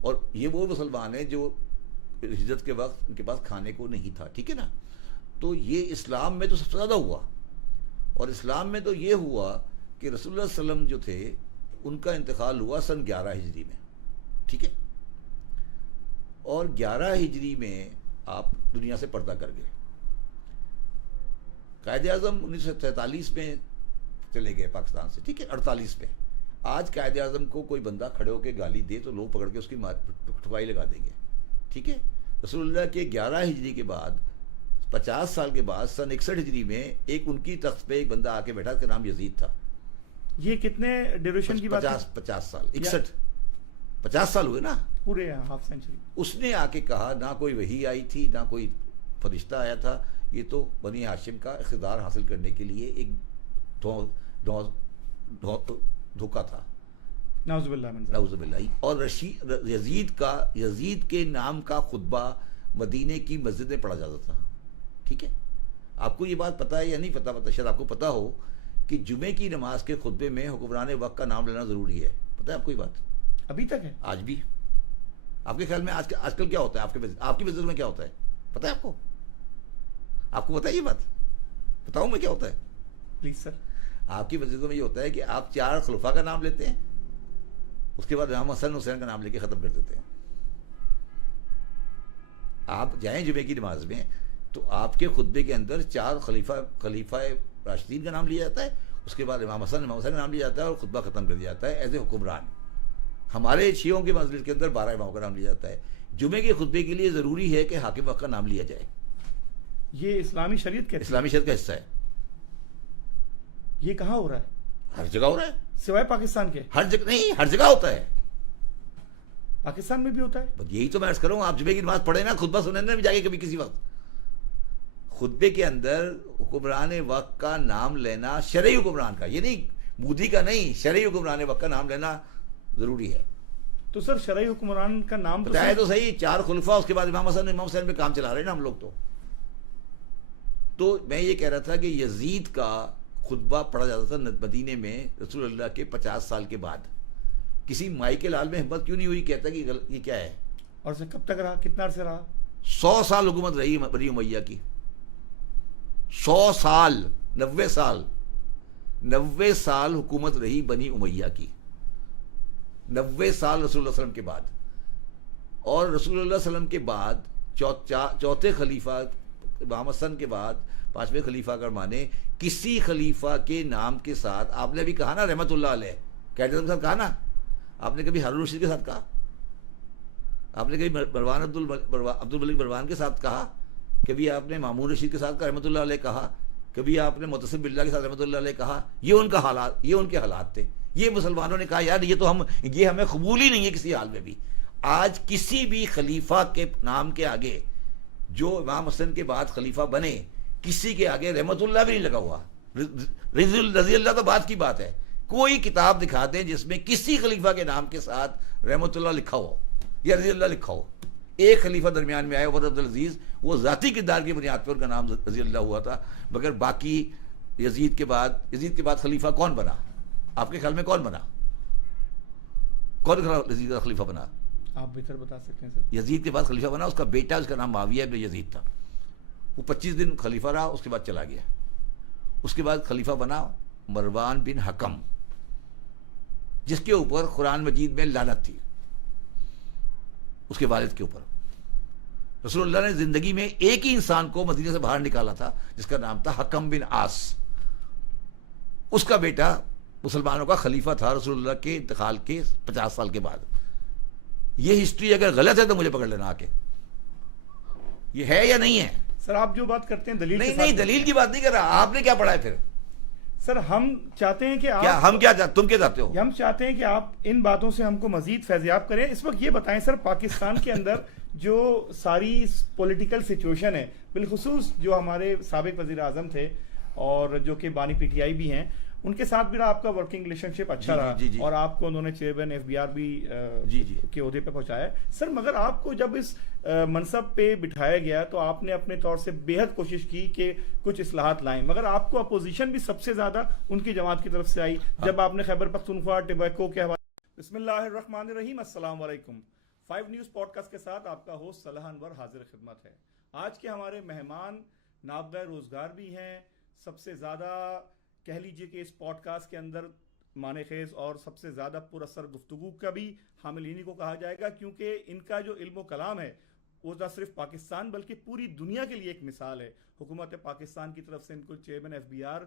اور یہ وہ مسلمان ہیں جو ہجرت کے وقت ان کے پاس کھانے کو نہیں تھا، ٹھیک ہے نا. تو یہ اسلام میں تو سب سے زیادہ ہوا، اور اسلام میں تو یہ ہوا کہ رسول اللہ صلی اللہ علیہ وسلم جو تھے ان کا انتقال ہوا سن 11 ہجری میں، ٹھیک ہے. اور 11 ہجری میں آپ دنیا سے پردہ کر گئے. قائد اعظم 1943 میں چلے گئے پاکستان سے، ٹھیک ہے، 48 میں. آج قائد اعظم کو کوئی بندہ کھڑے ہو کے گالی دے تو لوگ پکڑ کے اس کی ٹھکائی لگا دیں گے، ٹھیک ہے. رسول اللہ کے 11 ہجری کے بعد 50 سال کے بعد سن 61 ہجری میں ایک ان کی تخت پہ ایک بندہ آ کے بیٹھا، اس کا نام یزید تھا. یہ کتنے ڈیوریشن کی بات ہے؟ 50 سال، 61 50 سال ہوئے نا، پورے ہاف سینچری. اس نے آ کے کہا نہ کوئی وحی آئی تھی نہ کوئی فرشتہ آیا تھا، یہ تو بنی ہاشم کا اقتدار حاصل کرنے کے لیے ایک دھوکہ تھا، نعوذ باللہ من ذالک. نعوذ باللہ. اور یزید کے نام کا خطبہ مدینے کی مسجد میں پڑھا جاتا تھا، ٹھیک ہے. آپ کو یہ بات پتہ ہے یا نہیں پتہ شاید آپ کو پتہ ہو کہ جمعے کی نماز کے خطبے میں حکمران وقت کا نام لینا ضروری ہے. پتہ ہے آپ کو یہ بات؟ ابھی تک ہے؟ آج بھی. آپ کے خیال میں آج کل کیا ہوتا ہے؟ آپ کی مسجد میں کیا ہوتا ہے پتہ ہے آپ کو؟ آپ کو پتہ ہے یہ بات؟ بتاؤں میں کیا ہوتا ہے؟ Please sir. آپ کی مسجدوں میں یہ ہوتا ہے کہ آپ 4 خلفاء کا نام لیتے ہیں، اس کے بعد امام حسن حسین کا نام لے کے ختم کر دیتے ہیں. آپ جائیں جمعے کی نماز میں تو آپ کے خطبے کے اندر 4 خلیفہ راشدین کا نام لیا جاتا ہے، اس کے بعد امام حسین کا نام لیا جاتا ہے اور خطبہ ختم کر دیا جاتا ہے ایز اے حکمران. ہمارے شیعوں کے مسجد کے اندر 12 اماموں کا نام لیا جاتا ہے. جمعے کے خطبے کے لیے ضروری ہے کہ حاکم وقت کا نام لیا جائے. یہ اسلامی شریعت کہتی ہے؟ اسلامی شریعت کا حصہ ہے. یہ کہاں ہو رہا ہے؟ ہر جگہ ہو رہا ہے، سوائے پاکستان کے؟ ہر جگہ نہیں، ہر جگہ ہوتا ہے. پاکستان میں بھی ہوتا ہے؟ یہی تو میں عرض کروں، آپ جمعے کی نماز پڑھیں نا، خطبہ سنیں نا جا کے کبھی کسی وقت، خطبے کے اندر حکمران وقت کا نام لینا، شرعی حکمران کا، یہ نہیں مودی کا نہیں، شرعی حکمران وقت کا نام لینا ضروری ہے. تو سر شرعی حکمران کا نام بتایا تو صحیح، 4 خلفاء، اس کے بعد امام حسن امام حسین پہ کام چلا رہے ہیں نا ہم لوگ. تو میں یہ کہہ رہا تھا کہ یزید کا خطبہ پڑھا جاتا تھا مدینے میں رسول اللہ کے 50 سال کے بعد. کسی مائی کے لال میں ہمت کیوں نہیں ہوئی کہتا کہ یہ کیا ہے؟ اور اسے کب تک رہا؟ کتنا عرصے رہا؟ 100 سال حکومت رہی بنی امیہ کی. 100 سال، 90 سال 90 سال حکومت رہی بنی امیہ کی. 90 سال رسول اللہ علیہ وسلم کے بعد. اور رسول اللہ علیہ وسلم کے بعد چوتھے خلیفہ امام حسن کے بعد 5ویں خلیفہ کا مانے کسی خلیفہ کے نام کے ساتھ، آپ نے ابھی کہا نا رحمت اللہ علیہ، قائد اعظم کے ساتھ کہا نا، آپ نے کبھی ہارون رشید کے ساتھ کہا؟ آپ نے کبھی عبد الملک مروان کے ساتھ کہا؟ کبھی آپ نے مامون رشید کے ساتھ رحمت اللہ علیہ کہا؟ کبھی آپ نے معتصم باللہ کے ساتھ رحمت اللہ علیہ کہا؟ یہ ان کے حالات تھے. یہ مسلمانوں نے کہا یار یہ ہمیں قبول ہی نہیں ہے کسی حال میں بھی. آج کسی بھی خلیفہ کے نام کے آگے جو امام حسن کے بعد خلیفہ بنے، کسی کے آگے رحمت اللہ بھی نہیں لگا ہوا. رضی اللہ تو بات کی بات ہے. کوئی کتاب دکھا دیں جس میں کسی خلیفہ کے نام کے ساتھ رحمت اللہ لکھا ہو یا رضی اللہ لکھا ہو. ایک خلیفہ درمیان میں آیا عمر عبد العزیز، وہ ذاتی کردار کی بنیاد پر ان کا نام رضی اللہ ہوا تھا، مگر باقی یزید کے بعد خلیفہ کون بنا؟ آپ کے خیال میں کون بنا؟ کون یزید کا خلیفہ بنا؟ آپ بہتر بتا سکتے ہیں سر. یزید کے بعد خلیفہ بنا اس کا بیٹا، اس کا نام معاویہ ابن یزید تھا. وہ 25 دن خلیفہ رہا، اس کے بعد چلا گیا. اس کے بعد خلیفہ بنا مروان بن حکم، جس کے اوپر قرآن مجید میں لعنت تھی، اس کے والد کے اوپر. رسول اللہ نے زندگی میں ایک ہی انسان کو مدینے سے باہر نکالا تھا جس کا نام تھا حکم بن عاص. اس کا بیٹا مسلمانوں کا خلیفہ تھا رسول اللہ کے انتقال کے 50 سال کے بعد. یہ ہسٹری اگر غلط ہے تو مجھے پکڑ لینا آ کے. یہ ہے یا نہیں ہے؟ سر آپ جو بات کرتے ہیں دلیل نہیں دلیل کی بات نہیں کر رہا. آپ نے کیا پڑھا ہے پھر؟ سر ہم چاہتے ہیں کہ تم کیا چاہتے ہو؟ ہم چاہتے ہیں کہ آپ ان باتوں سے ہم کو مزید فیضیاب کریں. اس وقت یہ بتائیں سر، پاکستان کے اندر جو ساری پولیٹیکل سچویشن ہے، بالخصوص جو ہمارے سابق وزیر اعظم تھے اور جو کہ بانی پی ٹی آئی بھی ہیں، ان کے ساتھ بھی آپ کا ورکنگ ریلیشن شپ اچھا رہا اور آپ کو انہوں نے چیئرمین FBR بھی کے عہدے پہ پہنچایا سر. مگر آپ کو جب اس منصب پہ بٹھایا گیا تو آپ نے اپنے طور سے بے حد کوشش کی کہ کچھ اصلاحات لائیں، مگر آپ کو اپوزیشن بھی سب سے زیادہ ان کی جماعت کی طرف سے آئی جب آپ نے خیبر پختونخوا ٹبیکو کے حوالے. بسم اللہ الرحمن الرحیم. السلام علیکم. 5 نیوز پوڈ کاسٹ کے ساتھ آپ کا ہوسٹ صلاح انور حاضر خدمت ہے۔ آج کے ہمارے مہمان نابغہ روزگار بھی ہیں، سب سے زیادہ کہہ لیجئے کہ اس پوڈ کاسٹ کے اندر معنی خیز اور سب سے زیادہ پر اثر گفتگو کا بھی حامل انہی کو کہا جائے گا، کیونکہ ان کا جو علم و کلام ہے وہ نہ صرف پاکستان بلکہ پوری دنیا کے لیے ایک مثال ہے۔ حکومت پاکستان کی طرف سے ان کو چیئرمین FBI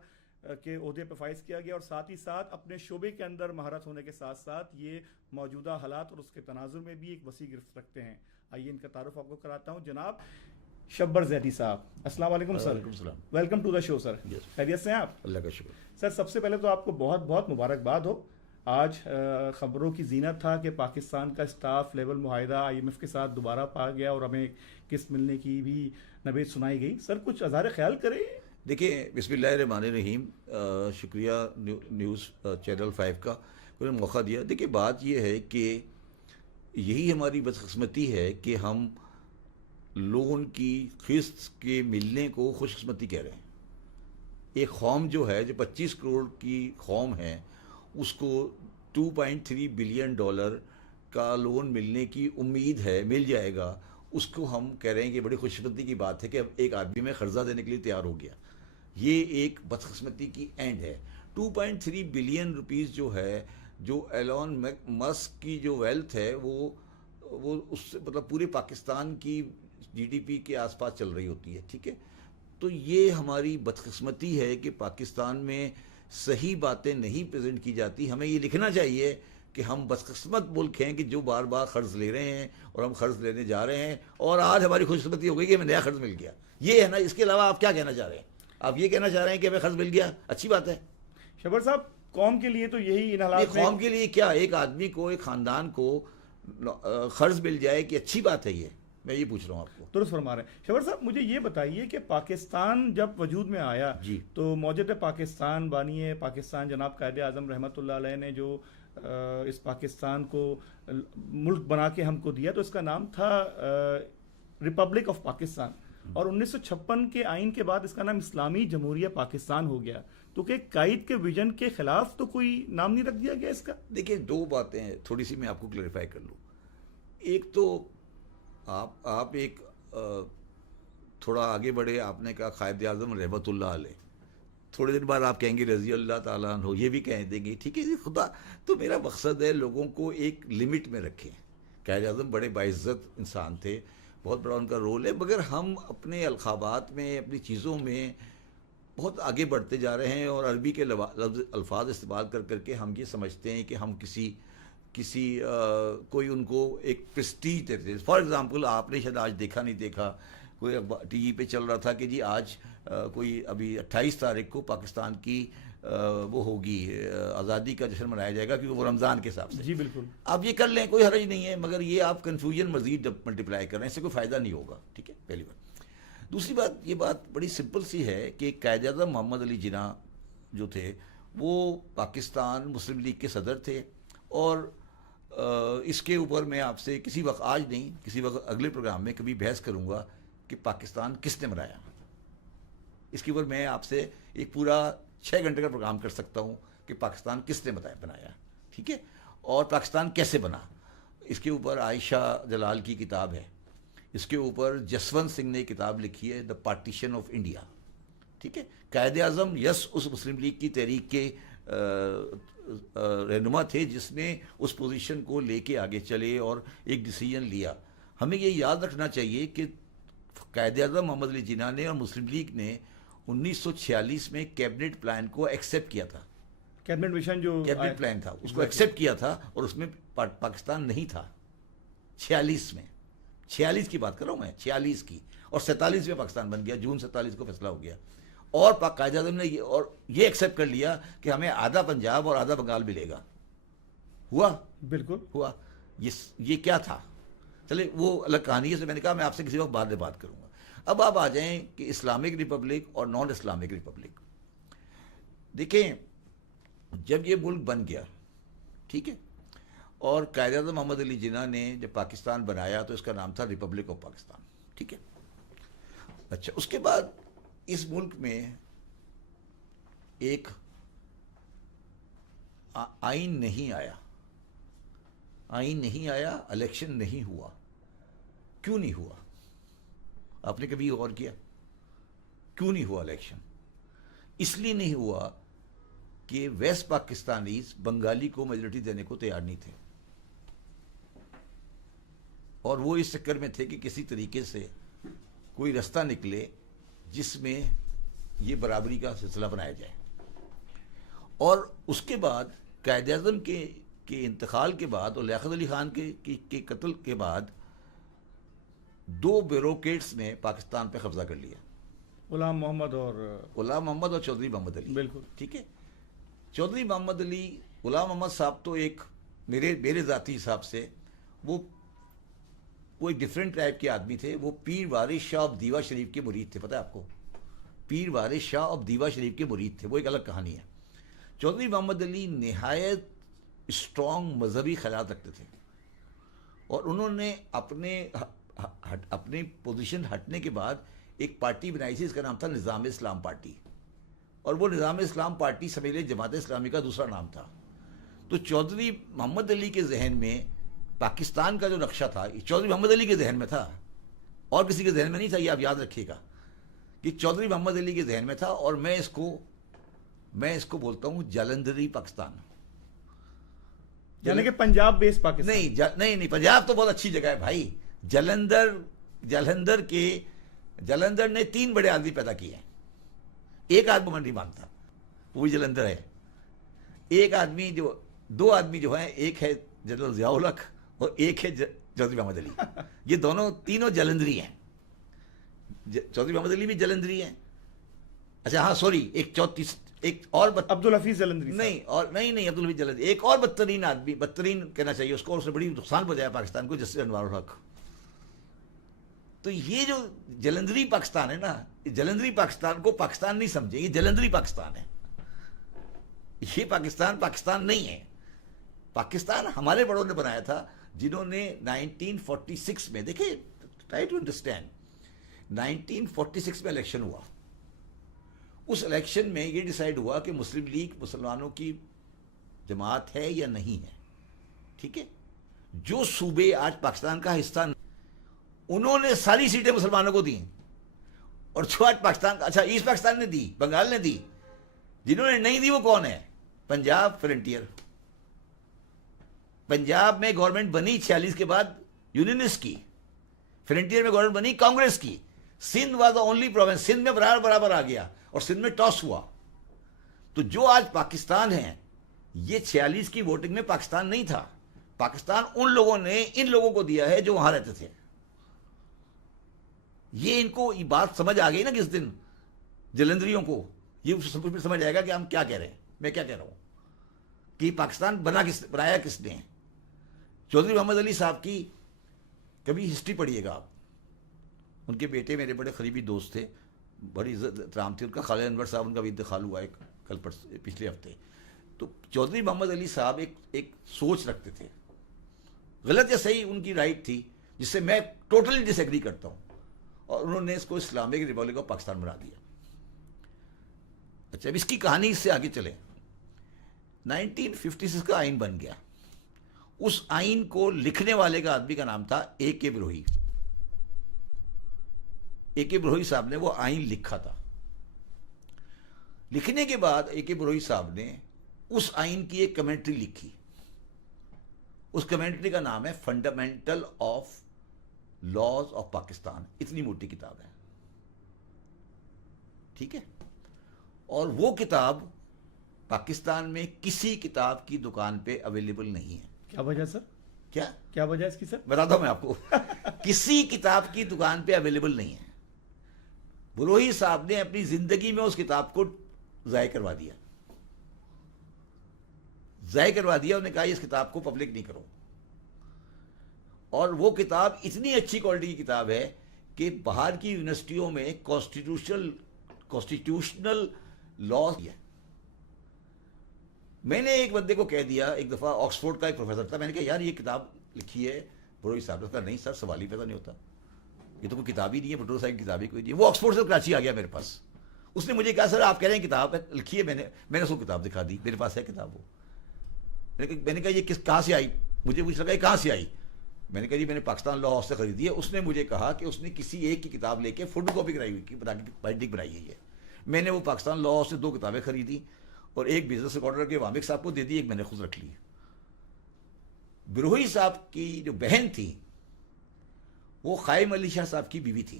کے عہدے پہ فائز کیا گیا، اور ساتھ ہی ساتھ اپنے شعبے کے اندر مہارت ہونے کے ساتھ ساتھ یہ موجودہ حالات اور اس کے تناظر میں بھی ایک وسیع گرفت رکھتے ہیں۔ آئیے ان کا تعارف آپ کو کراتا ہوں۔ جناب شبر زیدی صاحب، السلام علیکم سر۔ وعلیکم السلام۔ Welcome to the show sir. Yes. خیریت سے ہیں آپ؟ اللہ کا شکر۔ سر سب سے پہلے تو آپ کو بہت بہت مبارکباد ہو۔ آج خبروں کی زینت تھا کہ پاکستان کا اسٹاف لیول معاہدہ IMF کے ساتھ دوبارہ پا گیا اور ہمیں قسط ملنے کی بھی نوید سنائی گئی۔ سر کچھ اظہار خیال کریں۔ دیکھیں، بسم اللہ الرحمن الرحیم، شکریہ نیوز چینل 5 کا انہوں نے موقع دیا۔ دیکھیں، بات یہ ہے کہ یہی ہماری بدقسمتی ہے کہ ہم لون کی قسط کے ملنے کو خوش قسمتی کہہ رہے ہیں۔ ایک قوم جو ہے، جو 25 کروڑ کی قوم ہے، اس کو $2.3 بلین کا لون ملنے کی امید ہے، مل جائے گا، اس کو ہم کہہ رہے ہیں کہ بڑی خوش قسمتی کی بات ہے کہ اب ایک آدمی میں قرضہ دینے کے لیے تیار ہو گیا۔ یہ ایک بدقسمتی کی اینڈ ہے۔ 2.3 بلین روپیز جو ہے، جو ایلون مسک کی جو ویلتھ ہے، وہ اس سے مطلب پورے پاکستان کی GDP کے آس پاس چل رہی ہوتی ہے، ٹھیک ہے۔ تو یہ ہماری بدقسمتی ہے کہ پاکستان میں صحیح باتیں نہیں پریزنٹ کی جاتی۔ ہمیں یہ لکھنا چاہیے کہ ہم بدقسمت ملک ہیں کہ جو بار بار قرض لے رہے ہیں اور ہم قرض لینے جا رہے ہیں، اور آج ہماری خوش قسمتی ہو گئی کہ ہمیں نیا قرض مل گیا۔ یہ ہے نا، اس کے علاوہ آپ کیا کہنا چاہ رہے ہیں؟ آپ یہ کہنا چاہ رہے ہیں کہ ہمیں قرض مل گیا، اچھی بات ہے۔ شبر صاحب، قوم کے لیے تو یہی ان حالات ایک قوم کے لیے کیا، ایک آدمی کو، ایک خاندان کو قرض مل جائے کہ اچھی بات ہے، یہ میں یہ پوچھ رہا ہوں آپ کو۔ درست فرما رہے ہیں۔ شبر صاحب مجھے یہ بتائیے کہ پاکستان جب وجود میں آیا جی، تو موجد پاکستان بانی پاکستان جناب قائد اعظم رحمۃ اللہ علیہ نے جو اس پاکستان کو ملک بنا کے ہم کو دیا تو اس کا نام تھا ریپبلک آف پاکستان، اور 1956 کے آئین کے بعد اس کا نام اسلامی جمہوریہ پاکستان ہو گیا۔ تو کہ قائد کے ویژن کے خلاف تو کوئی نام نہیں رکھ دیا گیا اس کا؟ دیکھیں، دو باتیں ہیں، تھوڑی سی میں آپ کو کلیریفائی کر لوں۔ ایک تو آپ ایک تھوڑا آگے بڑھے، آپ نے کہا قائد اعظم رحمۃ اللہ علیہ، تھوڑے دن بعد آپ کہیں گے رضی اللہ تعالیٰ عنہ، یہ بھی کہہ دیں گے، ٹھیک ہے جی خدا۔ تو میرا مقصد ہے لوگوں کو ایک لمٹ میں رکھیں۔ قائد اعظم بڑے باعزت انسان تھے، بہت بڑا ان کا رول ہے، مگر ہم اپنے القابات میں، اپنی چیزوں میں بہت آگے بڑھتے جا رہے ہیں، اور عربی کے الفاظ استعمال کر کر کے ہم یہ سمجھتے ہیں کہ ہم کسی کوئی ان کو ایک پریسٹیج دیتے ہیں۔ فار ایگزامپل، آپ نے شاید آج دیکھا نہیں دیکھا، کوئی ٹی وی پہ چل رہا تھا کہ جی آج کوئی ابھی 28 تاریخ کو پاکستان کی وہ ہوگی آزادی کا جشن منایا جائے گا، کیونکہ وہ رمضان کے حساب سے۔ جی بالکل، آپ یہ کر لیں، کوئی حرج نہیں ہے، مگر یہ آپ کنفیوژن مزید ملٹیپلائی کر رہے ہیں، اس سے کوئی فائدہ نہیں ہوگا، ٹھیک ہے، پہلی بات۔ دوسری بات، یہ بات بڑی سمپل سی ہے کہ قائد اعظم محمد علی جناح جو تھے وہ پاکستان مسلم لیگ کے صدر تھے، اور اس کے اوپر میں آپ سے کسی وقت، آج نہیں، کسی وقت اگلے پروگرام میں کبھی بحث کروں گا کہ پاکستان کس نے بنایا۔ اس کے اوپر میں آپ سے ایک پورا 6 گھنٹے کا پروگرام کر سکتا ہوں کہ پاکستان کس نے بنایا، ٹھیک ہے، اور پاکستان کیسے بنا۔ اس کے اوپر عائشہ جلال کی کتاب ہے، اس کے اوپر جسونت سنگھ نے کتاب لکھی ہے، دا پارٹیشن آف انڈیا، ٹھیک ہے۔ قائد اعظم اس مسلم لیگ کی تحریک کے رہنما تھے جس نے اس پوزیشن کو لے کے آگے چلے اور ایک ڈیسیجن لیا۔ ہمیں یہ یاد رکھنا چاہیے کہ قائد اعظم محمد علی جناح نے اور مسلم لیگ نے 1946 میں کیبنٹ پلان کو ایکسیپٹ کیا تھا۔ کیبنٹ مشن جو کیبنٹ پلان تھا اس کو ایکسیپٹ کیا تھا، اور اس میں پاکستان نہیں تھا 46 میں، 46 کی بات کر رہا ہوں میں، 46 کی، اور 47 میں پاکستان بن گیا، جون 47 کو فیصلہ ہو گیا، اور قائد اعظم نے یہ ایکسیپٹ کر لیا کہ ہمیں آدھا پنجاب اور آدھا بنگال ملے گا۔ ہوا؟ بالکل ہوا۔ یہ کیا تھا؟ چلے وہ الگ کہانی ہے، میں نے کہا میں آپ سے کسی وقت بعد میں بات کروں گا۔ اب آپ آ جائیں کہ اسلامک ریپبلک اور نان اسلامک ریپبلک۔ دیکھیں، جب یہ ملک بن گیا، ٹھیک ہے، اور قائد اعظم محمد علی جناح نے جب پاکستان بنایا تو اس کا نام تھا ریپبلک آف پاکستان، ٹھیک ہے۔ اچھا، اس کے بعد اس ملک میں ایک آئین نہیں آیا، آئین نہیں آیا، الیکشن نہیں ہوا. کیوں نہیں ہوا؟ آپ نے کبھی غور کیا کیوں نہیں ہوا الیکشن؟ اس لیے نہیں ہوا کہ ویسٹ پاکستانیز بنگالی کو میجورٹی دینے کو تیار نہیں تھے، اور وہ اس چکر میں تھے کہ کسی طریقے سے کوئی رستہ نکلے جس میں یہ برابری کا سلسلہ بنایا جائے. اور اس کے بعد قائد اعظم کے انتقال کے بعد اور لیاقت علی خان کے قتل کے بعد 2 بیوروکریٹس نے پاکستان پہ قبضہ کر لیا، غلام محمد اور چودھری محمد علی. بالکل ٹھیک ہے. چودھری محمد علی، غلام محمد صاحب تو ایک میرے ذاتی حساب سے وہ ایک ڈیفرنٹ ٹائپ کے آدمی تھے. وہ پیر وارث شاہ آف دیوا شریف کے مرید تھے. پتہ ہے آپ کو؟ پیر وارث شاہ آف دیوا شریف کے مرید تھے. وہ ایک الگ کہانی ہے. چودھری محمد علی نہایت اسٹرانگ مذہبی خیالات رکھتے تھے، اور انہوں نے اپنی پوزیشن ہٹنے کے بعد ایک پارٹی بنائی تھی، اس کا نام تھا نظام اسلام پارٹی، اور وہ نظام اسلام پارٹی سمیل جماعت اسلامی کا دوسرا نام تھا. تو چودھری محمد علی کے ذہن میں پاکستان کا جو نقشہ تھا، یہ چودھری محمد علی کے ذہن میں تھا، اور کسی کے ذہن میں نہیں تھا. یہ آپ یاد رکھیے گا کہ چودھری محمد علی کے ذہن میں تھا. اور میں اس کو بولتا ہوں جالندھری پاکستان. یعنی کہ پنجاب بیس پاکستان. نہیں، پنجاب تو بہت اچھی جگہ ہے بھائی. جلندھر نے 3 بڑے آدمی پیدا کیے ہیں. ایک آدمی میں نہیں مانتا، وہ بھی جلندھر ہے. ایک آدمی 2 آدمی جو ہیں، ایک ہے جنرل ضیاء الحق اور ایک ہے چودھری محمد علی. یہ تینوں جلندھری ہیں. چودھری محمد علی بھی جلندھری ہیں. اچھا ہاں سوری، ایک اور عبدالحفیظ جلندھری نہیں عبدالحفیظ جلندھری. ایک اور بدترین آدمی، بدترین کہنا چاہیے اس کو، اور اس نے بڑی نقصان پہنچایا پاکستان کو، جسٹس انوار الحق. تو یہ جو جلندھری پاکستان ہے نا، جلندھری پاکستان کو پاکستان نہیں سمجھے. یہ جلندھری پاکستان ہے. یہ پاکستان نہیں ہے. پاکستان ہمارے بڑوں نے بنایا تھا، جنہوں نے 1946 میں، دیکھیں ٹرائی ٹو انڈرسٹینڈ، 1946 میں الیکشن ہوا. اس الیکشن میں یہ ڈیسائیڈ ہوا کہ مسلم لیگ مسلمانوں کی جماعت ہے یا نہیں ہے. ٹھیک ہے. جو صوبے آج پاکستان کا حصہ، انہوں نے ساری سیٹیں مسلمانوں کو دیں، اور جو آج پاکستان، اچھا ایسٹ پاکستان نے دی، بنگال نے دی. جنہوں نے نہیں دی وہ کون ہے؟ پنجاب فرنٹیئر. پنجاب میں گورنمنٹ بنی 46 کے بعد یونینسٹ کی. فرنٹیئر میں گورنمنٹ بنی کانگریس کی. Sindh was the only province. Sindh میں برابر آ گیا، اور سندھ میں ٹاس ہوا. تو جو آج پاکستان ہے، یہ 46 کی ووٹنگ میں پاکستان نہیں تھا. پاکستان ان لوگوں نے ان لوگوں کو دیا ہے جو وہاں رہتے تھے. یہ ان کو یہ بات سمجھ آ گئی نا کس دن، جلندھریوں کو یہ سمجھ آئے گا کہ ہم کیا کہہ رہے ہیں. میں کیا کہہ رہا ہوں کہ پاکستان بنایا کس نے. چودھری محمد علی صاحب کی کبھی ہسٹری پڑھیے گا آپ. ان کے بیٹے میرے بڑے قریبی دوست تھے، بڑی عزت احترام تھی ان کا. خالد انور صاحب ان کا بھی انتقال ہوا ہے پچھلے ہفتے. تو چودھری محمد علی صاحب ایک سوچ رکھتے تھے، غلط یا صحیح ان کی رائٹ تھی، جس سے میں ٹوٹلی ڈس ایگری کرتا ہوں. اور انہوں نے اس کو اسلامک ریپبلک آف پاکستان بنا دیا. اچھا اب اس کی کہانی اس سے آگے چلے. 1956 کا آئین بن گیا. اس آئین کو لکھنے والے کا آدمی کا نام تھا اے کے بروہی. اے کے بروہی صاحب نے وہ آئین لکھا تھا. لکھنے کے بعد اے کے بروہی صاحب نے اس آئین کی ایک کمنٹری لکھی. اس کمنٹری کا نام ہے fundamental of laws of Pakistan. اتنی موٹی کتاب ہے. ٹھیک ہے. اور وہ کتاب پاکستان میں کسی کتاب کی دکان پہ اویلیبل نہیں ہے. کیا وجہ سر؟ کیا وجہ اس کی سر؟ بتاتا ہوں میں آپ کو. کسی کتاب کی دکان پہ اویلیبل نہیں ہے. بروہی صاحب نے اپنی زندگی میں اس کتاب کو ضائع کروا دیا. انہوں نے کہا اس کتاب کو پبلک نہیں کرو. اور وہ کتاب اتنی اچھی کوالٹی کی کتاب ہے کہ باہر کی یونیورسٹیوں میں کانسٹیٹیوشنل لا ہے. میں نے ایک بندے کو کہہ دیا ایک دفعہ، آکسفورڈ کا ایک پروفیسر تھا، میں نے کہا یار یہ کتاب لکھی ہے بروہی صاحب نے. کہا نہیں سر، سوال ہی پیدا نہیں ہوتا، یہ تو کوئی کتاب ہی نہیں ہے، بٹور صاحب کی کتاب ہی کوئی نہیں ہے. وہ آکسفورڈ سے کراچی آ گیا میرے پاس. اس نے مجھے کہا سر آپ کہہ رہے ہیں کتاب لکھی ہے. میں نے اس کو کتاب دکھا دی، میرے پاس ہے کتاب. وہ میں نے کہا یہ کہاں سے آئی؟ مجھے پوچھ لگا یہ کہاں سے آئی؟ میں نے کہا جی میں نے پاکستان لا ہاؤس سے خریدی ہے. اس نے مجھے کہا کہ اس نے کسی ایک کی کتاب لے کے فوٹو کاپی کرائی ہوئی بائنڈنگ بنائی ہے. میں نے وہ پاکستان لا ہاؤس سے 2 کتابیں خریدی اور ایک بزنس ریکارڈر کے وامق صاحب کو دے دی, ایک میں نے خود رکھ لی. بروہی صاحب کی جو بہن تھی وہ قائم علی شاہ صاحب کی بیوی تھی.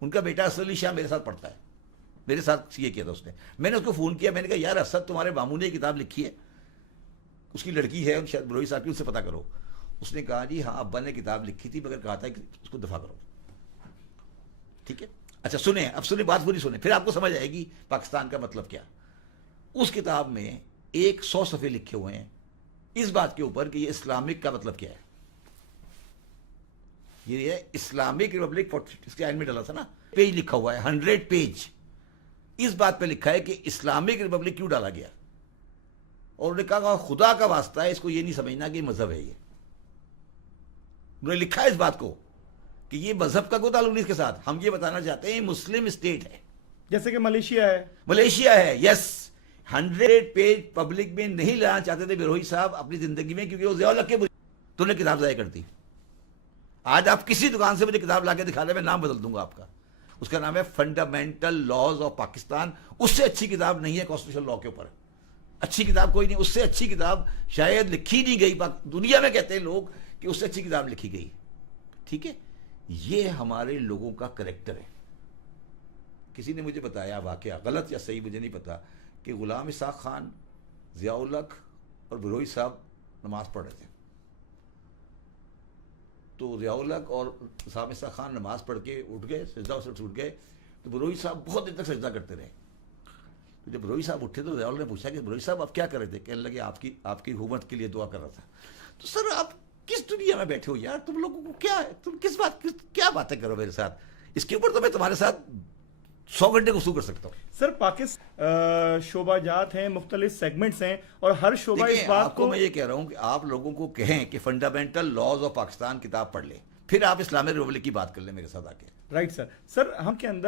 ان کا بیٹا اسد علی شاہ میرے ساتھ پڑھتا ہے, میرے ساتھ یہ کیا تھا اس نے. میں نے اس کو فون کیا, میں نے کہا یار اسد تمہارے ماموں نے یہ کتاب لکھی ہے, اس کی لڑکی ہے شاید بروہی صاحب کی, ان سے پتہ کرو. اس نے کہا جی ہاں ابا نے کتاب لکھی تھی مگر کہا تھا کہ اس کو دفاع کرو. ٹھیک ہے, اچھا سنیں, اب سنیں بات پوری سنیں, پھر آپ کو سمجھ آئے گی پاکستان کا مطلب کیا. اس کتاب میں 100 صفحے لکھے ہوئے ہیں اس بات کے اوپر کہ یہ اسلامک کا مطلب کیا ہے. یہ ہے اسلامک ریپبلک, اس کے میں ڈالا تھا نا, پیج لکھا ہوا ہے 100 پیج. اس بات پہ لکھا ہے کہ اسلامک ریپبلک کیوں ڈالا گیا. اور انہوں نے کہا خدا کا واسطہ ہے اس کو یہ نہیں سمجھنا کہ یہ مذہب ہے. یہ انہوں نے لکھا ہے اس بات کو کہ یہ مذہب کا کوئی تعلق نہیں اس کے ساتھ. ہم یہ بتانا چاہتے ہیں مسلم اسٹیٹ ہے, جیسے کہ ملیشیا ہے. ملیشیا ہے. یس, 100 پیج پبلک میں نہیں لانا چاہتے تھے بروہی صاحب اپنی زندگی میں, کیونکہ وہ ضیاء الحق کے تو نے کتاب ضائع کر دی. آج آپ کسی دکان سے مجھے کتاب لا کے دکھا دیں, میں نام بدل دوں گا آپ کا. اس کا نام ہے فنڈامنٹل لاز آف پاکستان. اس سے اچھی کتاب نہیں ہے کانسٹیٹیوشنل لا کے اوپر. اچھی کتاب کوئی نہیں, اس سے اچھی کتاب شاید لکھی نہیں گئی. دنیا میں کہتے ہیں لوگ کہ اس سے اچھی کتاب لکھی گئی. ٹھیک ہے, یہ ہمارے لوگوں کا کریکٹر ہے. کسی نے مجھے بتایا واقعہ, غلط یا صحیح مجھے نہیں پتا, کہ غلام اسحاق خان, ضیاء الحق اور بروہی صاحب نماز پڑھ رہے تھے. تو ضیاء الحق اور غلام اسحاق خان نماز پڑھ کے اٹھ گئے, سجدہ سے اٹھ گئے, تو بروہی صاحب بہت دیر تک سجدہ کرتے رہے. تو جب بروہی صاحب اٹھے تو ضیاء الحق نے پوچھا کہ بروہی صاحب آپ کیا کر رہے تھے؟ کہنے لگے آپ کی حکومت کے لیے دعا کر رہا تھا. تو سر آپ کس دنیا میں بیٹھے ہو یار, تم لوگوں کو کیا ہے, تم کیا باتیں کرو میرے ساتھ, اس کے اوپر تو میں تمہارے ساتھ 100 گھنٹے گفتگو کر سکتا ہوں. سر پاکستان شعبہ جات ہیں, مختلف سیگمنٹس ہیں, اور ہر شعبہ اس بات آپ کو میں یہ کہہ رہا ہوں کہ آپ لوگوں کو کہیں کہ فنڈامنٹل لاز آف پاکستان کتاب پڑھ لیں, پھر آپ اسلامی ریپبلک کی بات کر لیں میرے ساتھ آ کے. Right sir. سر ہم کے اندر